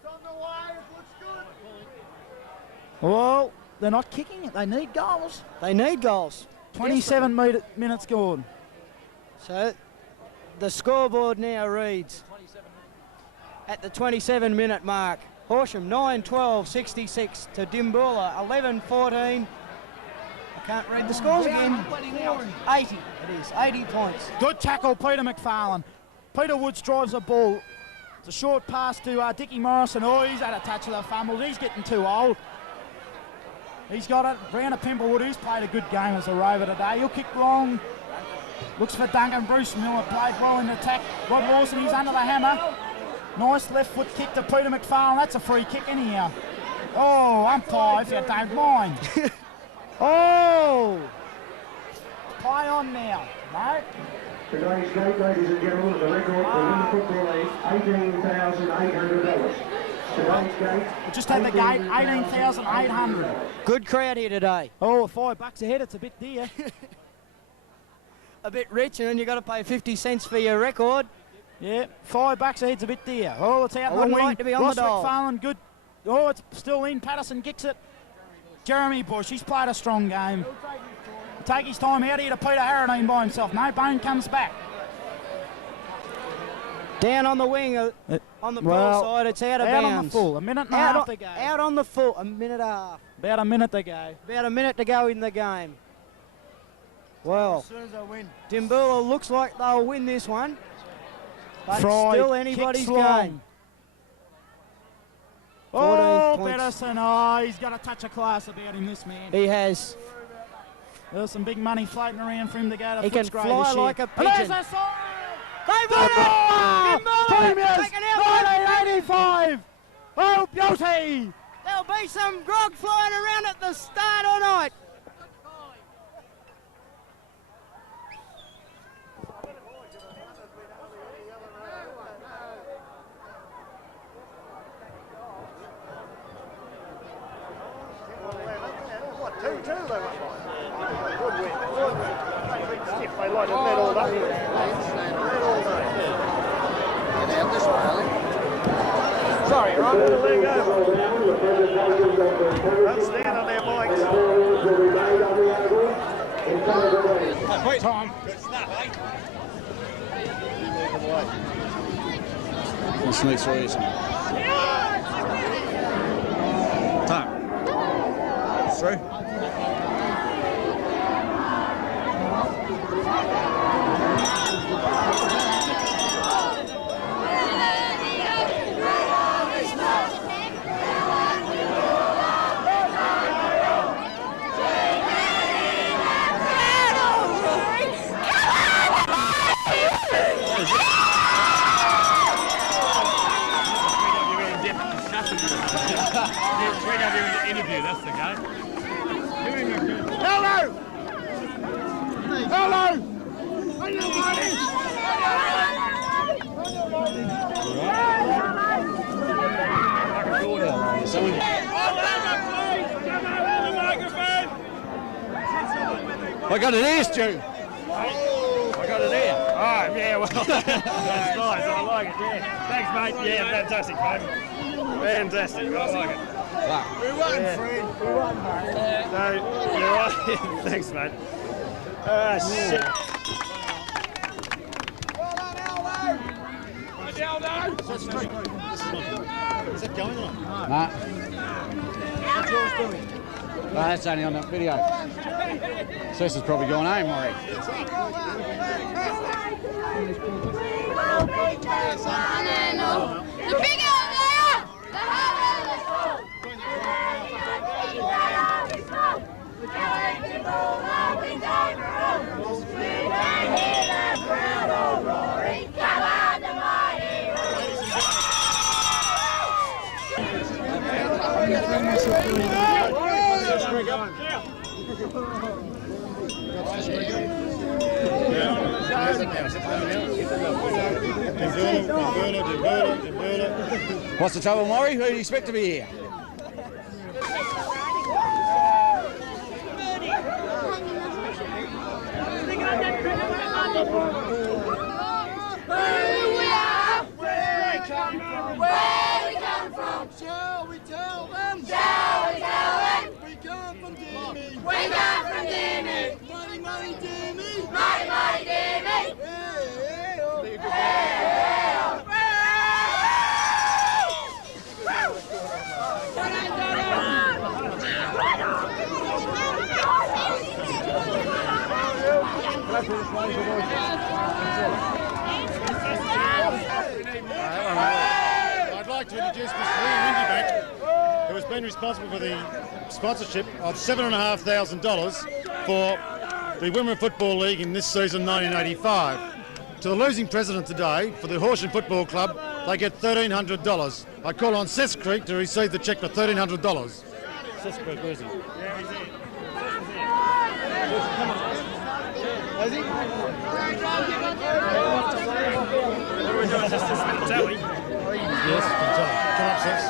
Well, they're not kicking it. They need goals. They need goals. 27 minutes gone. So the scoreboard now reads at the 27-minute mark. Horsham 9-12-66 to Dimboola 11-14. I can't read the scores again. 80. It is 80 points. Good tackle, Peter McFarlane. Peter Woods drives the ball. It's a short pass to Dickie Morrison. Oh, he's had a touch of the fumble. He's getting too old. He's got it. Brown of Pimplewood, who's played a good game as a rover today. He'll kick long. Looks for Duncan. Bruce Miller played well in the attack. Rod Lawson, he's under the hammer. Nice left foot kick to Peter McFarlane. That's a free kick anyhow. Oh, umpire, if you don't mind. Oh! Play on now. No? Today's gate, ladies and gentlemen, the record for Women's Football League, $18,800. Today's gate... We just had the gate, 18,800. Good crowd here today. Oh, $5 a head, it's a bit dear. A bit rich, and then you've got to pay 50 cents for your record. Yeah, $5 a head's a bit dear. Oh, it's out I the wouldn't wing. like to be on Ross the dole. McFarlane, good. Oh, it's still in. Patterson kicks it. Jeremy Bush, he's played a strong game. Take his time out here to Peter Harradine by himself. No, Bone comes back. Down on the wing, on the ball side, it's out of bounds. Out on the full, a minute and a half to go. Out on the full, a minute and a half. About a minute to go. About a minute to go in the game. Well, As soon as I win. Dimboola looks like they'll win this one. But Fry it's still anybody's kicks long. game. Oh, 14 points. Pedersen, oh, he's got a touch of class about him, this man. He has. There's some big money floating around for him to go to He can Footscray fly this year. like a And pigeon. there's a sign! They've won it! Dimboola taken out by 1985! Oh, beauty! There'll be some grog flying around at the start all night. Sorry, you're on to the leg over. Don't stand on their bikes. Wait, Tom. Good stuff, eh? What's next race? Time. Through. Interview, that's the guy. Hello! Hello! I got it here, Stu. I got it here. Oh, yeah, well, that's nice. I like it, yeah. Thanks, mate. Yeah, fantastic, mate. Fantastic. I like it. We won, Fred. We won, mate. So, you're right. Thanks, mate. Ah, shit. Well done, Aldo. Is that going on? Nah. No, that's only on the video. Cess has probably gone home, Maury. The big out there! The Dimboola. What's the trouble, Maury? Who do you expect to be here? Shall we tell them? Shall we tell them? We come from Dimmy. We come from Dimmy. Money, money, Dimmy. Mighty, mighty Dimmy. I'd like to introduce Mr. Ian Windybank, who has been responsible for the sponsorship of $7,500 for the Women Football League in this season 1985. To the losing president today, for the Horsham Football Club, they get $1,300. I call on Seth Creek to receive the cheque for $1,300. Seth Creek, where is he? Is he? Tally. Yes, come up, Seth.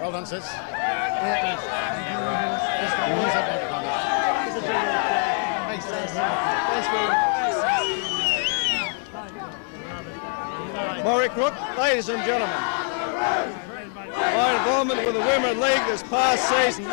Well done, Seth. Warracknabeal, ladies and gentlemen, my involvement with the Women League this past season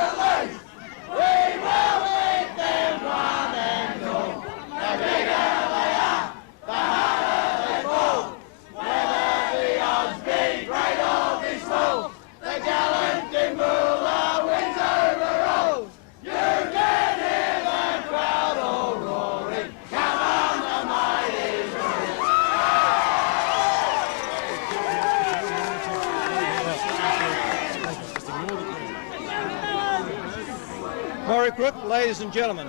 Warracknabeal, ladies and gentlemen,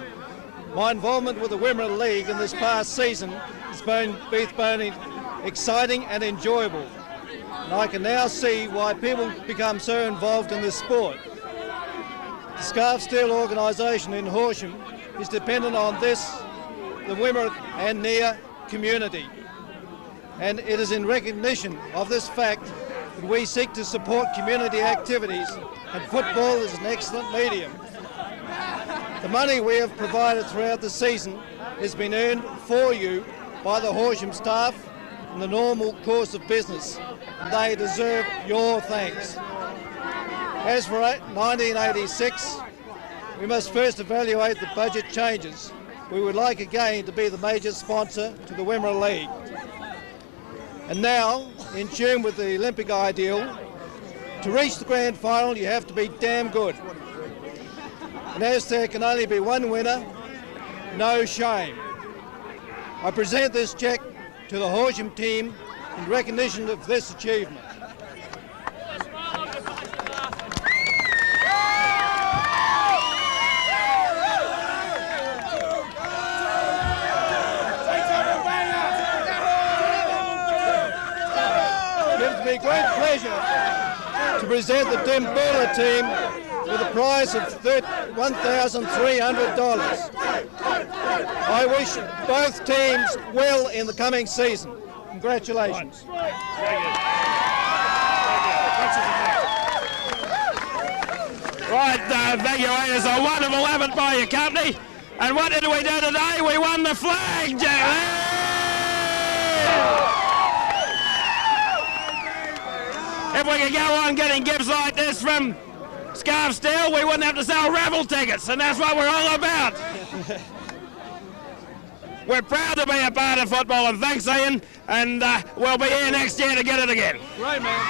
my involvement with the Women League in this past season has been both exciting and enjoyable. And I can now see why people become so involved in this sport. The Scarf Steel organisation in Horsham is dependent on this, the Wimmera and Nia community. And it is in recognition of this fact that we seek to support community activities, and football is an excellent medium. The money we have provided throughout the season has been earned for you by the Horsham staff in the normal course of business, and they deserve your thanks. As for 1986, we must first evaluate the budget changes. We would like again to be the major sponsor to the Wimmera League. And now, in tune with the Olympic ideal, to reach the grand final you have to be damn good. And as there can only be one winner, no shame. I present this cheque to the Horsham team in recognition of this achievement. It gives me great pleasure to present the Dimboola team with a prize of $1,300. I wish both teams well in the coming season. Congratulations. Right, evaluators, a wonderful effort by your company. And what did we do today? We won the flag, Jack. If we could go on getting gifts like this from Scarf Steel, we wouldn't have to sell raffle tickets, and that's what we're all about. We're proud to be a part of football, and thanks, Ian, and we'll be here next year to get it again. Right, man.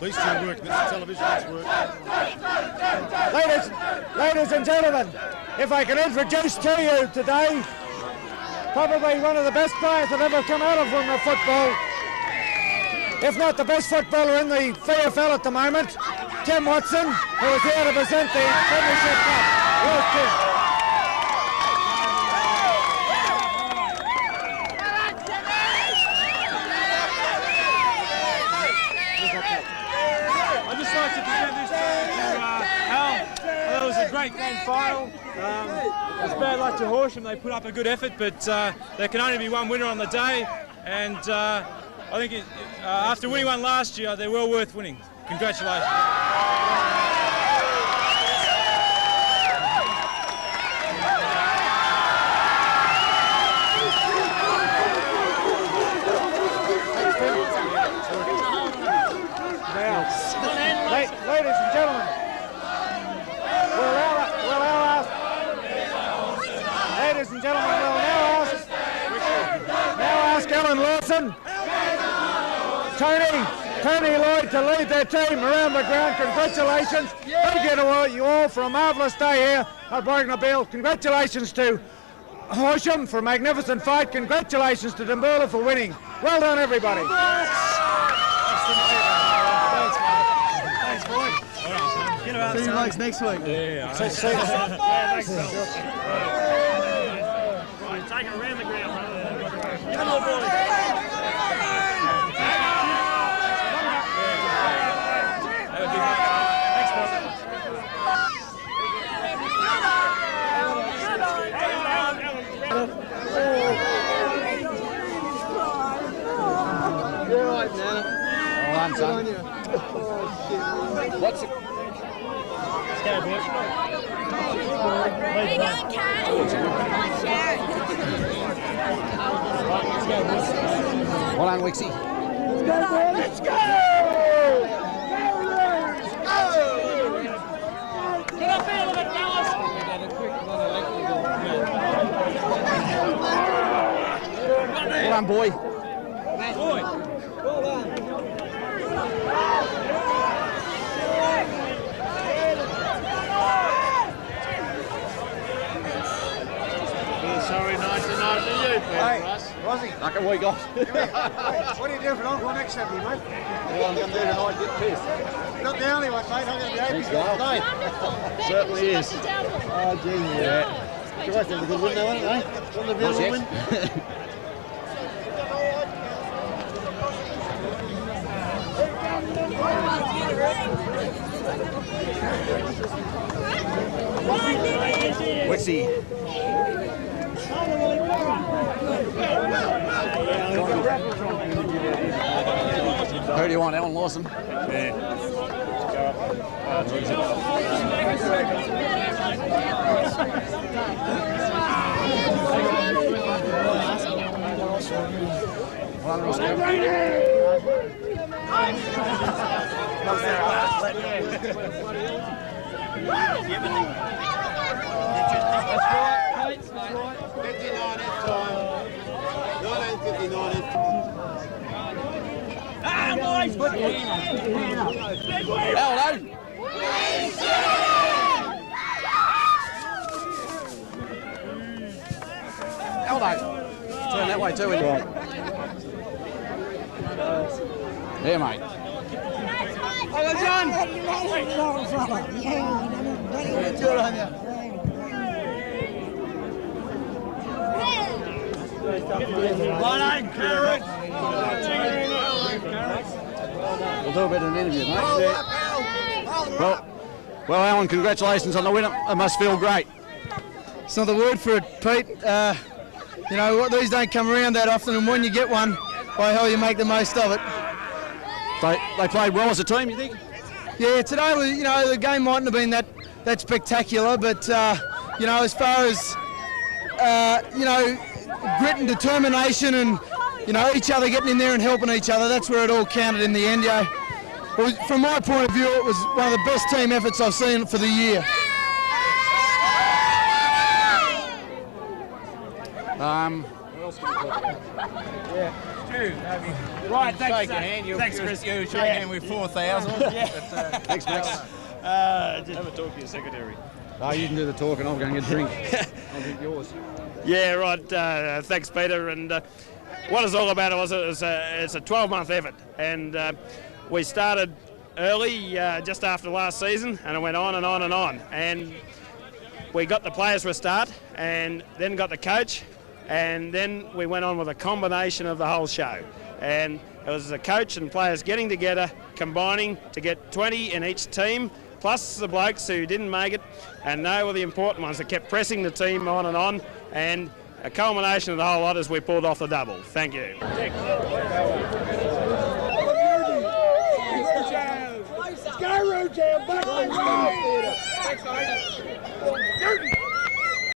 These two work, this is television, this work. Ladies and gentlemen, if I can introduce to you today, probably one of the best players that ever come out of Wimmera football, if not the best footballer in the VFL at the moment, Tim Watson, who is here to present the Premiership Cup. Well, Tim. I'd just like to present this to Al. It was a great grand final. It's bad luck to Horsham. They put up a good effort, but there can only be one winner on the day. And I think after winning one last year, they're well worth winning. Congratulations. Ladies and gentlemen, we'll now ask Alan Lawson, Tony Lloyd to lead their team around the ground. Congratulations. Thank you to you all for a marvellous day here at Warracknabeal. Congratulations to Horsham for a magnificent fight. Congratulations to Dimboola for winning. Well done, everybody. See you guys next week. Yeah. Thanks, right, take it around the ground, brother. Come on, boys. You're right, man. Well done, son. What's it? Let's go, boys. Where you going, Kat? Let's go, boys. Well done, Wixie. Let's go! Get up here, little fellas. Well done, boy. Boy. Well done. Sorry, nice to you, Hey, Rosie. Like a week off. What are you doing for Encore next Saturday, mate? Well, I'm going to do tonight, get pissed. Not the only one, mate. I'm going to be happy Thanks, Dale. today. Certainly is. Oh, gee, yeah. You guys have a good win, though, haven't they? Wasn't a beautiful win? Wixie. Who do you want, Alan Lawson? Elbow. Turn that way too, isn't it? There, mate. We'll do a bit of an interview, mate. Well, Alan, congratulations on the win. It must feel great. It's not the word for it, Pete. You know, these don't come around that often, and when you get one, by hell, you make the most of it. They played well as a team, you think? Yeah, today was, you know, the game mightn't have been that that's spectacular. But you know, as far as you know, grit and determination, and you know, each other getting in there and helping each other, that's where it all counted in the end. Yeah. From my point of view, it was one of the best team efforts I've seen for the year. What else can we talk about? Yeah. Stu, right, thanks. Shake your hand. Thanks, Chris. You shake hand with 4,000. Thanks, Max. Have a talk to your secretary. Oh, you can do the talking. I'll go and get a drink. I'll drink yours. Yeah, right. Thanks, Peter. And what it's all about it's a 12-month effort, and we started early, just after last season, and it went on and on and on. And we got the players for a start, and then got the coach, and then we went on with a combination of the whole show. And it was the coach and players getting together, combining to get 20 in each team, plus the blokes who didn't make it, and they were the important ones that kept pressing the team on, and a culmination of the whole lot as we pulled off the double. Thank you. Go, Root Jam! Back